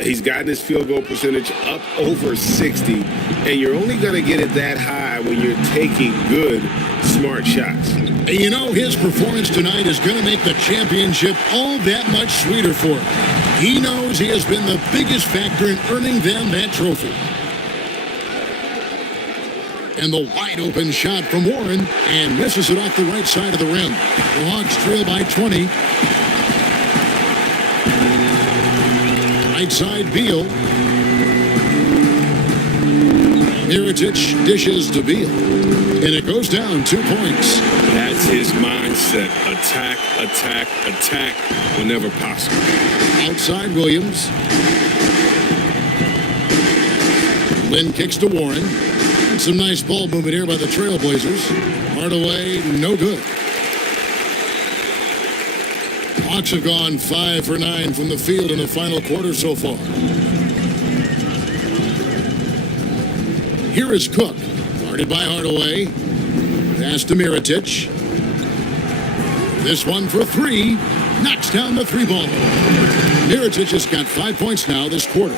He's gotten his field goal percentage up over 60, and you're only going to get it that high when you're taking good, smart shots. And you know, his performance tonight is going to make the championship all that much sweeter for him. He knows he has been the biggest factor in earning them that trophy. And the wide open shot from Warren, and misses it off the right side of the rim. The Hawks trail by 20. Right side, Beal. Mirotic dishes to Beal. And it goes down 2 points. That's his mindset. Attack, attack, attack whenever possible. Outside, Williams. Lynn kicks to Warren. Some nice ball movement here by the Trailblazers. Hardaway, no good. Hawks have gone 5 for 9 from the field in the final quarter so far. Here is Cook, guarded by Hardaway. Pass to Mirotic. This one for 3. Knocks down the 3-ball. Mirotic has got 5 points now this quarter.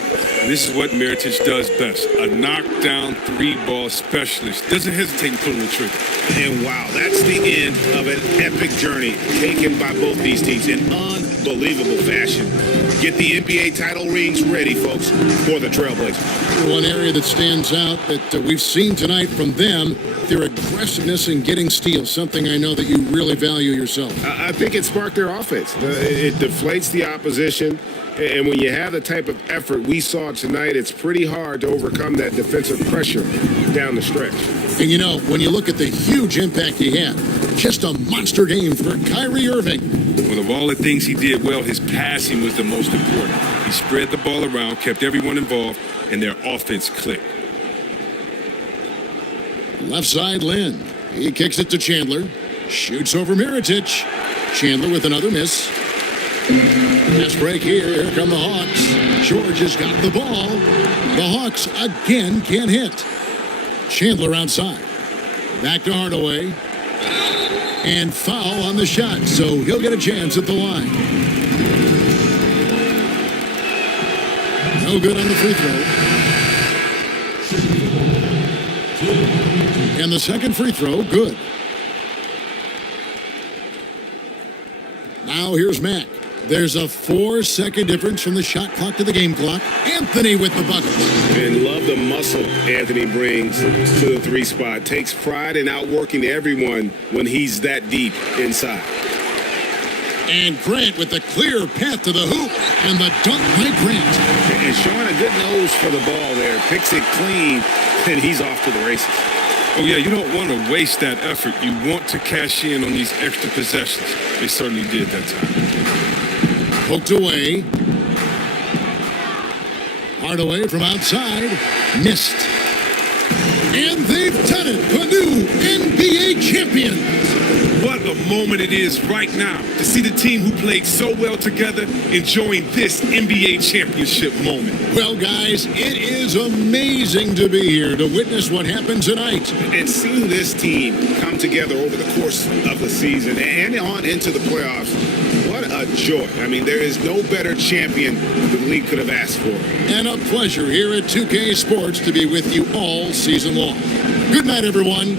This is what Mirotic does best. A knockdown 3-ball specialist. Doesn't hesitate in pulling the trigger. And wow, that's the end of an epic journey taken by both these teams in unbelievable fashion. Get the NBA title rings ready, folks, for the Trailblazers. One area that stands out that we've seen tonight from them, their aggressiveness in getting steals, something I know that you really value yourself. I think it sparked their offense. It deflates the opposition. And when you have the type of effort we saw tonight, it's pretty hard to overcome that defensive pressure down the stretch. And you know, when you look at the huge impact he had, just a monster game for Kyrie Irving. Well, of all the things he did well, his passing was the most important. He spread the ball around, kept everyone involved, and their offense clicked. Left side, Lynn. He kicks it to Chandler. Shoots over Mirotic. Chandler with another miss. Pass break here. Here come the Hawks. George has got the ball. The Hawks again can't hit. Chandler outside. Back to Hardaway. And foul on the shot, so he'll get a chance at the line. No good on the free throw. And the second free throw, good. Now here's Mack. There's a 4-second difference from the shot clock to the game clock. Anthony with the bucket. And love the muscle Anthony brings to the 3 spot. Takes pride in outworking everyone when he's that deep inside. And Grant with the clear path to the hoop. And the dunk by Grant. And showing a good nose for the ball there. Picks it clean, and he's off to the races. Oh, yeah, you don't want to waste that effort. You want to cash in on these extra possessions. They certainly did that time. Poked away. Hardaway from outside. Missed. And they've done it. The new NBA champions. what a moment it is right now to see the team who played so well together enjoying this NBA championship moment. Well, guys, it is amazing to be here to witness what happened tonight. And seeing this team come together over the course of the season and on into the playoffs, what a joy. I mean, there is no better champion the league could have asked for. And a pleasure here at 2K Sports to be with you all season long. Good night, everyone.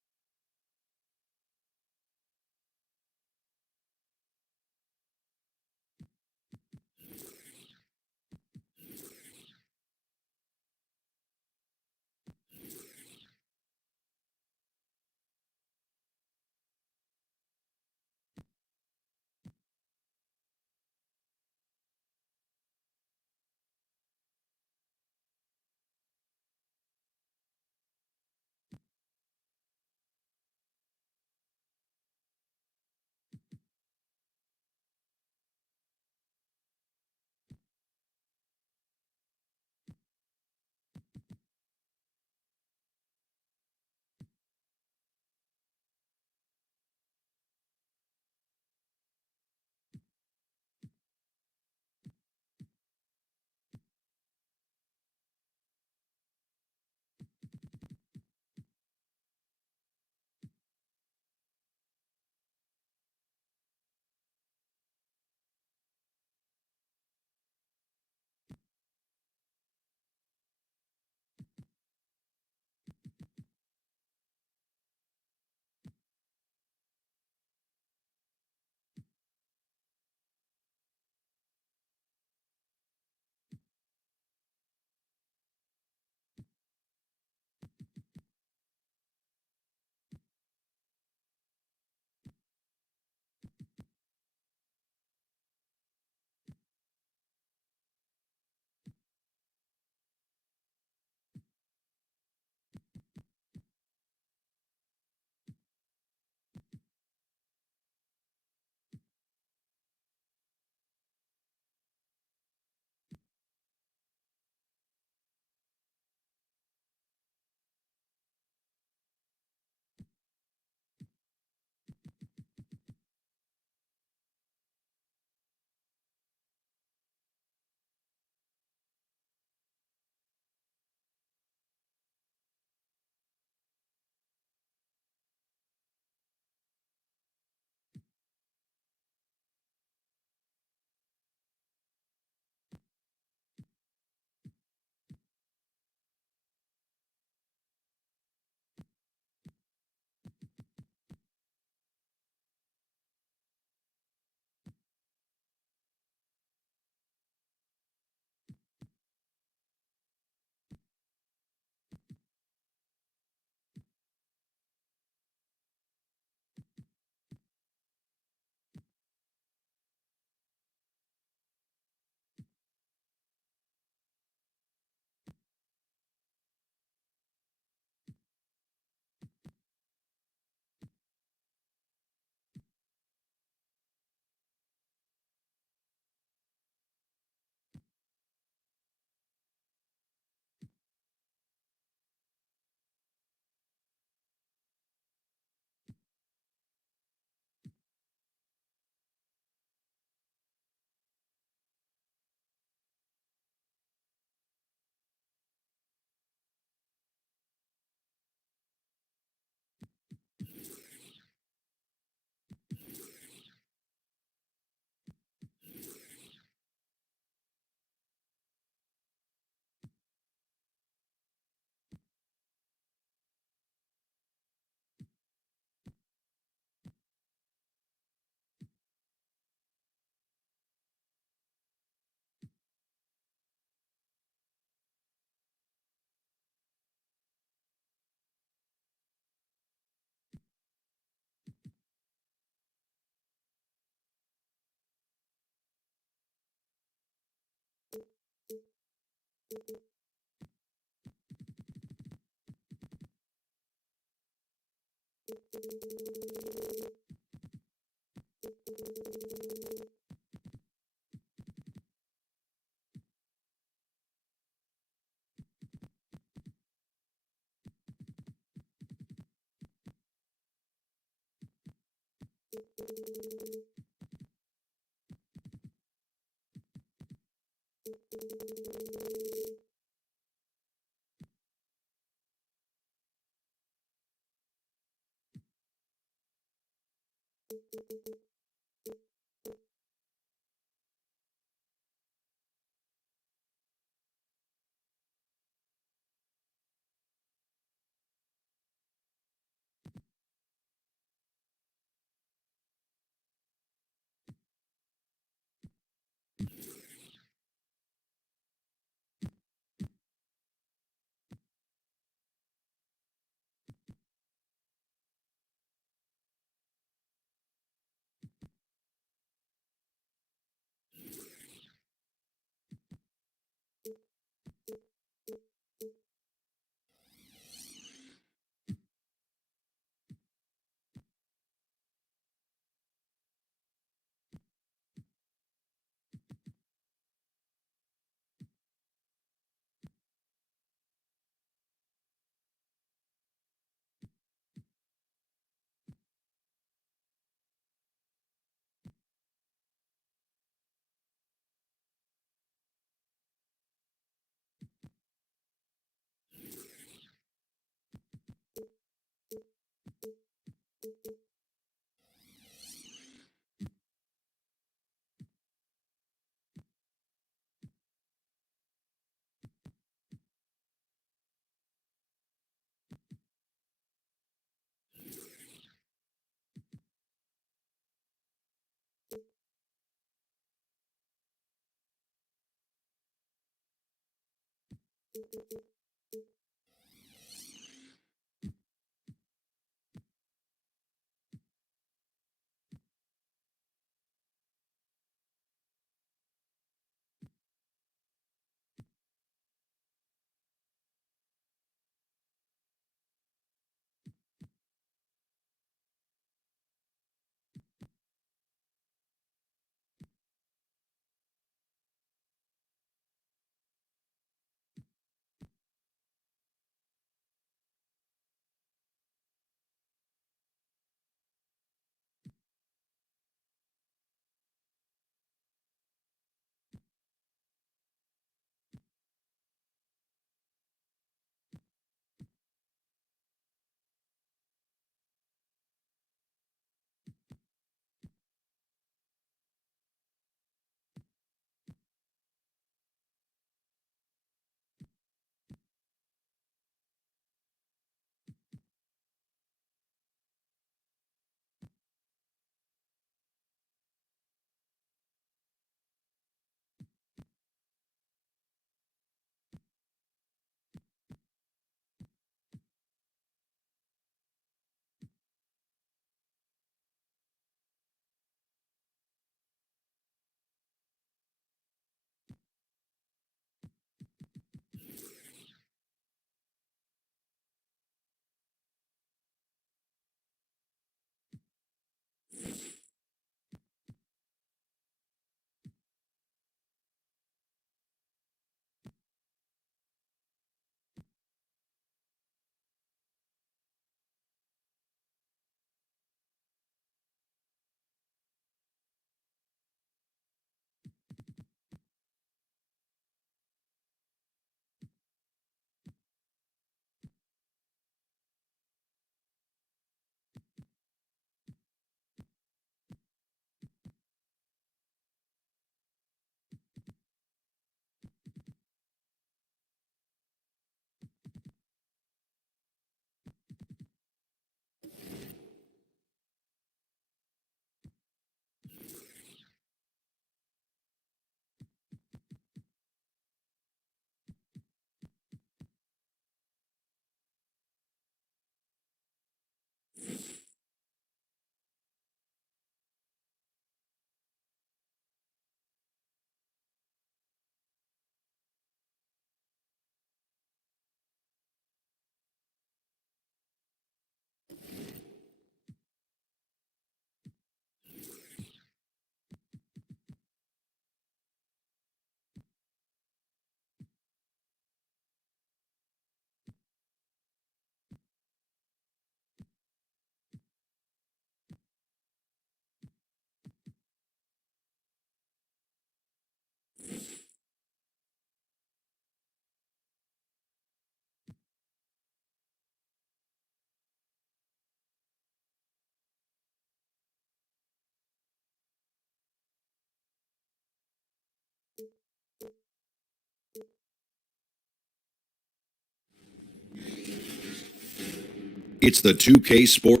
It's the 2K Sport.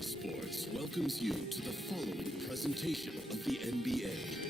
Sports welcomes you to the following presentation of the NBA.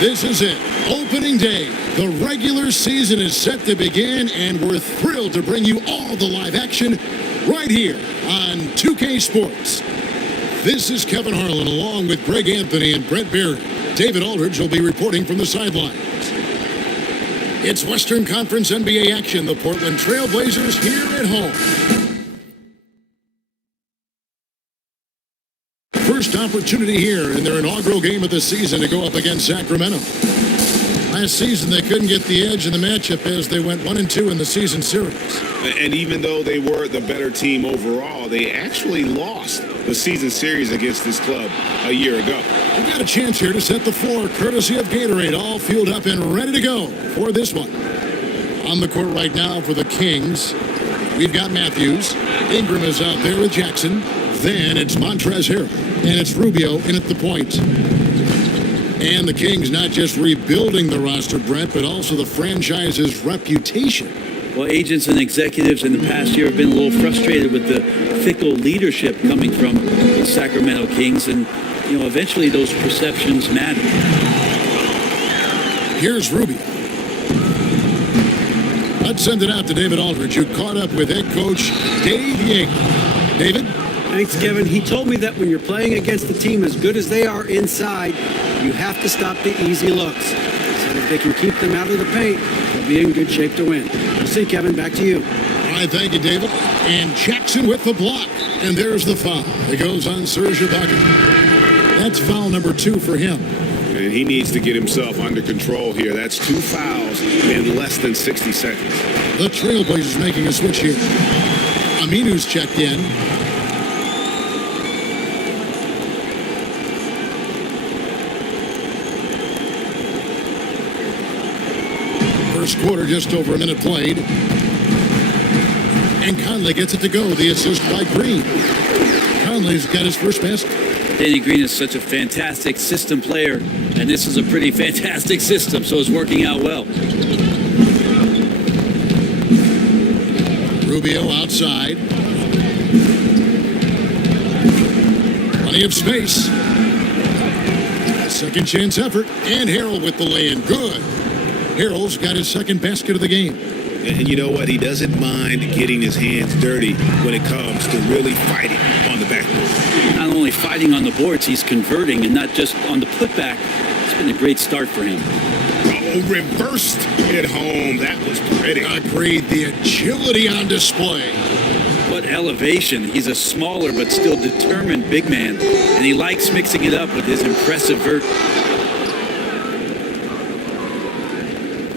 This is it. Opening day. The regular season is set to begin, and we're thrilled to bring you all the live action right here on 2K Sports. This is Kevin Harlan along with Greg Anthony and Brett Barry. David Aldridge will be reporting from the sidelines. It's Western Conference NBA action. The Portland Trail Blazers here at home. First opportunity here in their inaugural game of the season to go up against Sacramento. Last season, they couldn't get the edge in the matchup as they went 1-2 in the season series. And even though they were the better team overall, they actually lost the season series against this club a year ago. We've got a chance here to set the floor, courtesy of Gatorade, all fueled up and ready to go for this one. On the court right now for the Kings, we've got Matthews. Ingram is out there with Jackson. Then it's Montrezl Harrell. And it's Rubio in at the point. And the Kings not just rebuilding the roster, Brent, but also the franchise's reputation. Well, agents and executives in the past year have been a little frustrated with the fickle leadership coming from the Sacramento Kings. And, you know, eventually those perceptions matter. Here's Rubio. Let's send it out to David Aldridge, who caught up with head coach Dave Yeager. David? Thanks, Kevin. He told me that when you're playing against a team as good as they are inside, you have to stop the easy looks. So if they can keep them out of the paint, they'll be in good shape to win. We'll see, Kevin. Back to you. All right, thank you, David. And Jackson with the block. And there's the foul. It goes on Serge Ibaka. That's foul number 2 for him. And he needs to get himself under control here. That's 2 fouls in less than 60 seconds. The Trailblazers making a switch here. Aminu's checked in. First quarter, just over a minute played. And Conley gets it to go. The assist by Green. Conley's got his first basket. Danny Green is such a fantastic system player, and this is a pretty fantastic system, so it's working out well. Rubio outside. Plenty of space. Second chance effort. And Harrell with the lay-in. Good. Harrell's got his second basket of the game. And you know what? He doesn't mind getting his hands dirty when it comes to really fighting on the backboard. Not only fighting on the boards, he's converting, and not just on the putback. It's been a great start for him. Oh, reversed at home. That was pretty. Agreed. The agility on display. What elevation. He's a smaller but still determined big man, and he likes mixing it up with his impressive vert.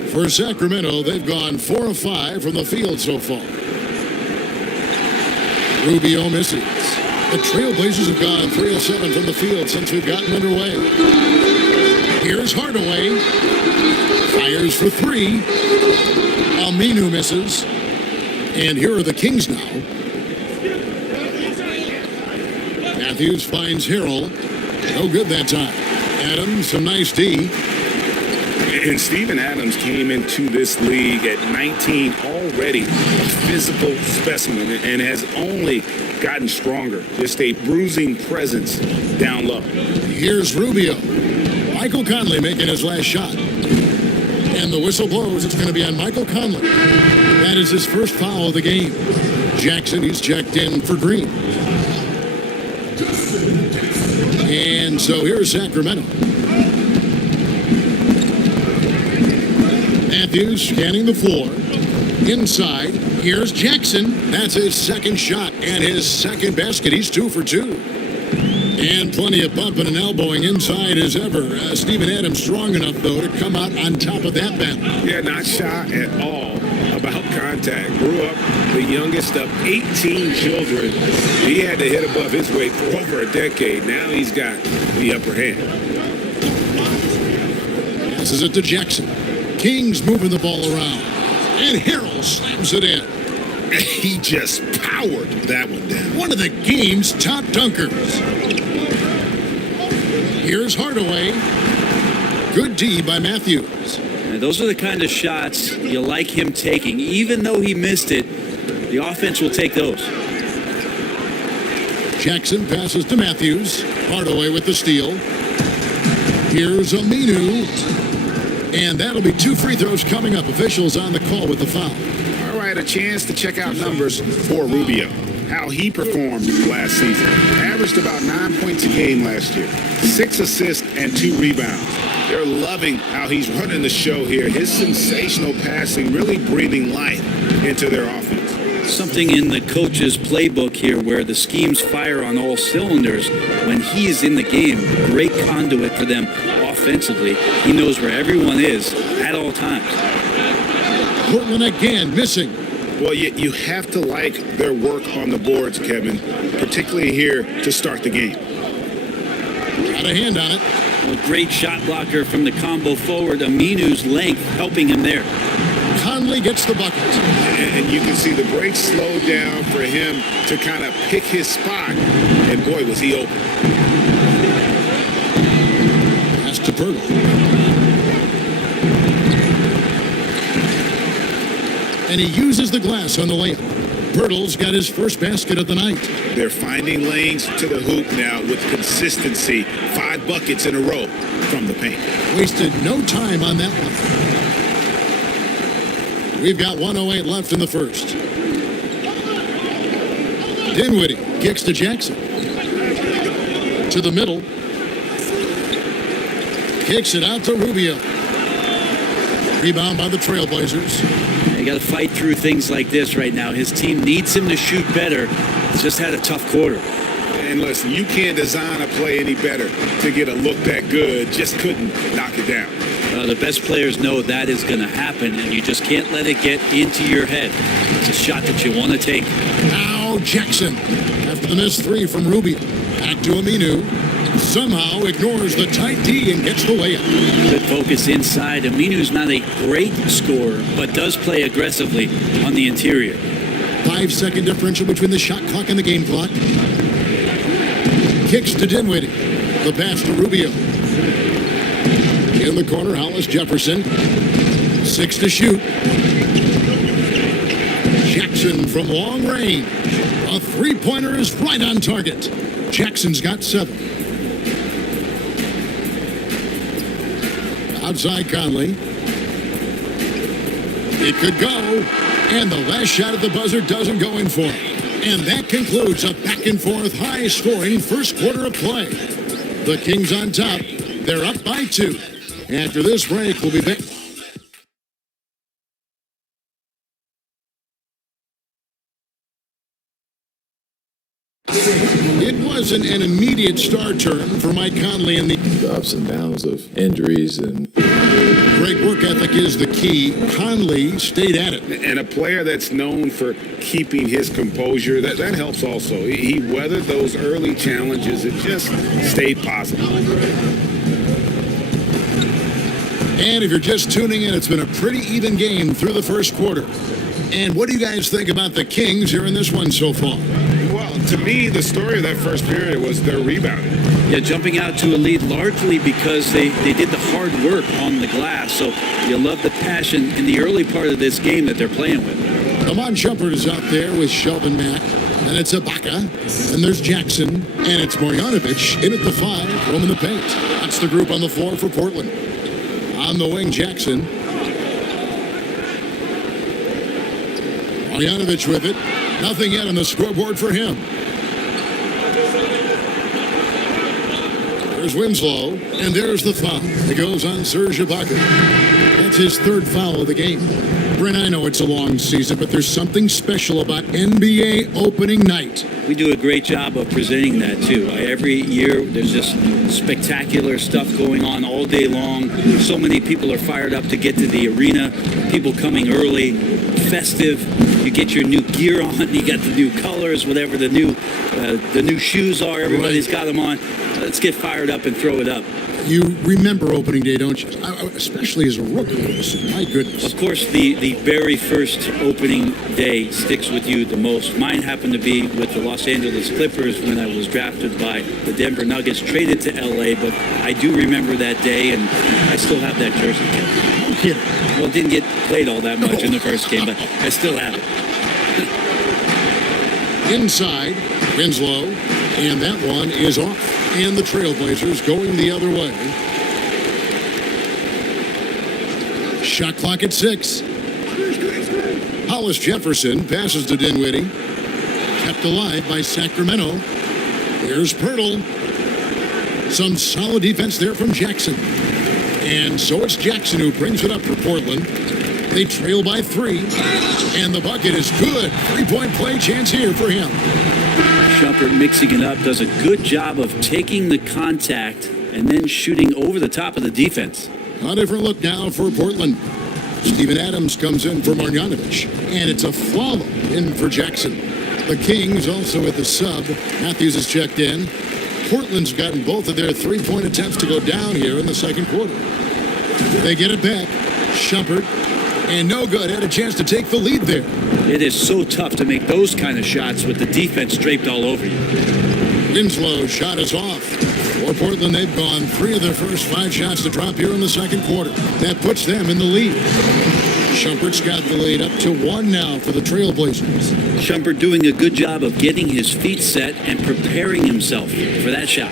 For Sacramento, they've gone 4 of 5 from the field so far. Rubio misses. The Trailblazers have gone 3 of 7 from the field since we've gotten underway. Here's Hardaway. Fires for 3. Aminu misses. And here are the Kings now. Matthews finds Harrell. No good that time. Adams, some nice D. And Steven Adams came into this league at 19 already, a physical specimen, and has only gotten stronger. Just a bruising presence down low. Here's Rubio. Michael Conley making his last shot. And the whistle blows. It's going to be on Michael Conley. That is his first foul of the game. Jackson, he's checked in for Green. And so here's Sacramento. Matthews scanning the floor. Inside, here's Jackson. That's his second shot and his second basket. He's 2 for 2. And plenty of bumping and elbowing inside as ever. Steven Adams strong enough, though, to come out on top of that battle. Yeah, not shy at all about contact. Grew up the youngest of 18 children. He had to hit above his weight for over a decade. Now he's got the upper hand. Passes it to Jackson. Kings moving the ball around. And Harrell slams it in. He just powered that one down. One of the game's top dunkers. Here's Hardaway. Good D by Matthews. And those are the kind of shots you like him taking. Even though he missed it, the offense will take those. Jackson passes to Matthews. Hardaway with the steal. Here's Aminu. And that'll be 2 free throws coming up. Officials on the call with the foul. All right, a chance to check out numbers for Rubio. How he performed last season. Averaged about 9 points a game last year. 6 assists and 2 rebounds. They're loving how he's running the show here. His sensational passing really breathing life into their offense. Something in the coach's playbook here where the schemes fire on all cylinders. When he is in the game, great conduit for them offensively. He knows where everyone is at all times. Portland again missing. Well, you have to like their work on the boards, Kevin, particularly here to start the game. Got a hand on it. A great shot blocker from the combo forward. Aminu's length helping him there. Conley gets the bucket. And you can see the break slowed down for him to kind of pick his spot. And boy, was he open. Pass to Pirtle. And he uses the glass on the layup. Pirtle's got his first basket of the night. They're finding lanes to the hoop now with consistency. 5 buckets in a row from the paint. Wasted no time on that one. We've got 1:08 left in the first. Dinwiddie kicks to Jackson. To the middle. Kicks it out to Rubio. Rebound by the Trailblazers. You got to fight through things like this right now. His team needs him to shoot better. He's just had a tough quarter. And listen, you can't design a play any better to get a look that good. Just couldn't knock it down. The best players know that is going to happen, and you just can't let it get into your head. It's a shot that you want to take. Now Jackson, after the missed 3 from Rubio. Back to Aminu. Somehow ignores the tight D and gets the layup. Good focus inside. Aminu's not a great scorer, but does play aggressively on the interior. 5-second differential between the shot clock and the game clock. Kicks to Dinwiddie. The pass to Rubio. In the corner, Hollis Jefferson. 6 to shoot. Jackson from long range. A 3-pointer is right on target. Jackson's got 7. Outside Conley. It could go. And the last shot at the buzzer doesn't go in for it. And that concludes a back-and-forth, high-scoring first quarter of play. The Kings on top. They're up by 2. After this break, we'll be back. It wasn't an immediate star turn for Mike Conley in the ups and downs of injuries and great work ethic is the key. Conley stayed at it. And a player that's known for keeping his composure, that helps also. He weathered those early challenges and just stayed positive. And if you're just tuning in, it's been a pretty even game through the first quarter. And what do you guys think about the Kings here in this one so far? Well, to me, the story of that first period was their rebounding. Yeah, jumping out to a lead largely because they did the hard work on the glass. So you love the passion in the early part of this game that they're playing with. Lamont Shumpert is out there with Sheldon Mack. And it's Ibaka. And there's Jackson. And it's Marjanovic in at the 5, roaming the paint. That's the group on the floor for Portland. On the wing, Jackson. Marjanovic with it. Nothing yet on the scoreboard for him. There's Winslow, and there's the foul. It goes on Serge Ibaka. That's his 3rd foul of the game. Brent, I know it's a long season, but there's something special about NBA opening night. We do a great job of presenting that, too. Every year, there's just spectacular stuff going on all day long. So many people are fired up to get to the arena. People coming early, festive. You get your new gear on. You got the new colors, whatever the new shoes are. Everybody's got them on. Let's get fired up and throw it up. You remember opening day, don't you? Especially as a rookie. My goodness. Of course, the very first opening day sticks with you the most. Mine happened to be with the Los Angeles Clippers when I was drafted by the Denver Nuggets, traded to L.A., but I do remember that day, and I still have that jersey. No kidding. Well, it didn't get played all that much in the first game, but I still have it. Inside, Winslow, and that one is off. And the Trailblazers going the other way. Shot clock at 6. Hollis Jefferson passes to Dinwiddie. Kept alive by Sacramento. Here's Pirtle. Some solid defense there from Jackson. And so it's Jackson who brings it up for Portland. They trail by 3. And the bucket is good. 3-point play chance here for him. Shumpert mixing it up, does a good job of taking the contact and then shooting over the top of the defense. A different look now for Portland. Steven Adams comes in for Marjanovic. And it's a follow in for Jackson. The Kings also with the sub. Matthews is checked in. Portland's gotten both of their 3-point attempts to go down here in the second quarter. They get it back. Shumpert. And no good. Had a chance to take the lead there. It is so tough to make those kind of shots with the defense draped all over you. Winslow's shot is off. For Portland, they've gone 3 of their first 5 shots to drop here in the second quarter. That puts them in the lead. Shumpert's got the lead up to 1 now for the Trailblazers. Shumpert doing a good job of getting his feet set and preparing himself for that shot.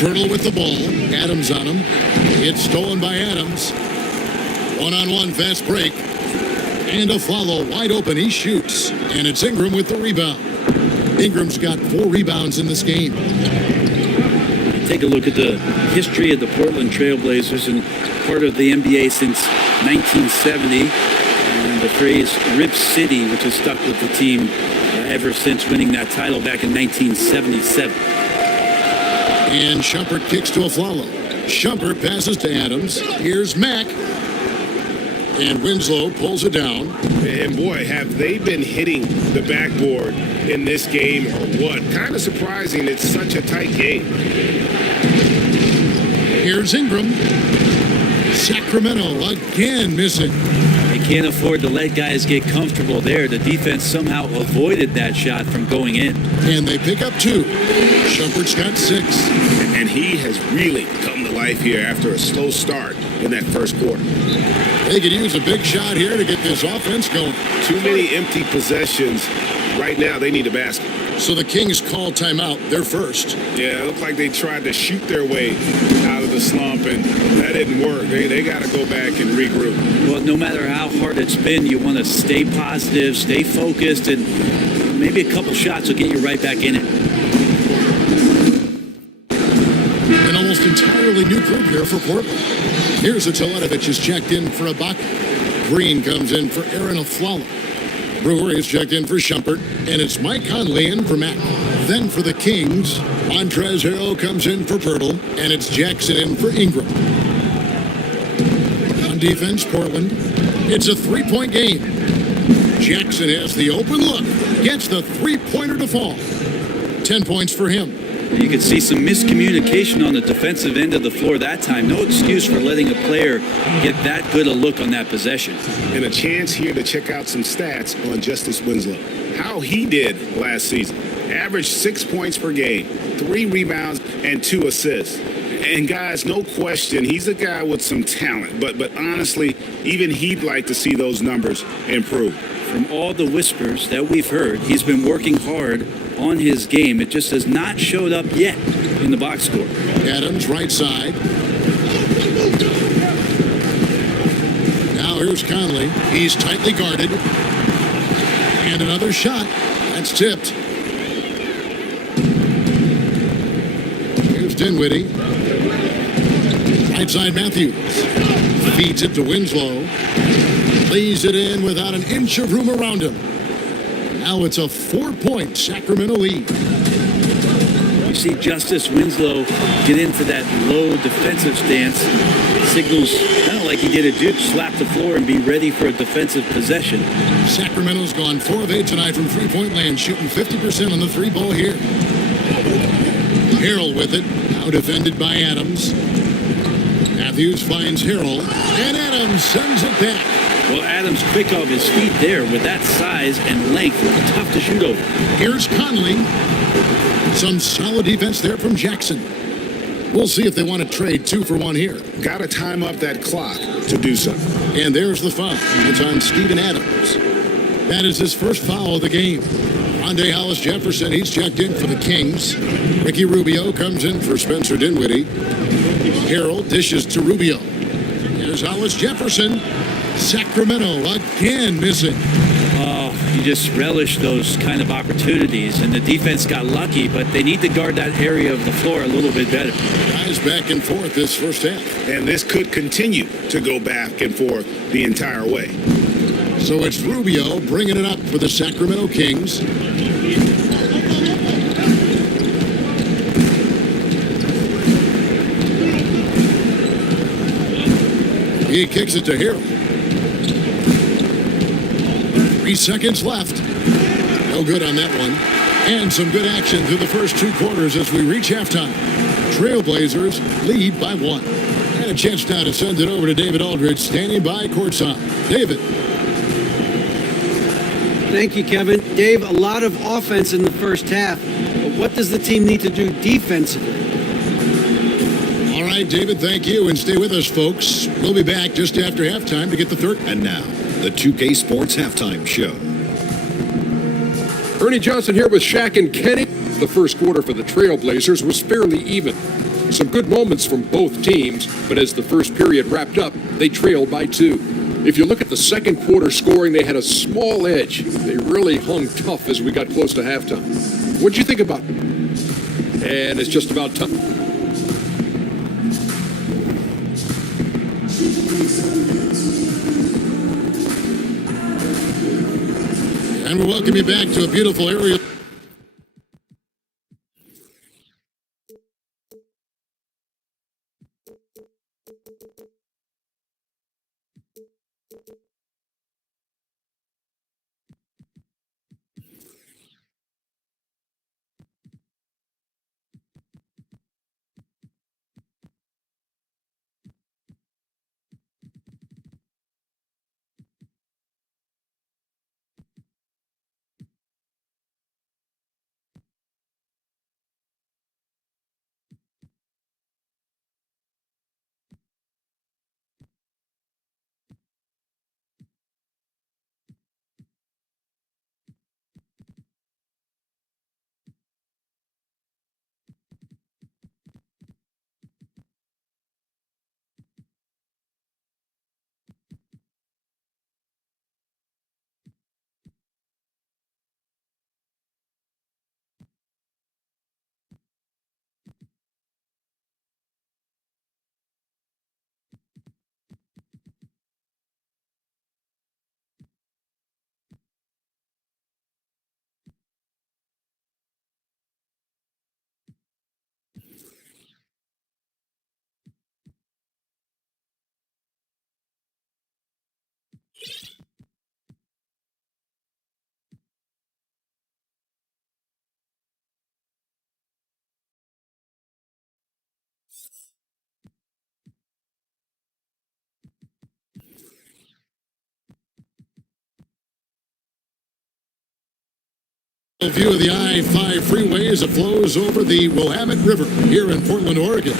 Pirtle with the ball. Adams on him. It's stolen by Adams. One-on-one fast break. And a follow wide open. He shoots. And it's Ingram with the rebound. Ingram's got 4 rebounds in this game. Take a look at the history of the Portland Trailblazers and part of the NBA since 1970. And the phrase Rip City, which has stuck with the team ever since winning that title back in 1977. And Shumpert kicks to a follow. Shumpert passes to Adams. Here's Mack. And Winslow pulls it down. And boy, have they been hitting the backboard in this game or what? Kind of surprising. It's such a tight game. Here's Ingram. Sacramento again missing. They can't afford to let guys get comfortable there. The defense somehow avoided that shot from going in. And they pick up 2. Shumpert's got 6. And he has really come to life here after a slow start in that first quarter. They could use a big shot here to get this offense going. Too many empty possessions. Right now, they need a basket. So the Kings call timeout. They're first. Yeah, it looked like they tried to shoot their way out of the slump, and that didn't work. They got to go back and regroup. Well, no matter how hard it's been, you want to stay positive, stay focused, and maybe a couple shots will get you right back in it. An almost entirely new group here for Portland. Here's a Teletovic is checked in for Ibaka. Green comes in for Aaron Aflalo. Brewer is checked in for Shumpert, and it's Mike Conley in for Mack. Then for the Kings, Montrezl Harrell comes in for Pirtle, and it's Jackson in for Ingram. On defense, Portland, it's a 3-point game. Jackson has the open look, gets the 3-pointer to fall. 10 points for him. You could see some miscommunication on the defensive end of the floor that time. No excuse for letting a player get that good a look on that possession. And a chance here to check out some stats on Justice Winslow. How he did last season. Averaged 6 points per game, 3 rebounds, and 2 assists. And guys, no question, he's a guy with some talent. But honestly, even he'd like to see those numbers improve. From all the whispers that we've heard, he's been working hard on his game. It just has not showed up yet in the box score. Adams, right side. Now here's Conley. He's tightly guarded. And another shot. That's tipped. Here's Dinwiddie. Right side Matthews. Feeds it to Winslow. Lays it in without an inch of room around him. Now it's a 4-point Sacramento lead. You see Justice Winslow get into that low defensive stance. Signals kind of like he did a Duke, slap the floor and be ready for a defensive possession. Sacramento's gone 4 of 8 tonight from three-point land, shooting 50% on the 3-ball here. Harrell with it, now defended by Adams. Matthews finds Harrell, and Adams sends it back. Well, Adams quick off his feet there with that size and length. Tough to shoot over. Here's Conley. Some solid defense there from Jackson. We'll see if they want to trade 2 for 1 here. Got to time up that clock to do so. And there's the foul. It's on Steven Adams. That is his first foul of the game. Rondé Hollis Jefferson, he's checked in for the Kings. Ricky Rubio comes in for Spencer Dinwiddie. Harold dishes to Rubio. Here's Hollis Jefferson. Sacramento again missing. Oh, you just relish those kind of opportunities, and the defense got lucky, but they need to guard that area of the floor a little bit better. Guys back and forth this first half. And this could continue to go back and forth the entire way. So it's Rubio bringing it up for the Sacramento Kings. He kicks it to Harold. 3 seconds left. No good on that one. And some good action through the first 2 quarters as we reach halftime. Trailblazers lead by 1. And a chance now to send it over to David Aldridge, standing by courtside. David. Thank you, Kevin. Dave, a lot of offense in the first half, but what does the team need to do defensively? All right, David, thank you. And stay with us, folks. We'll be back just after halftime to get the third. And now, the 2K Sports Halftime Show. Ernie Johnson here with Shaq and Kenny. The first quarter for the Trailblazers was fairly even. Some good moments from both teams, but as the first period wrapped up, they trailed by 2. If you look at the second quarter scoring, they had a small edge. They really hung tough as we got close to halftime. What'd you think about it? And it's just about time. And we welcome you back to a beautiful area. A view of the I-5 freeway as it flows over the Willamette River here in Portland, Oregon.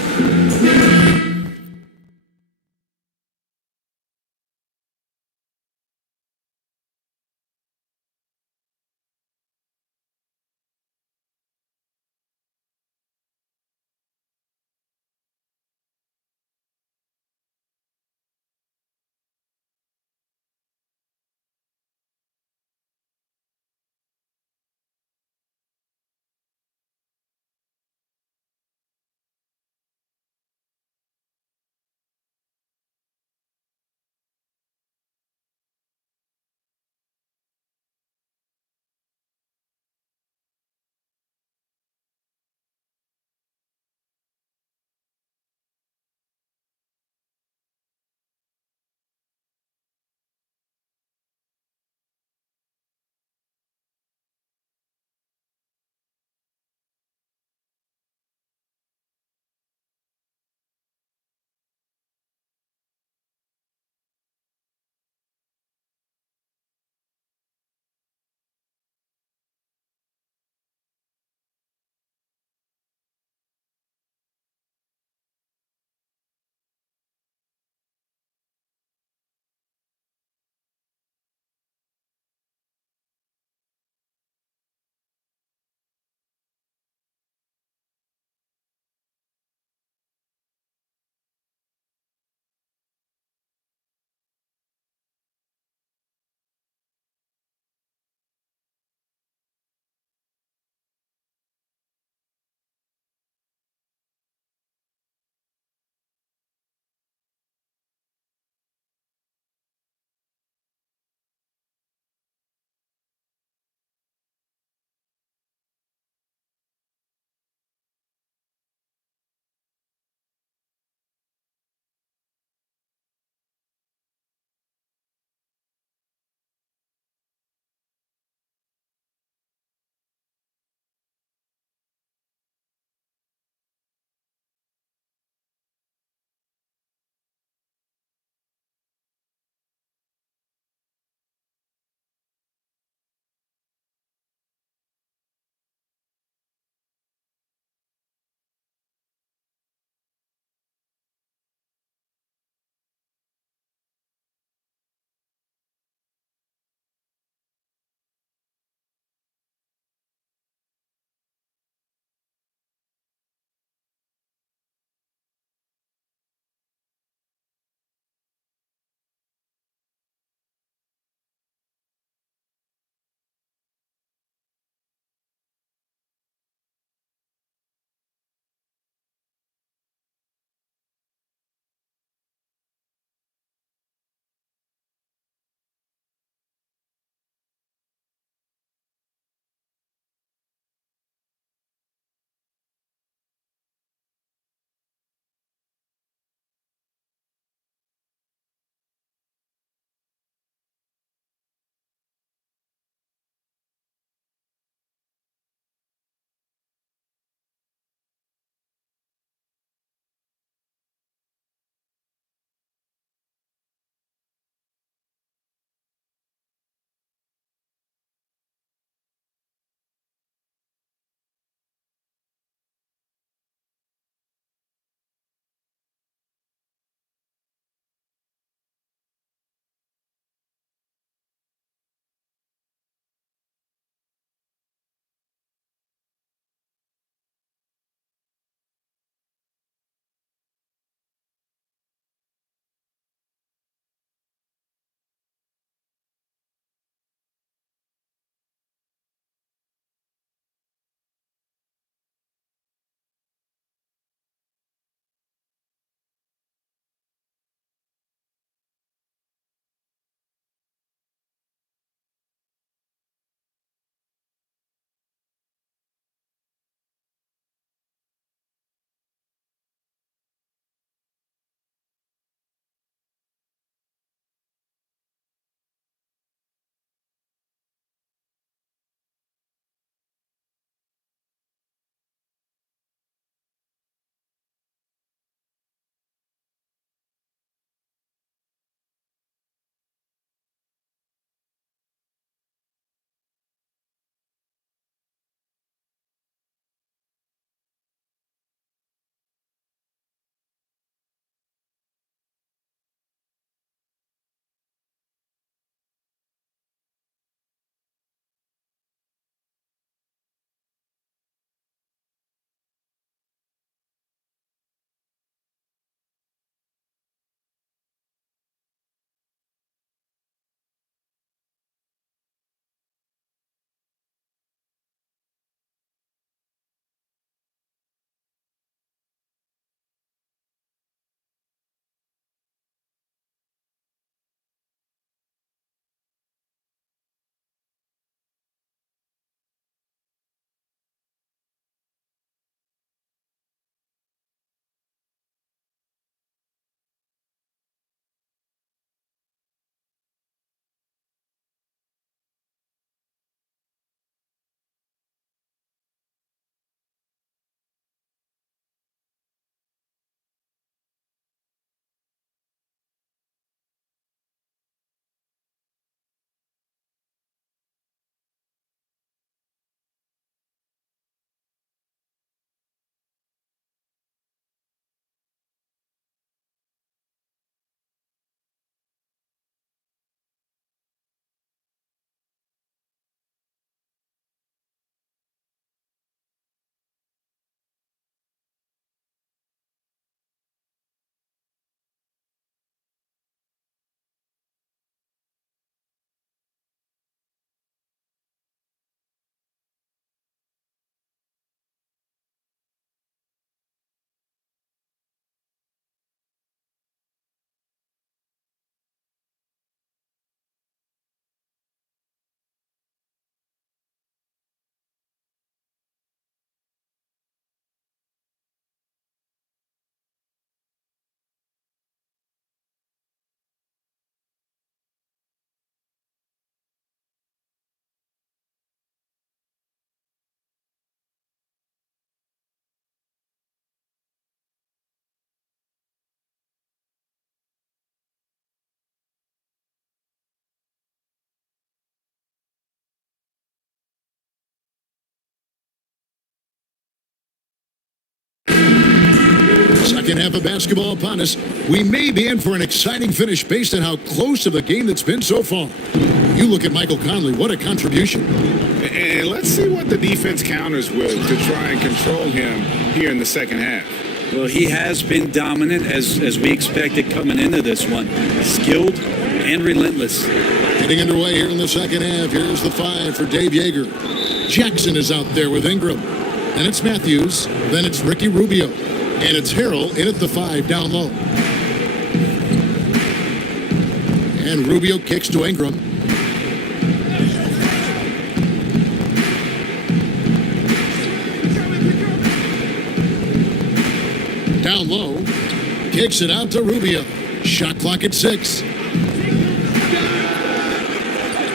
second half of basketball upon us. We may be in for an exciting finish based on how close to the game that's been so far. You look at Michael Conley, what a contribution. And let's see what the defense counters with to try and control him here in the second half. Well, he has been dominant as we expected coming into this one. Skilled and relentless. Getting underway here in the second half. Here's the 5 for Dave Yeager. Jackson is out there with Ingram. Then it's Matthews. Then it's Ricky Rubio. And it's Harrell in at the 5 down low. And Rubio kicks to Ingram. Down low. Kicks it out to Rubio. Shot clock at 6.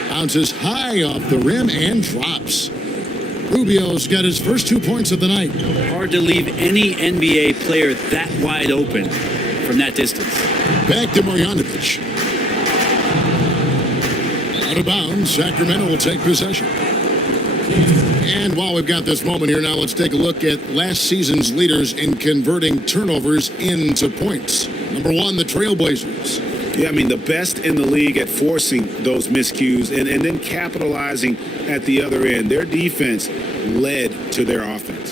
Bounces high off the rim and drops. Rubio's got his first 2 points of the night. Hard to leave any NBA player that wide open from that distance. Back to Marjanovic. Out of bounds, Sacramento will take possession. And while we've got this moment here now, let's take a look at last season's leaders in converting turnovers into points. Number 1, the Trailblazers. Yeah, I mean, the best in the league at forcing those miscues and then capitalizing at the other end. Their defense led to their offense.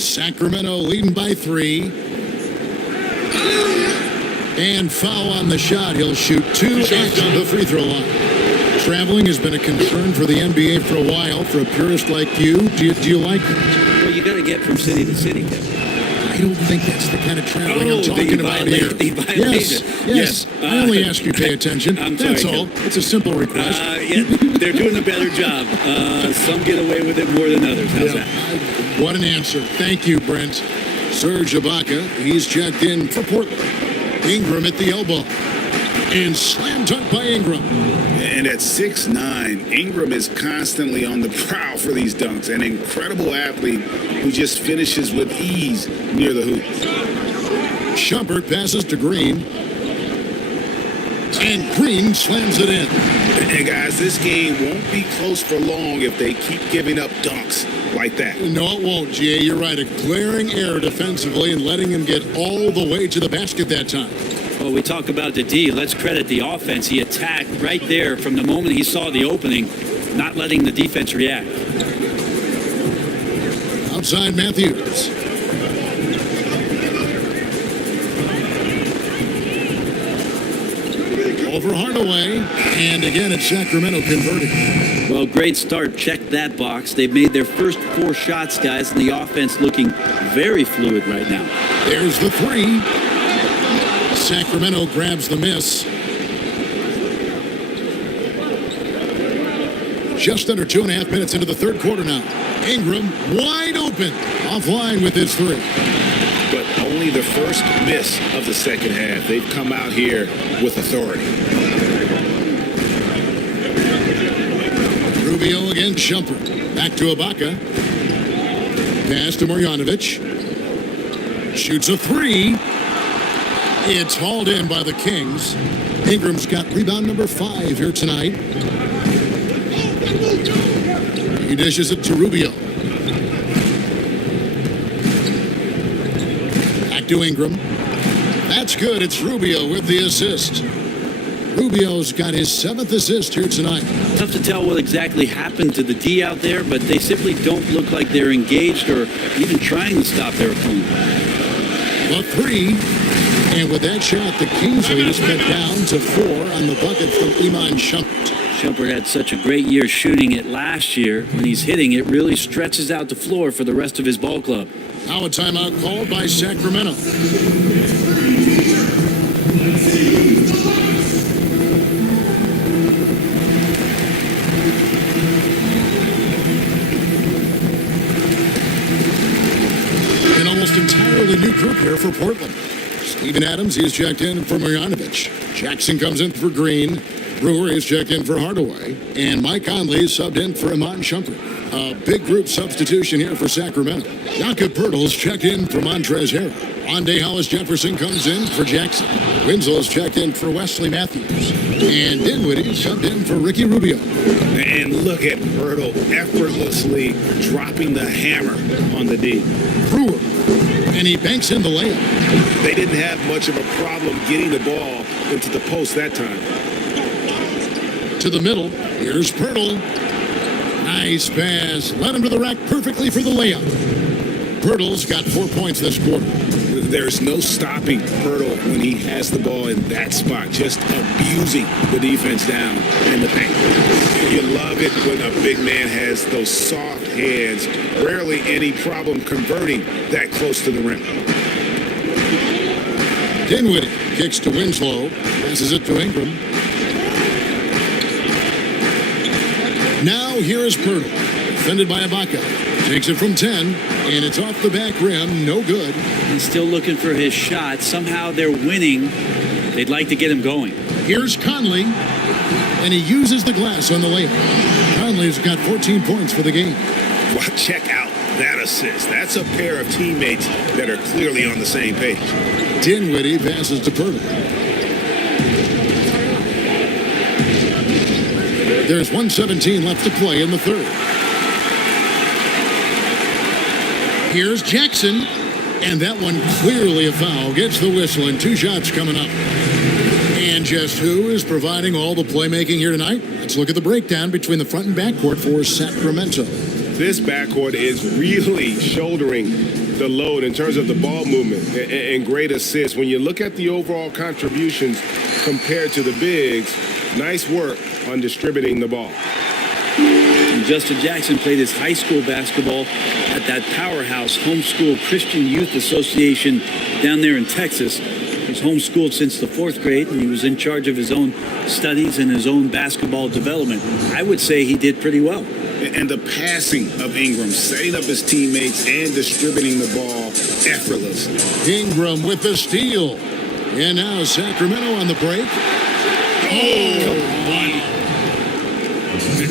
Sacramento leading by 3. And foul on the shot. He'll shoot 2 at the free throw line. Traveling has been a concern for the NBA for a while. For a purist like you, do you like that? Well, you got to get from city to city. I don't think that's the kind of traveling I'm talking about here. Yes. I only ask you pay attention. That's all. It's a simple request. Yeah, they're doing a better job. Some get away with it more than others. How's that? What an answer. Thank you, Brent. Serge Ibaka, he's checked in for Portland. Ingram at the elbow. And slam dunk by Ingram. And at 6'9", Ingram is constantly on the prowl for these dunks. An incredible athlete who just finishes with ease near the hoop. Shumpert passes to Green. And Green slams it in. And guys, this game won't be close for long if they keep giving up dunks like that. No, it won't, G.A. You're right. A glaring error defensively and letting him get all the way to the basket that time. Well, we talk about the D. Let's credit the offense. He attacked right there from the moment he saw the opening, not letting the defense react. Outside Matthews. Over Hardaway. And again, it's Sacramento converting. Well, great start. Check that box. They've made their first 4 shots, guys, and the offense looking very fluid right now. There's the 3. Sacramento grabs the miss. Just under 2.5 minutes into the third quarter now. Ingram wide open. Offline with his 3. But only the first miss of the second half. They've come out here with authority. Rubio against Shumpert. Back to Ibaka. Pass to Marjanovic. Shoots a 3. It's hauled in by the Kings. Ingram's got rebound number 5 here tonight. He dishes it to Rubio. Back to Ingram. That's good. It's Rubio with the assist. Rubio's got his 7th assist here tonight. Tough to tell what exactly happened to the D out there, but they simply don't look like they're engaged or even trying to stop their opponent. The 3. And with that shot, the Kings lead is cut down to 4 on the bucket from Iman Shumpert. Shumpert had such a great year shooting it last year. When he's hitting, it really stretches out the floor for the rest of his ball club. Now a timeout called by Sacramento. An almost entirely new group here for Portland. Steven Adams, he is checked in for Marjanovic. Jackson comes in for Green. Brewer is checked in for Hardaway. And Mike Conley is subbed in for Iman Shumpert. A big group substitution here for Sacramento. Jakob Poeltl's checked in for Montrezl Harrell. Rondé Hollis-Jefferson comes in for Jackson. Winslow's checked in for Wesley Matthews. And Dinwiddie subbed in for Ricky Rubio. And look at Poeltl effortlessly dropping the hammer on the D. Brewer And he banks in the layup. They didn't have much of a problem getting the ball into the post that time. To the middle. Here's Pirtle. Nice pass. Led him to the rack perfectly for the layup. Pirtle's got 4 points this quarter. There's no stopping Pirtle when he has the ball in that spot, just abusing the defense down in the paint. You love it when a big man has those soft hands. Rarely any problem converting that close to the rim. Dinwiddie kicks to Winslow. Passes it to Ingram. Now here is Pirtle. Defended by Ibaka. Takes it from 10, and it's off the back rim. No good. He's still looking for his shot. Somehow they're winning. They'd like to get him going. Here's Conley, and he uses the glass on the layup. Conley's got 14 points for the game. Well, check out that assist. That's a pair of teammates that are clearly on the same page. Dinwiddie passes to Pirtle. There's 1:17 left to play in the third. Here's Jackson, and that one clearly a foul. Gets the whistle, and 2 shots coming up. And just who is providing all the playmaking here tonight? Let's look at the breakdown between the front and backcourt for Sacramento. This backcourt is really shouldering the load in terms of the ball movement and great assists. When you look at the overall contributions compared to the bigs, nice work on distributing the ball. And Justin Jackson played his high school basketball at that powerhouse homeschool Christian Youth Association down there in Texas. He's homeschooled since the 4th grade, and he was in charge of his own studies and his own basketball development. I would say he did pretty well. And the passing of Ingram, setting up his teammates and distributing the ball, effortless. Ingram with the steal. And now Sacramento on the break.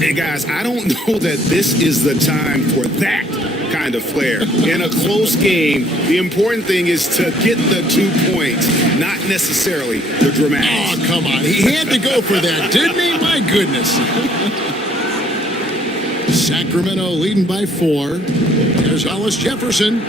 And guys, I don't know that this is the time for that kind of flair. In a close game, the important thing is to get the 2 points, not necessarily the dramatics. Oh, come on. He had to go for that, didn't he? My goodness. Sacramento leading by 4. There's Hollis Jefferson.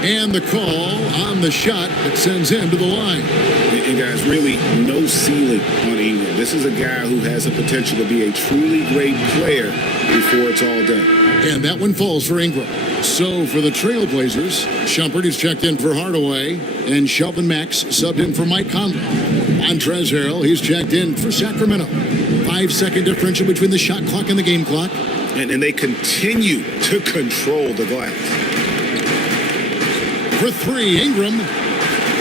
And the call on the shot that sends him to the line. And guys, really no ceiling on Ingram. This is a guy who has the potential to be a truly great player before it's all done. And that one falls for Ingram. So for the Trailblazers, Shumpert is checked in for Hardaway, and Shelvin Max subbed in for Mike Conley. Montrezl Harrell, he's checked in for Sacramento. 5-second differential between the shot clock and the game clock. And they continue to control the glass. For 3, Ingram.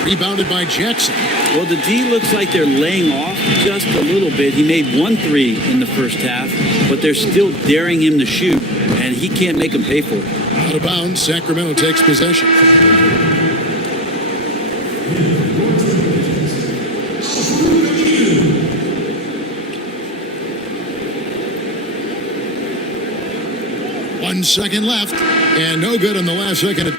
Rebounded by Jackson. Well, the D looks like they're laying off just a little bit. He made 1 3 in the first half, but they're still daring him to shoot, and he can't make them pay for it. Out of bounds, Sacramento takes possession. One second left, and no good on the last second.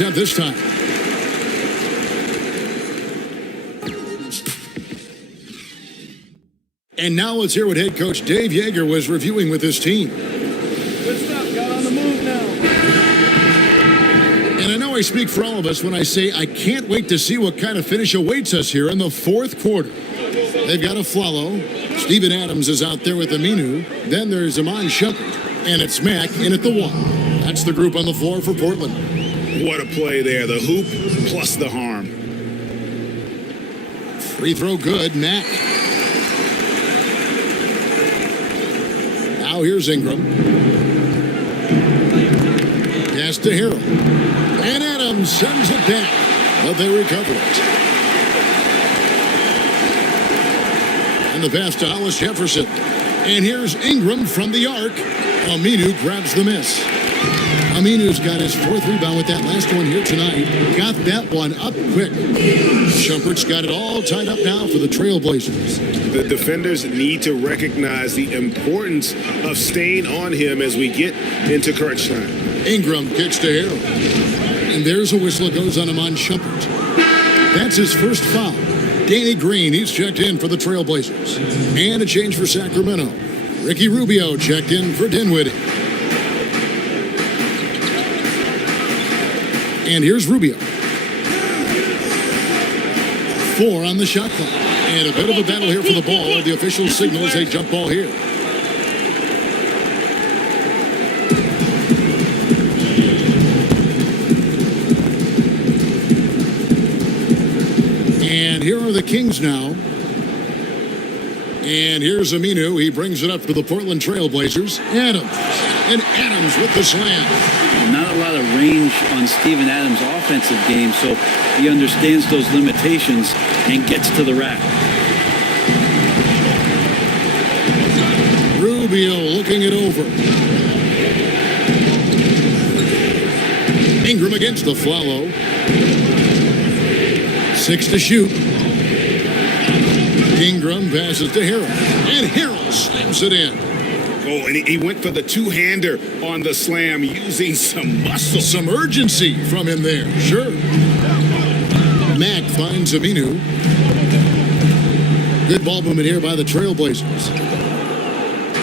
at this time. And now let's hear what head coach Dave Yeager was reviewing with his team. Good stuff. Got on the move now. And I know I speak for all of us when I say I can't wait to see what kind of finish awaits us here in the fourth quarter. They've got a Flalo. Steven Adams is out there with Aminu. Then there's Amon Shepard. And it's Mack in at the one. That's the group on the floor for Portland. What a play there. The hoop plus the harm. Free throw good. Mack. Now here's Ingram. Pass to Harrell. And Adams sends it back. But they recover it. And the pass to Hollis Jefferson. And here's Ingram from the arc. Aminu grabs the miss. Aminu's got his fourth rebound with that last one here tonight. Got that one up quick. Shumpert's got it all tied up now for the Trailblazers. The defenders need to recognize the importance of staying on him as we get into crunch time. Ingram kicks to Harrell. And there's a whistle that goes on Amon Shumpert. That's his first foul. Danny Green, he's checked in for the Trailblazers. And a change for Sacramento. Ricky Rubio checked in for Dinwiddie. And here's Rubio. 4 on the shot clock. And a bit of a battle here for the ball. The official signals a jump ball here. And here are the Kings now. And here's Aminu. He brings it up to the Portland Trailblazers. Adams. And Adams with the slam. Not a lot of range on Steven Adams' offensive game, so he understands those limitations and gets to the rack. Rubio looking it over. Ingram against the Flalo. 6 to shoot. Ingram passes to Harrell. And Harrell slams it in. Oh, and he went for the two-hander on the slam using some muscle. Some urgency from him there, sure. Mack finds Aminu. Good ball movement here by the Trailblazers.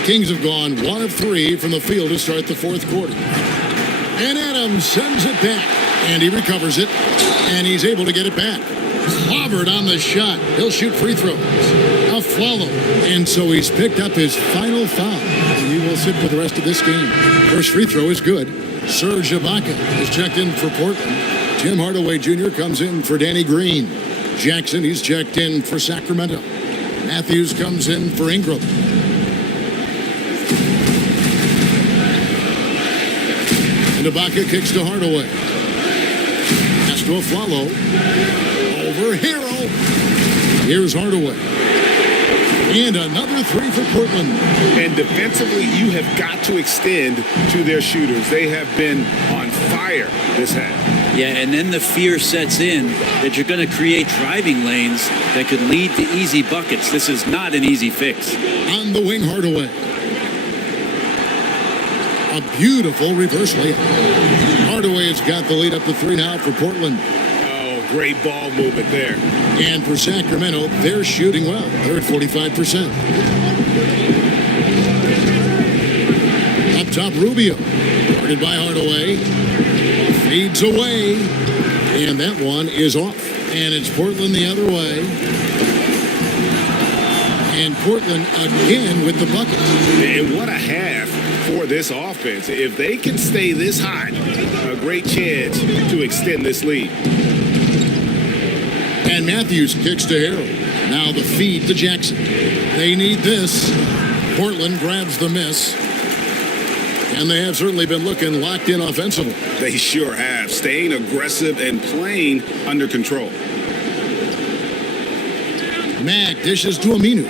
Kings have gone 1 of 3 from the field to start the fourth quarter. And Adams sends it back. And he recovers it. And he's able to get it back. Clobbered on the shot. He'll shoot free throws. A Flalo. And so he's picked up his final foul. And he will sit for the rest of this game. First free throw is good. Serge Ibaka is checked in for Portland. Tim Hardaway Jr. comes in for Danny Green. Jackson, he's checked in for Sacramento. Matthews comes in for Ingram. And Ibaka kicks to Hardaway. Pass to a Flalo. Over Harrell. Here's Hardaway. And another 3 for Portland. And defensively, you have got to extend to their shooters. They have been on fire this half. Yeah, and then the fear sets in that you're going to create driving lanes that could lead to easy buckets. This is not an easy fix. On the wing, Hardaway. A beautiful reverse layup. Hardaway has got the lead up to 3 now for Portland. Great ball movement there. And for Sacramento, they're shooting well. They're at 45%. Up top, Rubio. Guarded by Hardaway. Feeds away. And that one is off. And it's Portland the other way. And Portland again with the bucket. And what a half for this offense. If they can stay this hot, a great chance to extend this lead. And Matthews kicks to Harrell. Now the feed to Jackson. They need this. Portland grabs the miss. And they have certainly been looking locked in offensively. They sure have. Staying aggressive and playing under control. Mack dishes to Aminu.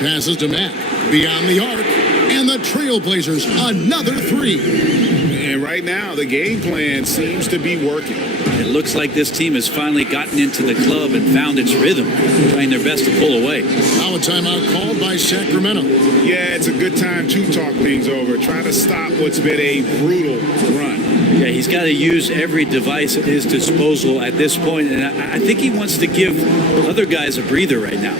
Passes to Mack. Beyond the arc. And the Trailblazers, another 3. And right now, the game plan seems to be working. It looks like this team has finally gotten into the club and found its rhythm, trying their best to pull away. Now a timeout called by Sacramento. Yeah, it's a good time to talk things over. Try to stop what's been a brutal run. Yeah, he's got to use every device at his disposal at this point, and I think he wants to give other guys a breather right now.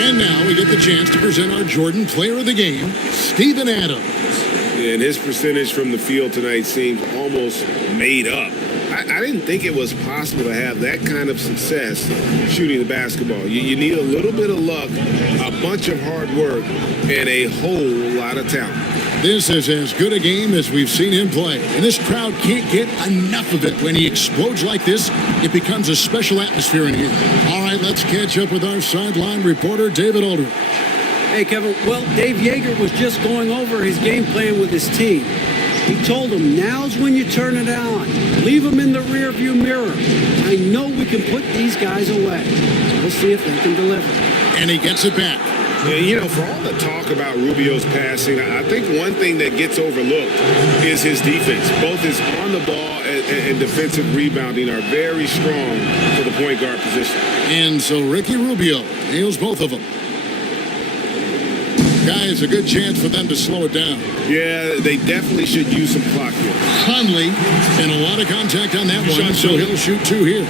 And now we get the chance to present our Jordan Player of the Game, Steven Adams. Yeah, and his percentage from the field tonight seems almost made up. I didn't think it was possible to have that kind of success shooting the basketball. You need a little bit of luck, a bunch of hard work, and a whole lot of talent. This is as good a game as we've seen him play. And this crowd can't get enough of it. When he explodes like this, it becomes a special atmosphere in here. All right, let's catch up with our sideline reporter, David Aldridge. Hey, Kevin. Well, Dave Yeager was just going over his game plan with his team. He told them, now's when you turn it on. Leave them in the rearview mirror. I know we can put these guys away. So we'll see if they can deliver. And he gets it back. Yeah, you know, for all the talk about Rubio's passing, I think one thing that gets overlooked is his defense. Both his on the ball and defensive rebounding are very strong for the point guard position. And so Ricky Rubio nails both of them. Guys, a good chance for them to slow it down. Yeah, they definitely should use some clock here. Conley, and a lot of contact on that one, so he'll shoot two here.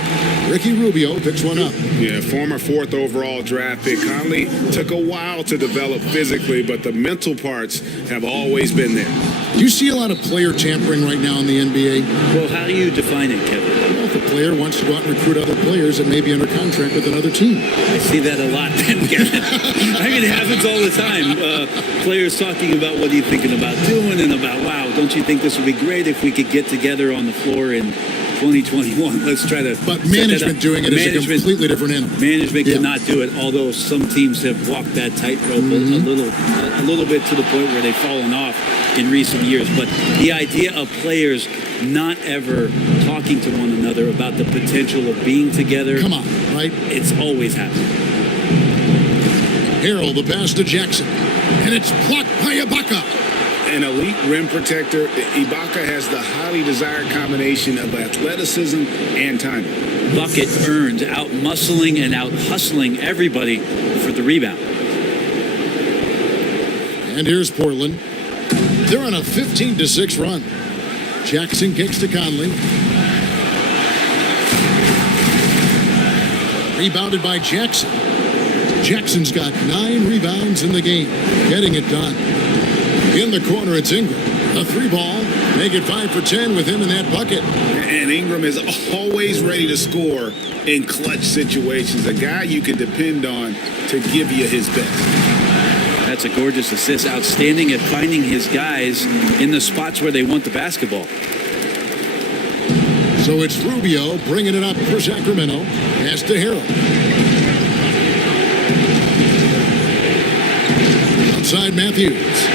Ricky Rubio picks one up. Yeah, former 4th overall draft pick. Conley took a while to develop physically, but the mental parts have always been there. Do you see a lot of player tampering right now in the NBA? Well, how do you define it, Kevin? Well, if a player wants to go out and recruit other players that may be under contract with another team. I see that a lot. I mean, it happens all the time. Players talking about what are you thinking about doing and about, wow, don't you think this would be great if we could get together on the floor in 2021? Let's try to. But management doing it is a completely different animal. Management cannot do it, although some teams have walked that tightrope a little bit to the point where they've fallen off in recent years. But the idea of players not ever talking to one another about the potential of being together. Come on, right? It's always happened. Harrell, the pass to Jackson. And it's blocked by Ibaka. An elite rim protector, Ibaka has the highly desired combination of athleticism and timing. Bucket earned, out-muscling and out-hustling everybody for the rebound. And here's Portland. They're on a 15-6 run. Jackson kicks to Conley. Rebounded by Jackson. Jackson's got 9 rebounds in the game, getting it done. In the corner, it's Ingram. A 3-ball, make it 5 for 10 with him in that bucket. And Ingram is always ready to score in clutch situations. A guy you can depend on to give you his best. That's a gorgeous assist. Outstanding at finding his guys in the spots where they want the basketball. So it's Rubio bringing it up for Sacramento. Pass to Harrell. Outside Matthews.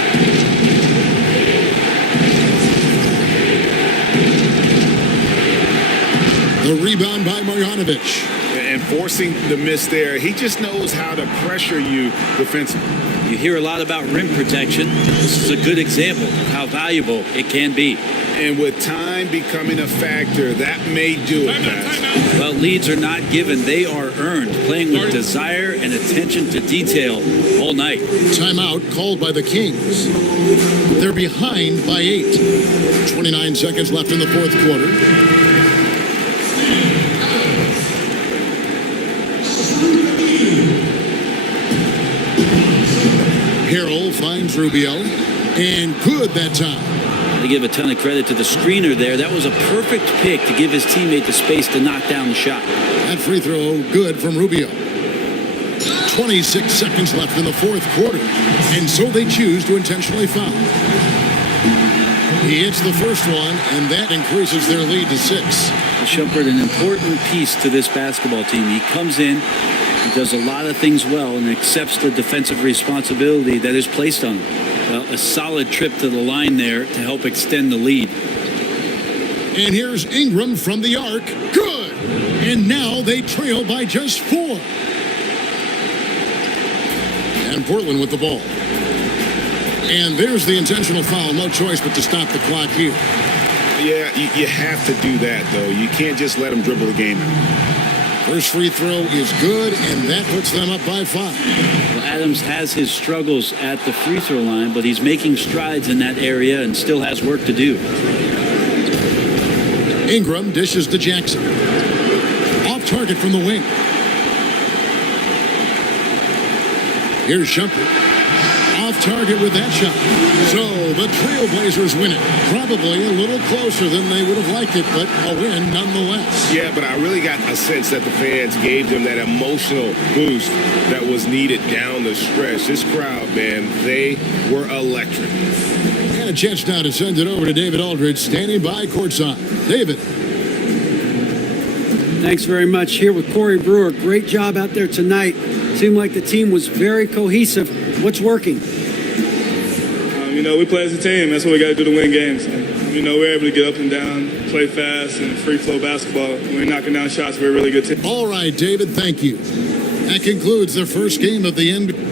The rebound by Marjanovic. And forcing the miss there, he just knows how to pressure you defensively. You hear a lot about rim protection. This is a good example of how valuable it can be. And with time becoming a factor, that may do it, guys. Well, leads are not given. They are earned. Playing with desire and attention to detail all night. Timeout called by the Kings. They're behind by 8. 29 seconds left in the fourth quarter. Harrell finds Rubio, and good that time. To give a ton of credit to the screener there. That was a perfect pick to give his teammate the space to knock down the shot. That free throw good from Rubio. 26 seconds left in the fourth quarter, and so they choose to intentionally foul. He hits the first one, and that increases their lead to 6. Shumpert, an important piece to this basketball team. He comes in, he does a lot of things well, and accepts the defensive responsibility that is placed on him. A solid trip to the line there to help extend the lead. And here's Ingram from the arc. Good! And now they trail by just 4. and Portland with the ball. And there's the intentional foul. No choice but to stop the clock here. Yeah, you have to do that, though. You can't just let them dribble the game out. First free throw is good, and that puts them up by 5. Well, Adams has his struggles at the free throw line, but he's making strides in that area and still has work to do. Ingram dishes to Jackson. Off target from the wing. Here's Shumpert. Off target with that shot. So the Trailblazers win it. Probably a little closer than they would have liked it, but a win nonetheless. Yeah, but I really got a sense that the fans gave them that emotional boost that was needed down the stretch. This crowd, man, they were electric. And a chance now to send it over to David Aldridge, standing by courtside. David. Thanks very much. Here with Corey Brewer. Great job out there tonight. Seemed like the team was very cohesive. What's working? We play as a team. That's what we got to do to win games. We're able to get up and down, play fast, and free flow basketball. When we're knocking down shots, we're a really good team. All right, David, thank you. That concludes the first game of the NBA.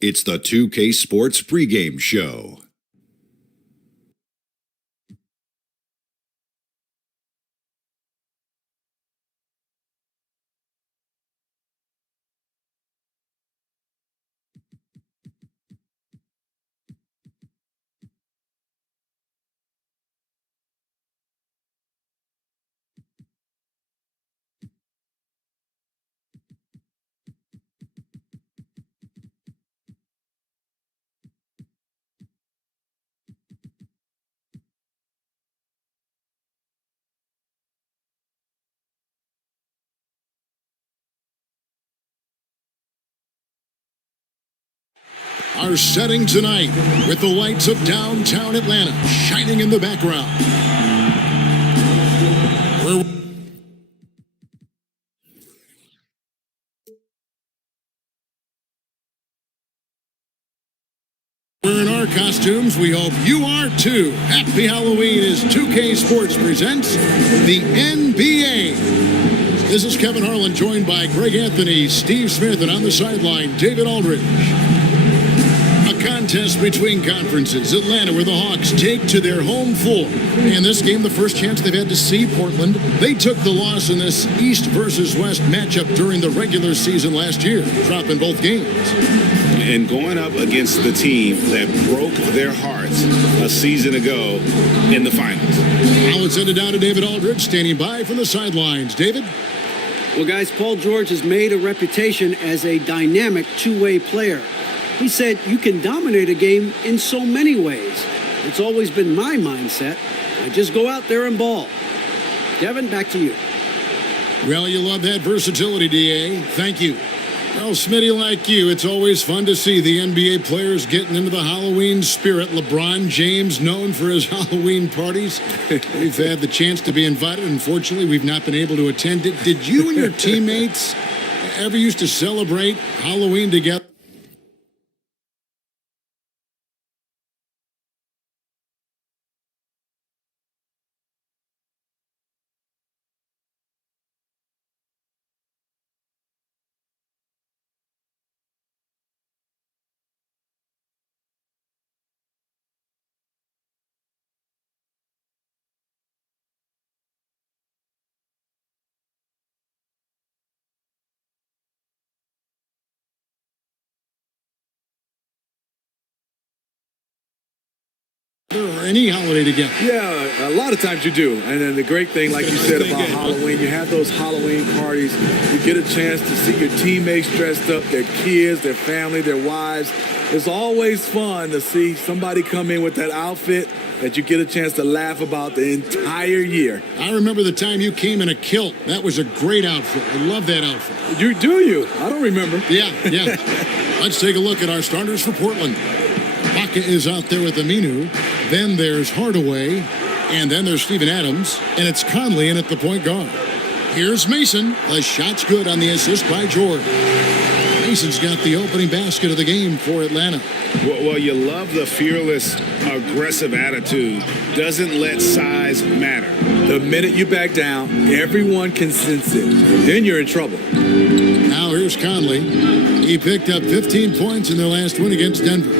It's the 2K Sports pregame show. Are setting tonight with the lights of downtown Atlanta shining in the background. We're in our costumes. We hope you are too. Happy Halloween as 2K Sports presents the NBA. This is Kevin Harlan, joined by Greg Anthony, Steve Smith, and on the sideline, David Aldridge. A contest between conferences. Atlanta, where the Hawks take to their home floor. In this game, the first chance they've had to see Portland. They took the loss in this East versus West matchup during the regular season last year, dropping both games. And going up against the team that broke their hearts a season ago in the finals. Now let's send it down to David Aldridge, standing by from the sidelines. David? Well, guys, Paul George has made a reputation as a dynamic two-way player. He said, you can dominate a game in so many ways. It's always been my mindset. I just go out there and ball. Devin, back to you. Well, you love that versatility, DA. Thank you. Well, Smitty, like you, it's always fun to see the NBA players getting into the Halloween spirit. LeBron James, known for his Halloween parties. We've had the chance to be invited. Unfortunately, we've not been able to attend it. Did you and your teammates ever used to celebrate Halloween together? Or any holiday together? Yeah, a lot of times you do. And then the great thing, like you said about Halloween, you have those Halloween parties. You get a chance to see your teammates dressed up, their kids, their family, their wives. It's always fun to see somebody come in with that outfit that you get a chance to laugh about the entire year. I remember the time you came in a kilt. That was a great outfit. I love that outfit. You? I don't remember. Yeah. Let's take a look at our starters for Portland. Baca is out there with Aminu. Then there's Hardaway. And then there's Steven Adams. And it's Conley in at the point guard. Here's Mason. The shot's good on the assist by George. Mason's got the opening basket of the game for Atlanta. Well, you love the fearless, aggressive attitude. Doesn't let size matter. The minute you back down, everyone can sense it. Then you're in trouble. Now here's Conley. He picked up 15 points in their last win against Denver.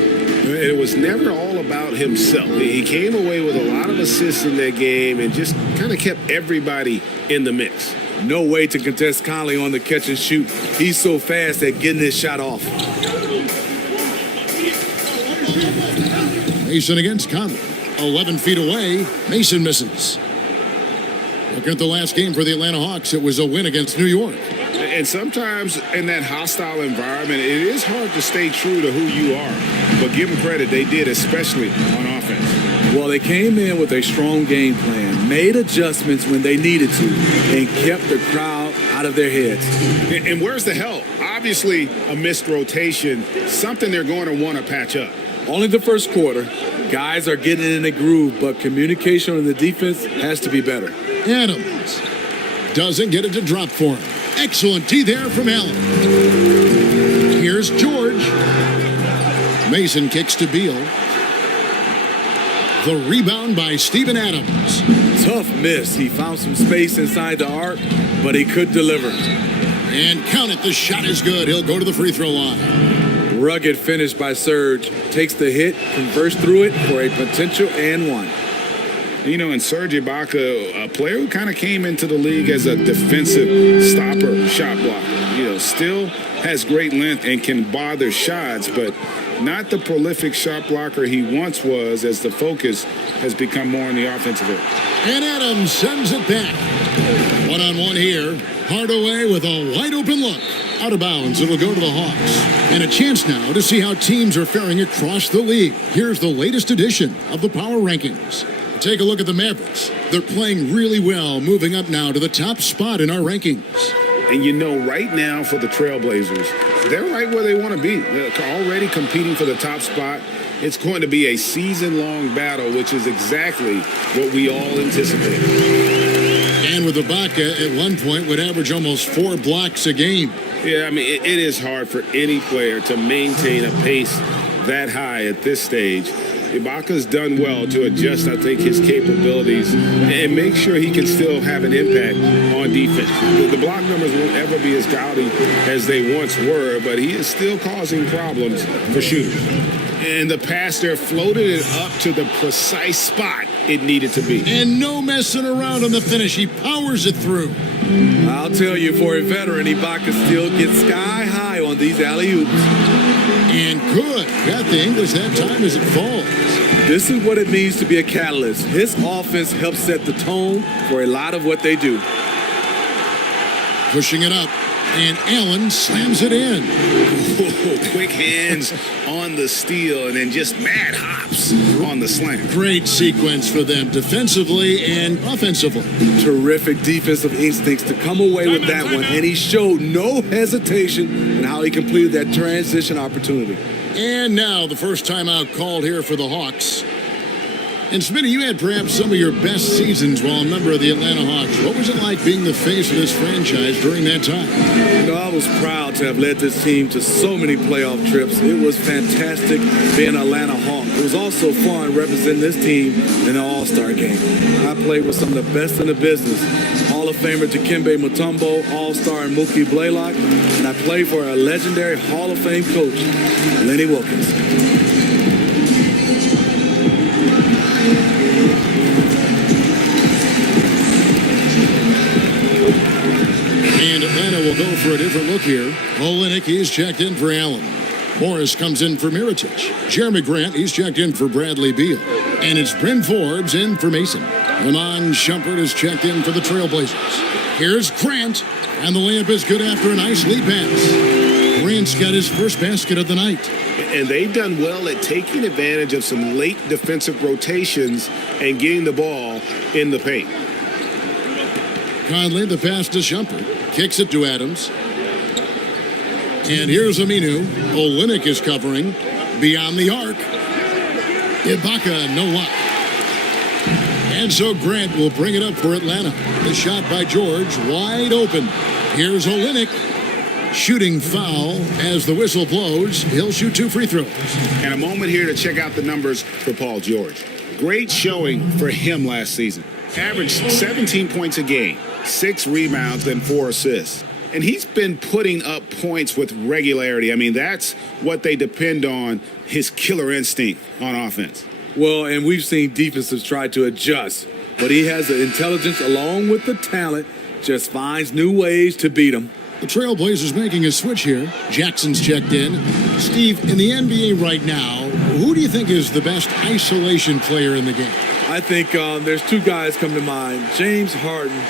It was never all about himself. He came away with a lot of assists in that game and just kind of kept everybody in the mix. No way to contest Conley on the catch and shoot. He's so fast at getting his shot off. Mason against Conley. 11 feet away. Mason misses. Look at the last game for the Atlanta Hawks. It was a win against New York. And sometimes in that hostile environment, it is hard to stay true to who you are. But give them credit, they did, especially on offense. Well, they came in with a strong game plan, made adjustments when they needed to, and kept the crowd out of their heads. And where's the help? Obviously, a missed rotation, something they're going to want to patch up. Only the first quarter. Guys are getting in a groove, but communication on the defense has to be better. Adams doesn't get it to drop for him. Excellent D there from Allen. Here's George. Mason kicks to Beal. The rebound by Steven Adams. Tough miss. He found some space inside the arc, but he could deliver. And count it, the shot is good. He'll go to the free throw line. Rugged finish by Serge. Takes the hit, converts through it for a potential and one. You know, and Serge Ibaka, a player who kind of came into the league as a defensive stopper, shot blocker. You know, still has great length and can bother shots, but not the prolific shot blocker he once was, as the focus has become more on the offensive end. And Adams sends it back. One-on-one here. Hardaway with a wide-open look. Out of bounds, it'll go to the Hawks. And a chance now to see how teams are faring across the league. Here's the latest edition of the Power Rankings. Take a look at the Mavericks. They're playing really well, moving up now to the top spot in our rankings. And you know, right now for the Trailblazers, they're right where they want to be. They're already competing for the top spot. It's going to be a season-long battle, which is exactly what we all anticipate. And with Ibaka, at one point, would average almost 4 blocks a game. Yeah, I mean, it is hard for any player to maintain a pace that high at this stage. Ibaka's done well to adjust, I think, his capabilities and make sure he can still have an impact on defense. The block numbers won't ever be as gaudy as they once were, but he is still causing problems for shooters. And the pass there floated it up to the precise spot it needed to be. And no messing around on the finish. He powers it through. I'll tell you, for a veteran, Ibaka still gets sky high on these alley-oops. And good. Got the English that time as it falls. This is what it means to be a catalyst. His offense helps set the tone for a lot of what they do. Pushing it up. And Allen slams it in. Whoa, quick hands on the steal and then just mad hops on the slam. Great sequence for them defensively and offensively. Terrific defensive instincts to come away with that one. And he showed no hesitation in how he completed that transition opportunity. And now the first timeout called here for the Hawks. And Smitty, you had perhaps some of your best seasons while a member of the Atlanta Hawks. What was it like being the face of this franchise during that time? You know, I was proud to have led this team to so many playoff trips. It was fantastic being an Atlanta Hawk. It was also fun representing this team in the All-Star game. I played with some of the best in the business. Hall of Famer Dikembe Mutombo, All-Star Mookie Blaylock, and I played for a legendary Hall of Fame coach, Lenny Wilkins. And Atlanta will go for a different look here. Olenek, he's checked in for Allen. Morris comes in for Mirotic. Jeremy Grant, he's checked in for Bradley Beal. And it's Bryn Forbes in for Mason. Lamont Shumpert is checked in for the Trailblazers. Here's Grant. And the layup is good after a nice lead pass. Grant's got his first basket of the night. And they've done well at taking advantage of some late defensive rotations and getting the ball in the paint. Conley, the pass to Shumpert. Kicks it to Adams. And here's Aminu. Olenek is covering. Beyond the arc. Ibaka, no luck. And so Grant will bring it up for Atlanta. The shot by George, wide open. Here's Olenek. Shooting foul as the whistle blows. He'll shoot 2 free throws. And a moment here to check out the numbers for Paul George. Great showing for him last season. Averaged 17 points a game, 6 rebounds, and 4 assists. And he's been putting up points with regularity. I mean, that's what they depend on, his killer instinct on offense. Well, and we've seen defenses try to adjust, but he has the intelligence along with the talent, just finds new ways to beat them. The Trailblazers making a switch here. Jackson's checked in. Steve, in the NBA right now, Who do you think is the best isolation player in the game? I think there's two guys come to mind. James Harden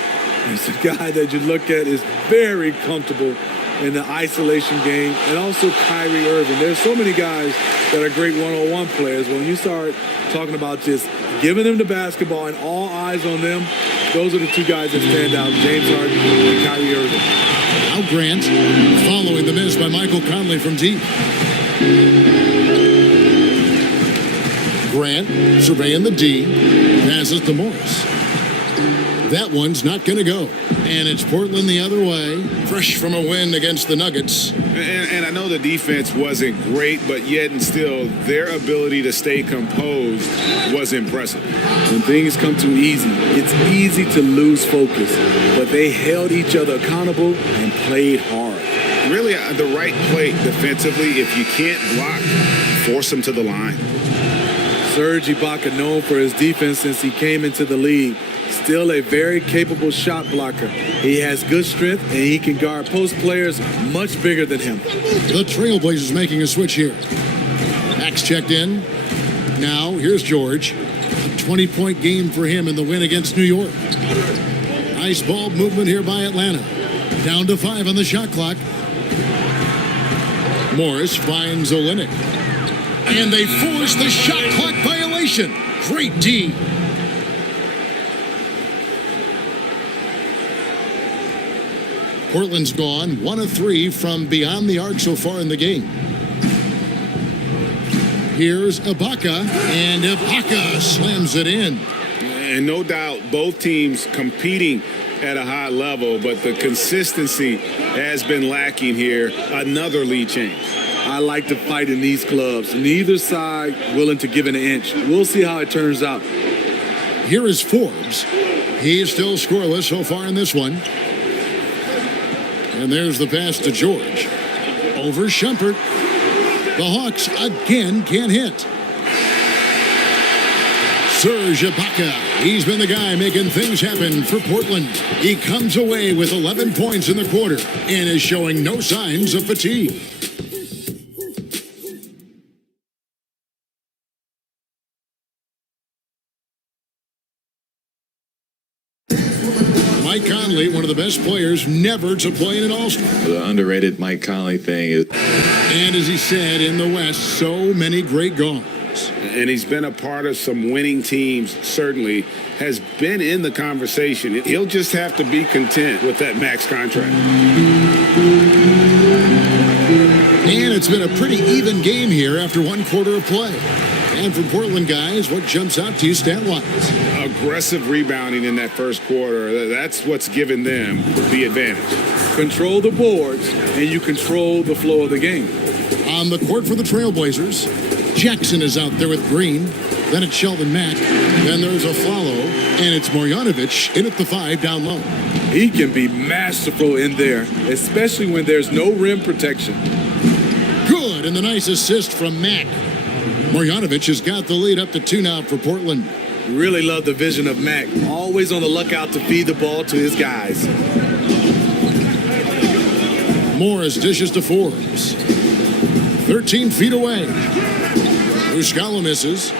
is the guy that you look at is very comfortable in the isolation game, and also Kyrie Irving. There's so many guys that are great one-on-one players. When you start talking about just giving them the basketball and all eyes on them, those are the two guys that stand out, James Harden and Kyrie Irving. Now Grant, following the miss by Michael Conley from deep. Grant surveying the D, passes to Morris. That one's not going to go. And it's Portland the other way, fresh from a win against the Nuggets. And I know the defense wasn't great, but yet and still, their ability to stay composed was impressive. When things come too easy, it's easy to lose focus. But they held each other accountable and played hard. Really, the right play defensively, if you can't block, force them to the line. Serge Ibaka, known for his defense since he came into the league. Still a very capable shot blocker. He has good strength, and he can guard post players much bigger than him. The Trailblazers making a switch here. Max checked in. Now, here's George. A 20-point game for him in the win against New York. Nice ball movement here by Atlanta. Down to 5 on the shot clock. Morris finds Olynyk. And they force the shot clock violation. Great D. Portland's gone 1 of 3 from beyond the arc so far in the game. Here's Ibaka, and Ibaka slams it in. And no doubt both teams competing at a high level, but the consistency has been lacking here. Another lead change. I like to fight in these clubs. Neither side willing to give an inch. We'll see how it turns out. Here is Forbes. He's still scoreless so far in this one. And there's the pass to George. Over Shumpert. The Hawks again can't hit. Serge Ibaka. He's been the guy making things happen for Portland. He comes away with 11 points in the quarter and is showing no signs of fatigue. Mike Conley, one of the best players never to play in an All-Star. The underrated Mike Conley thing is... And as he said, in the West, so many great guards. And he's been a part of some winning teams, certainly, has been in the conversation. He'll just have to be content with that max contract. And it's been a pretty even game here after 1 quarter of play. And for Portland guys, what jumps out to you stat-wise? Aggressive rebounding in that first quarter. That's what's given them the advantage. Control the boards, and you control the flow of the game. On the court for the Trailblazers, Jackson is out there with Green. Then it's Sheldon Mack. Then there's a follow, and it's Marjanovic in at the 5 down low. He can be masterful in there, especially when there's no rim protection. Good, and the nice assist from Mack. Marjanovic has got the lead up to 2 now for Portland. Really love the vision of Mack. Always on the lookout to feed the ball to his guys. Morris dishes to Forbes. 13 feet away. Muscala misses.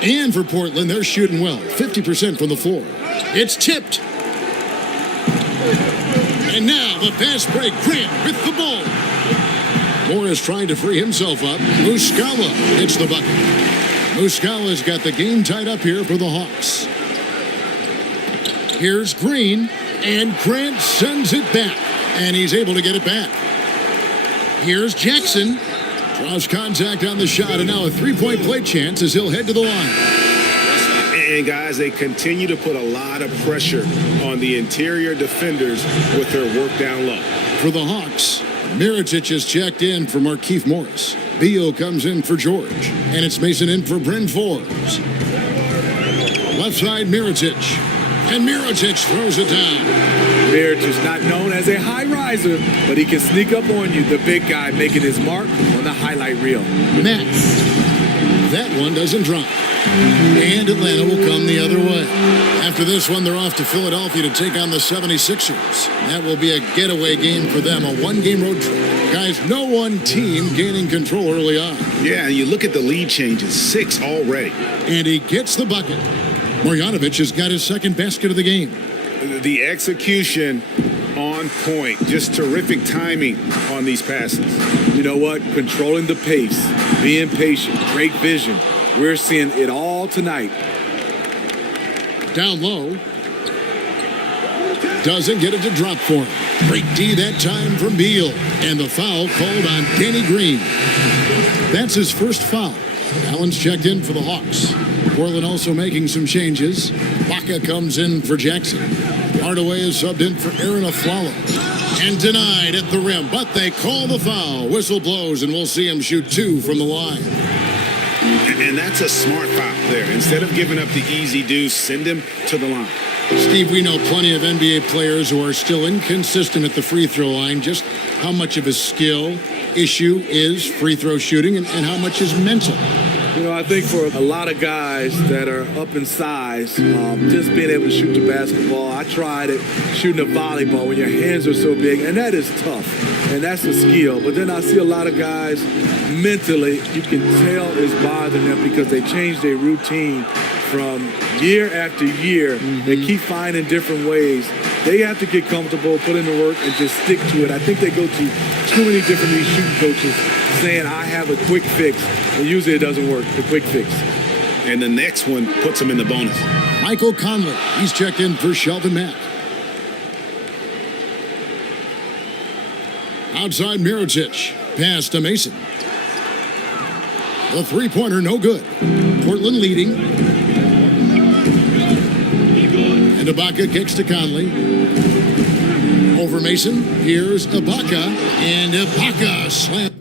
And for Portland, they're shooting well. 50% from the floor. It's tipped. And now the fast break. Grant with the ball. Morris trying to free himself up. Muscala hits the bucket. Muscala's got the game tied up here for the Hawks. Here's Green, and Grant sends it back, and he's able to get it back. Here's Jackson. Draws contact on the shot, and now a 3-point play chance as he'll head to the line. And guys, they continue to put a lot of pressure on the interior defenders with their work down low. For the Hawks, Mirotic is checked in for Markieff Morris. Beal comes in for George. And it's Mason in for Bryn Forbes. Left side, Mirotic. And Mirotic throws it down. Mirotic not known as a high riser, but he can sneak up on you. The big guy making his mark on the highlight reel. Matt. That one doesn't drop. And Atlanta will come the other way. After this one, they're off to Philadelphia to take on the 76ers. That will be a getaway game for them, a one-game road trip. Guys, no one team gaining control early on. Yeah, you look at the lead changes, 6 already. And he gets the bucket. Marjanovic has got his second basket of the game. The execution on point. Just terrific timing on these passes. You know what? Controlling the pace, being patient, great vision. We're seeing it all tonight. Down low. Doesn't get it to drop for him. Great D that time from Beal. And the foul called on Danny Green. That's his first foul. Allen's checked in for the Hawks. Portland also making some changes. Baca comes in for Jackson. Hardaway is subbed in for Aaron Aflalo. And denied at the rim, but they call the foul. Whistle blows, and we'll see him shoot 2 from the line. And that's a smart foul there. Instead of giving up the easy deuce, send him to the line. Steve, we know plenty of NBA players who are still inconsistent at the free throw line. Just how much of a skill issue is free throw shooting and how much is mental? You know, I think for a lot of guys that are up in size, just being able to shoot the basketball. I tried it shooting a volleyball when your hands are so big, and that is tough, and that's a skill. But then I see a lot of guys mentally, you can tell is bothering them because they change their routine from year after year. They keep finding different ways. They have to get comfortable, put in the work, and just stick to it. I think they go to too many different these shooting coaches saying, I have a quick fix. And usually it doesn't work, the quick fix. And the next one puts him in the bonus. Michael Conley, he's checked in for Shelvin Mack. Outside Mirotic, pass to Mason. The three-pointer, no good. Portland leading. And Ibaka kicks to Conley. Over Mason, here's Ibaka. And Ibaka slams.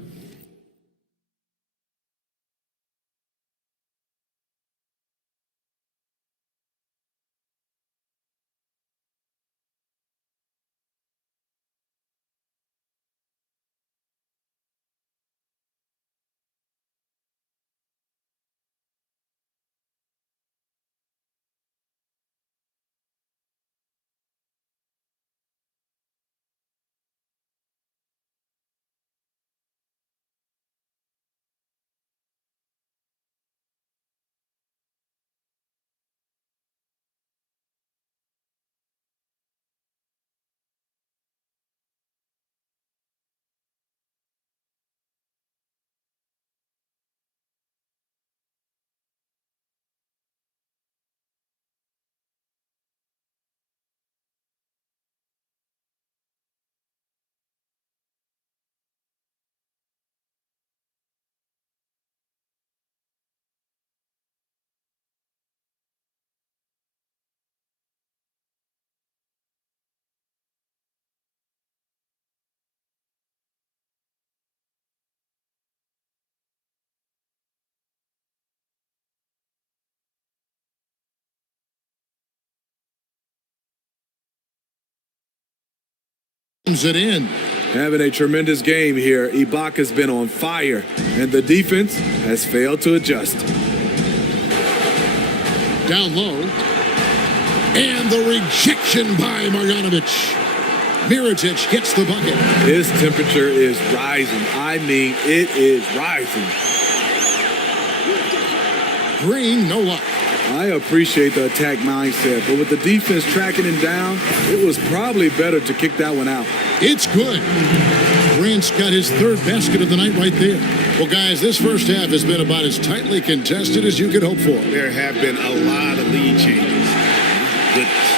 It in. Having a tremendous game here. Ibaka's been on fire, and the defense has failed to adjust. Down low. And the rejection by Marjanovic. Mirotic gets the bucket. His temperature is rising. I mean, it is rising. Green, no luck. I appreciate the attack mindset, but with the defense tracking him down, it was probably better to kick that one out. It's good. Grant's got his third basket of the night right there. Well, guys, this first half has been about as tightly contested as you could hope for. There have been a lot of lead changes. Goodness.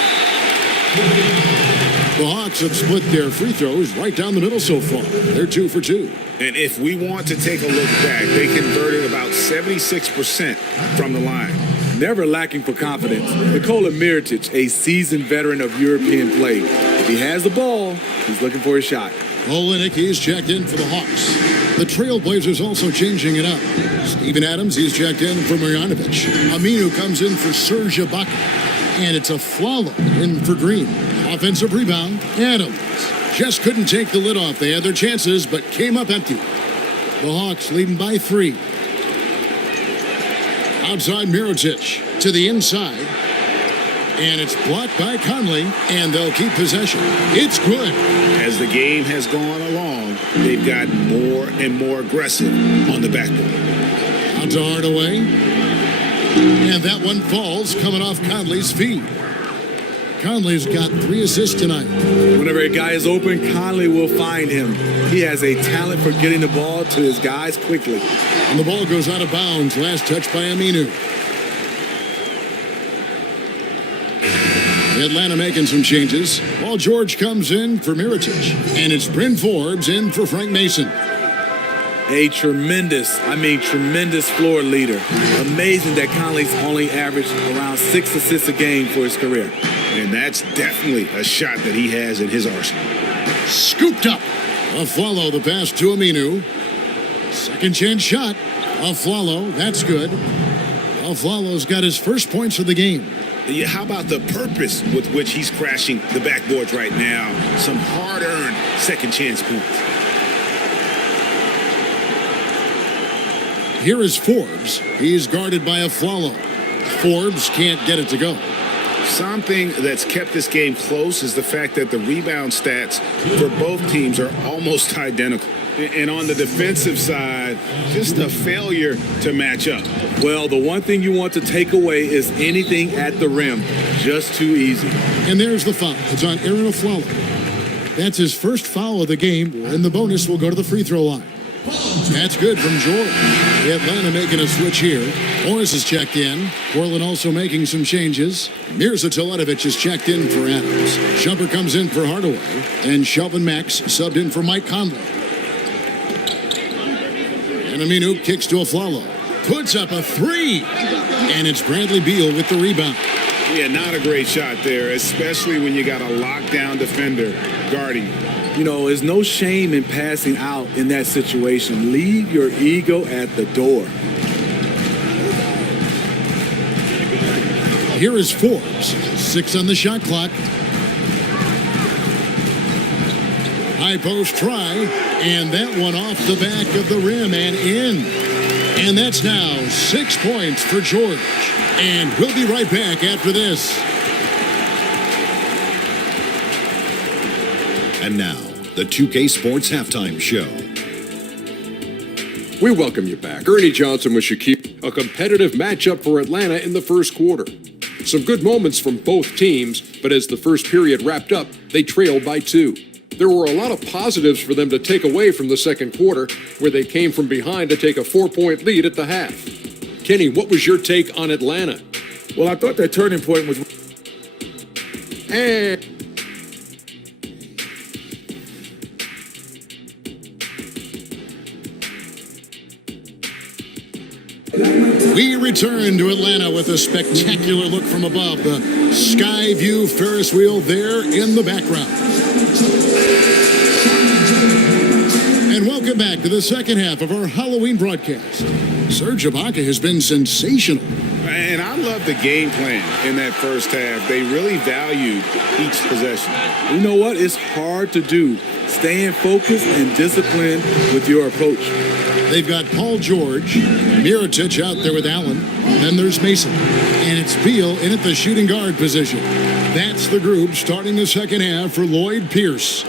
The Hawks have split their free throws right down the middle so far. They're 2 for 2. And if we want to take a look back, they converted about 76% from the line. Never lacking for confidence. Nikola Mirotic, a seasoned veteran of European play. If he has the ball, he's looking for a shot. Olenek, he's checked in for the Hawks. The Trailblazers also changing it up. Steven Adams, he's checked in for Marjanovic. Aminu comes in for Serge Ibaka. And it's Aflalo in for Green. Offensive rebound, Adams. Just couldn't take the lid off. They had their chances, but came up empty. The Hawks leading by 3. Outside Mirotic to the inside. And it's blocked by Conley, and they'll keep possession. It's good. As the game has gone along, they've gotten more and more aggressive on the backboard. Out to Hardaway. And that one falls coming off Conley's feet. Conley's got 3 assists tonight. Whenever a guy is open, Conley will find him. He has a talent for getting the ball to his guys quickly. And the ball goes out of bounds. Last touch by Aminu. Atlanta making some changes. Paul George comes in for Mirotic. And it's Bryn Forbes in for Frank Mason. A tremendous floor leader. Amazing that Conley's only averaged around 6 assists a game for his career. And that's definitely a shot that he has in his arsenal. Scooped up. Aflalo the pass to Aminu. Second chance shot. Aflalo, that's good. Aflalo's got his first points of the game. Yeah, how about the purpose with which he's crashing the backboards right now? Some hard-earned second chance points. Here is Forbes. He's guarded by Aflalo. Forbes can't get it to go. Something that's kept this game close is the fact that the rebound stats for both teams are almost identical. And on the defensive side, just a failure to match up. Well, the one thing you want to take away is anything at the rim. Just too easy. And there's the foul. It's on Aaron Aflalo. That's his first foul of the game, and the bonus will go to the free throw line. That's good from George. Atlanta making a switch here. Morris is checked in. Portland also making some changes. Mirza Teletovic is checked in for Adams. Shumpert comes in for Hardaway. And Shelvin Max subbed in for Mike Conley. And Aminu kicks to Aflalo. Puts up a 3. And it's Bradley Beal with the rebound. Yeah, not a great shot there, especially when you got a lockdown defender guarding. You know, there's no shame in passing out in that situation. Leave your ego at the door. Here is Forbes. 6 on the shot clock. High post try, and that one off the back of the rim and in. And that's now 6 points for George. And we'll be right back after this. And now, the 2K Sports Halftime Show. We welcome you back. Ernie Johnson with Shaquille. A competitive matchup for Atlanta in the first quarter. Some good moments from both teams, but as the first period wrapped up, they trailed by 2. There were a lot of positives for them to take away from the second quarter, where they came from behind to take a 4-point lead at the half. Kenny, what was your take on Atlanta? Well, I thought that turning point was... And... We return to Atlanta with a spectacular look from above. The Sky View Ferris wheel there in the background. And welcome back to the second half of our Halloween broadcast. Serge Ibaka has been sensational. And I love the game plan in that first half. They really valued each possession. You know what? It's hard to do. Staying focused and disciplined with your approach. They've got Paul George, Mirotic out there with Allen, then there's Mason, and it's Beal in at the shooting guard position. That's the group starting the second half for Lloyd Pierce.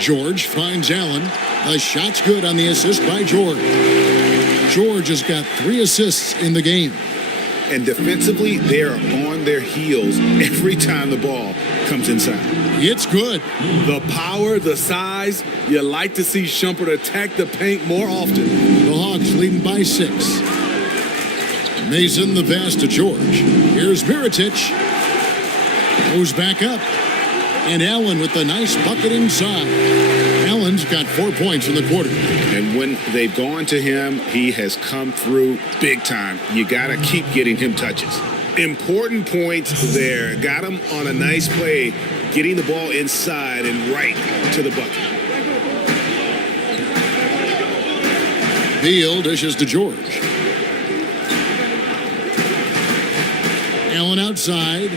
George finds Allen. The shot's good on the assist by George. George has got 3 assists in the game. And defensively, they're on their heels every time the ball comes inside. It's good. The power, the size, you like to see Shumpert attack the paint more often. The Hawks leading by 6. Mason the pass to George. Here's Mirotic. Goes back up. And Allen with the nice bucket inside. Allen's got 4 points in the quarter. And when they've gone to him, he has come through big time. You got to keep getting him touches. Important points there. Got him on a nice play, getting the ball inside and right to the bucket. Beal dishes to George. Allen outside.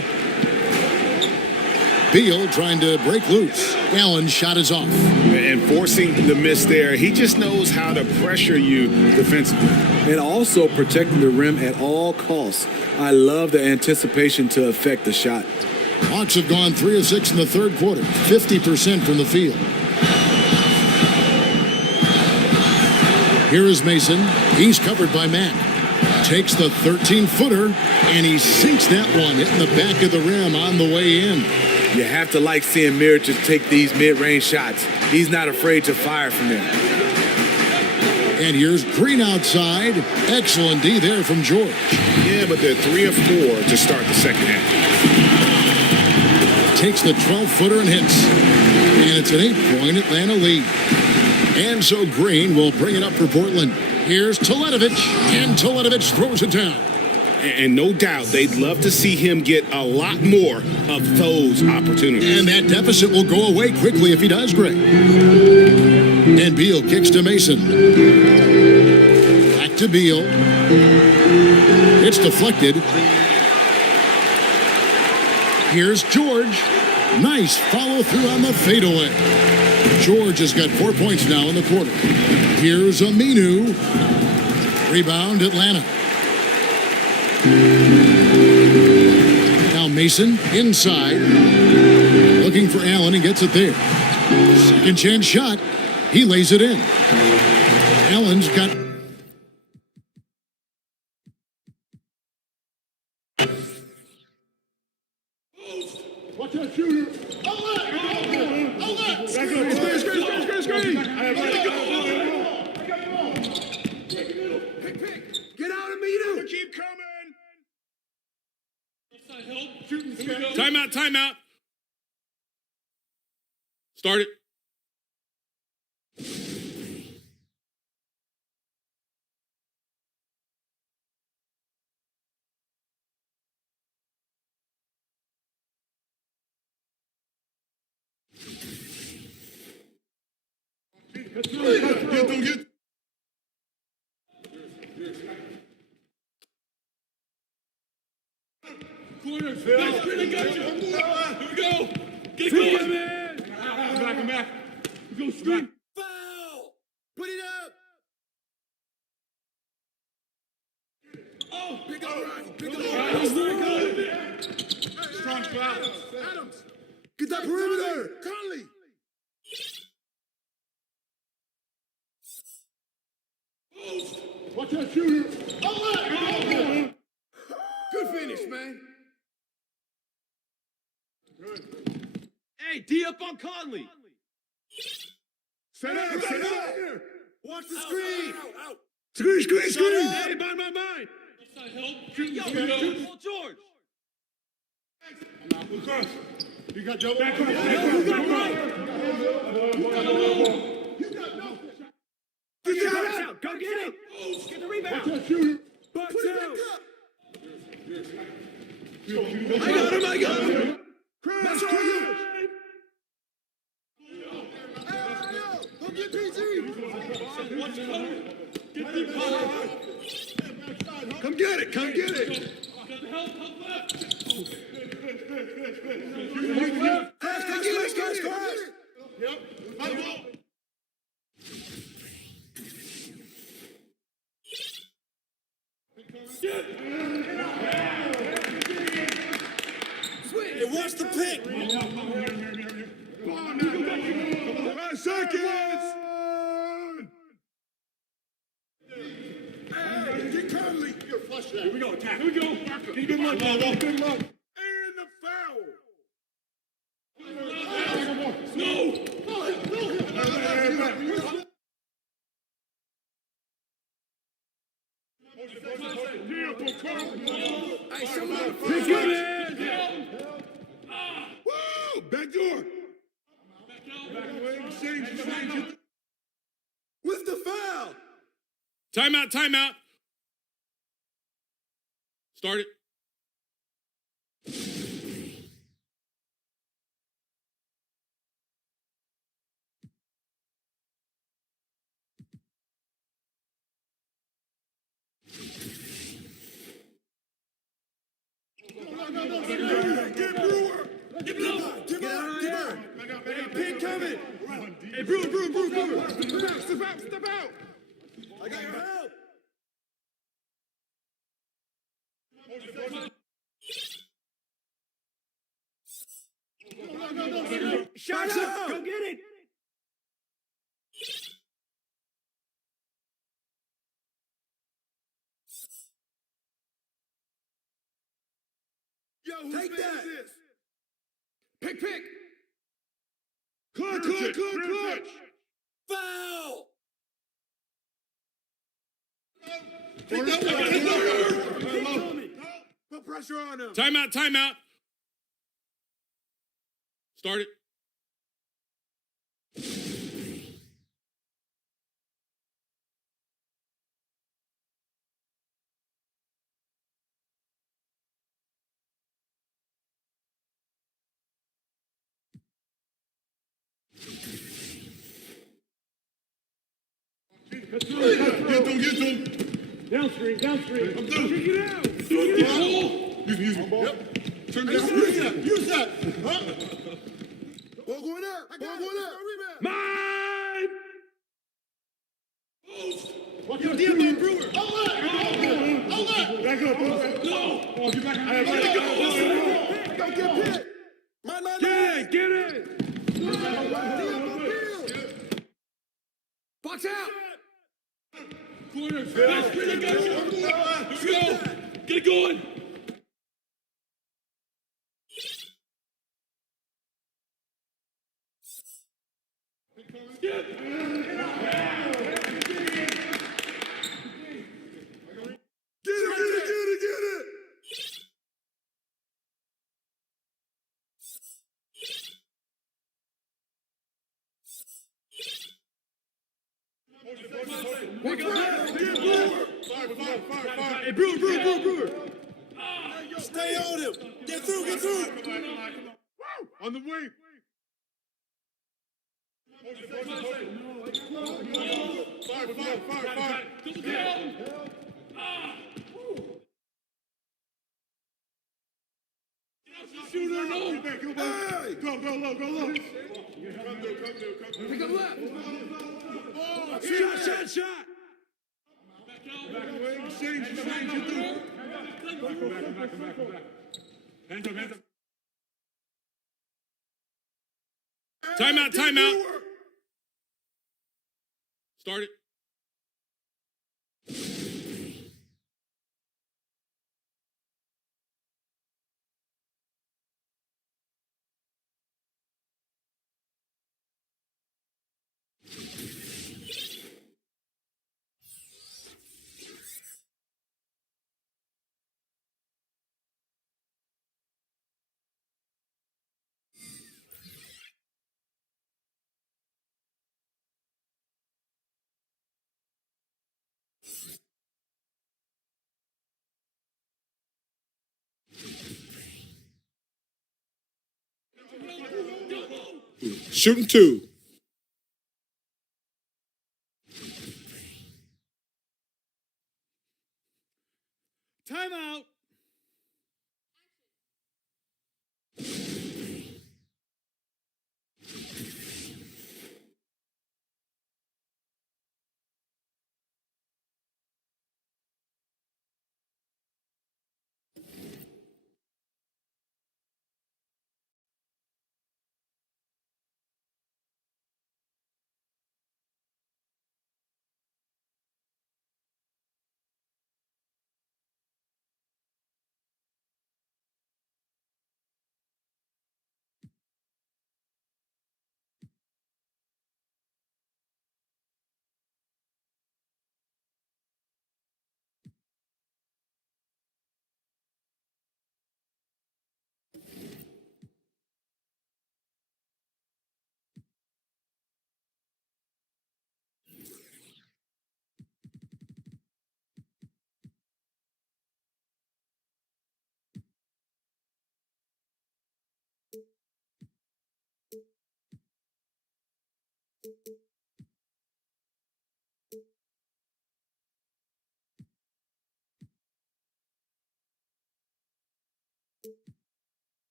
Beal trying to break loose. Allen's shot is off. And forcing the miss there, he just knows how to pressure you defensively. And also protecting the rim at all costs. I love the anticipation to affect the shot. Hawks have gone 3 of 6 in the third quarter, 50% from the field. Here is Mason. He's covered by Mack. Takes the 13-footer, and he sinks that one, hitting the back of the rim on the way in. You have to like seeing Mir just take these mid-range shots. He's not afraid to fire from there. And here's Green outside. Excellent D there from George. Yeah, but they're 3 of 4 to start the second half. Takes the 12-footer and hits. And it's an 8-point Atlanta lead. And so Green will bring it up for Portland. Here's Teletovic, and Teletovic throws it down. And no doubt they'd love to see him get a lot more of those opportunities. And that deficit will go away quickly if he does, Greg. And Beal kicks to Mason. Back to Beal. It's deflected. Here's George. Nice follow through on the fadeaway. George has got 4 points now in the quarter. Here's Aminu. Rebound Atlanta. Now Mason inside. Looking for Allen and gets it there. Second chance shot. He lays it in. Allen's got... Watch that shooter. Screen. Get out of me, dude. Keep coming. Timeout. Start it. Get. Corner, Phil. Here we go. Get going, man. Back. Go screen. Foul. Put it up. Oh, big up. Strong foul. Adams. Get that perimeter. Conley. Watch that shooter. Good finish, man. Good. Hey, D up on Conley. Set up. Watch the screen. Out. Screen. Hey, mind my mind. Yo, George. Lucas. You got double. Who got right? Get out. Go get it. Get the rebound. Watch that shooter. Put it back up. I got him. That's all you. Go get PG. Come get it. Help left. Yep. Hey, watch the pick. 5 seconds. Get Conley. You're flush that. Here we go, attack. Here we go. Good luck. And the foul. No. Pick it in. Woo! Back door. With the foul. Timeout. Start it. Get Brewer. Get out of there. Pick Hey, Brewer. Step out. I got your help. Shut up. Go get it. Yo, take that. Pick. Clutch. Foul. Put pressure on him. Timeout. Start it. Get them. Down screen. I'm through. Kick it out. Use me. Yep. Turn down. Use that. Huh? Ball going up. Mine. Watch your DM, Brewer. Hold back up. No. Oh, get back. Go get hit. Mine. Get it. Box out. Corner. Let's go. Get it going. Skip. Get it. Fire. Hey, Brewer. Stay on him. Get through. On the wing. Fire. Shooter, no. Hey. Go low. Pick up left. Shot. Back away. Change. Back. Hands up. Timeout. Start it. Shooting 2. Timeout.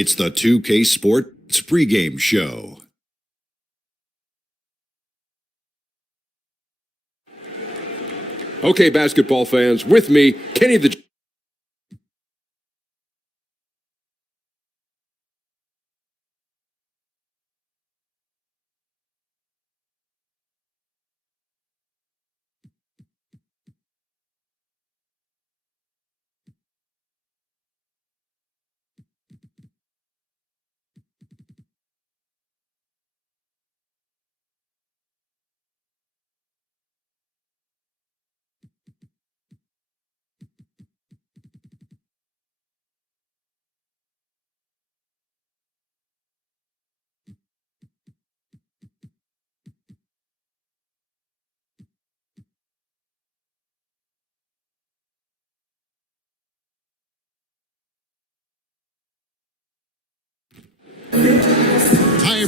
It's the 2K Sports pregame show. Okay, basketball fans, with me, Kenny the Hi.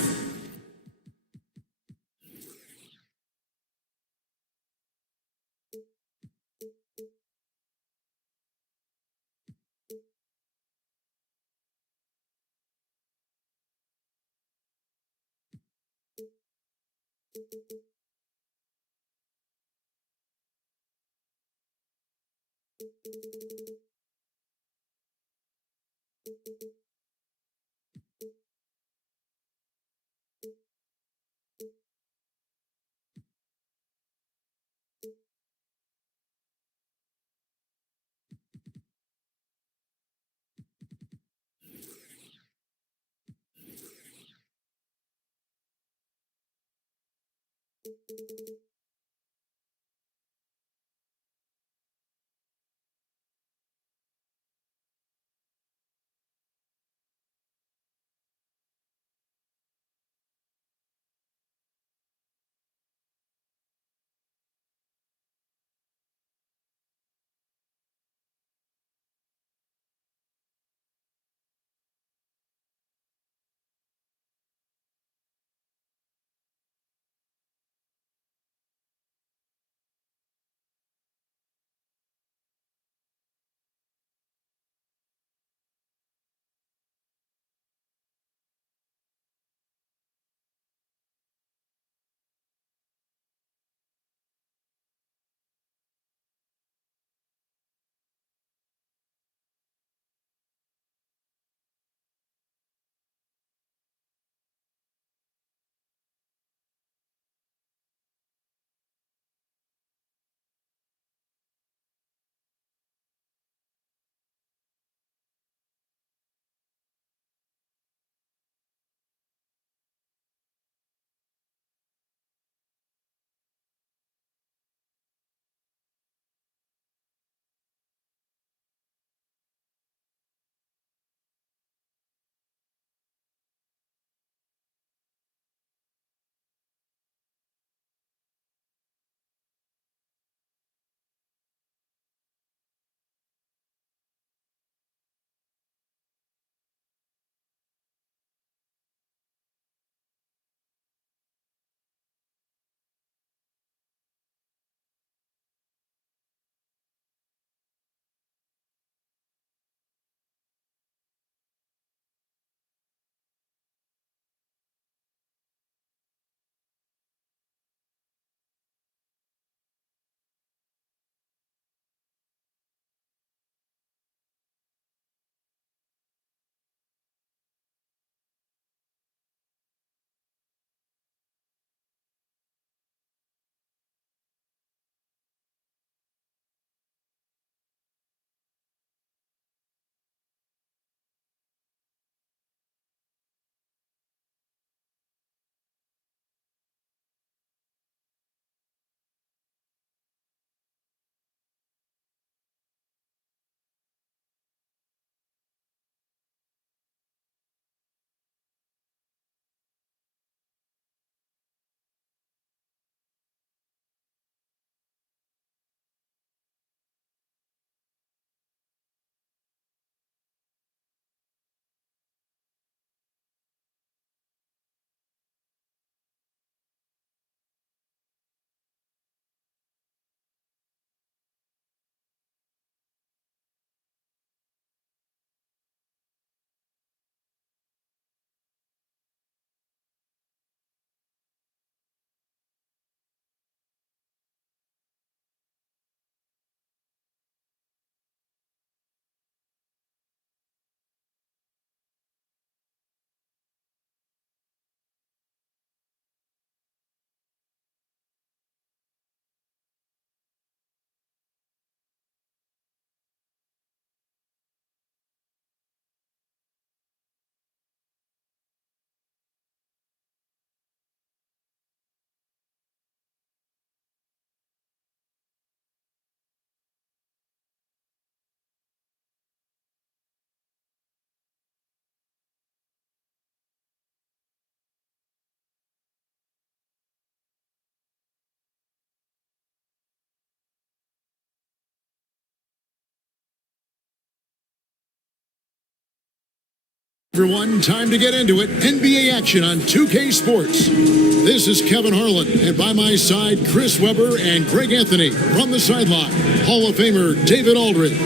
Everyone, time to get into it. NBA action on 2K Sports. This is Kevin Harlan, and by my side, Chris Webber and Greg Anthony. From the sideline, Hall of Famer David Aldridge.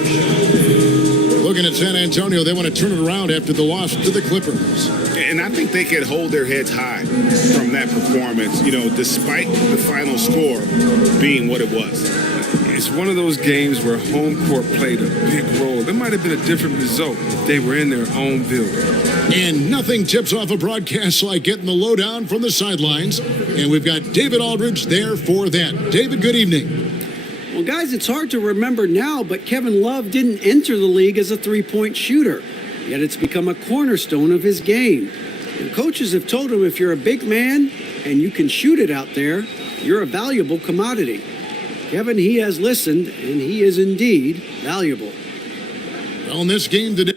Looking at San Antonio, they want to turn it around after the loss to the Clippers. And I think they can hold their heads high from that performance, despite the final score being what it was. It's one of those games where home court played a big role. There might have been a different result if they were in their own building. And nothing tips off a broadcast like getting the lowdown from the sidelines. And we've got David Aldridge there for that. David, good evening. Well, guys, it's hard to remember now, but Kevin Love didn't enter the league as a three-point shooter. Yet it's become a cornerstone of his game. And coaches have told him if you're a big man and you can shoot it out there, you're a valuable commodity. Kevin, he has listened, and he is indeed valuable. On this game today.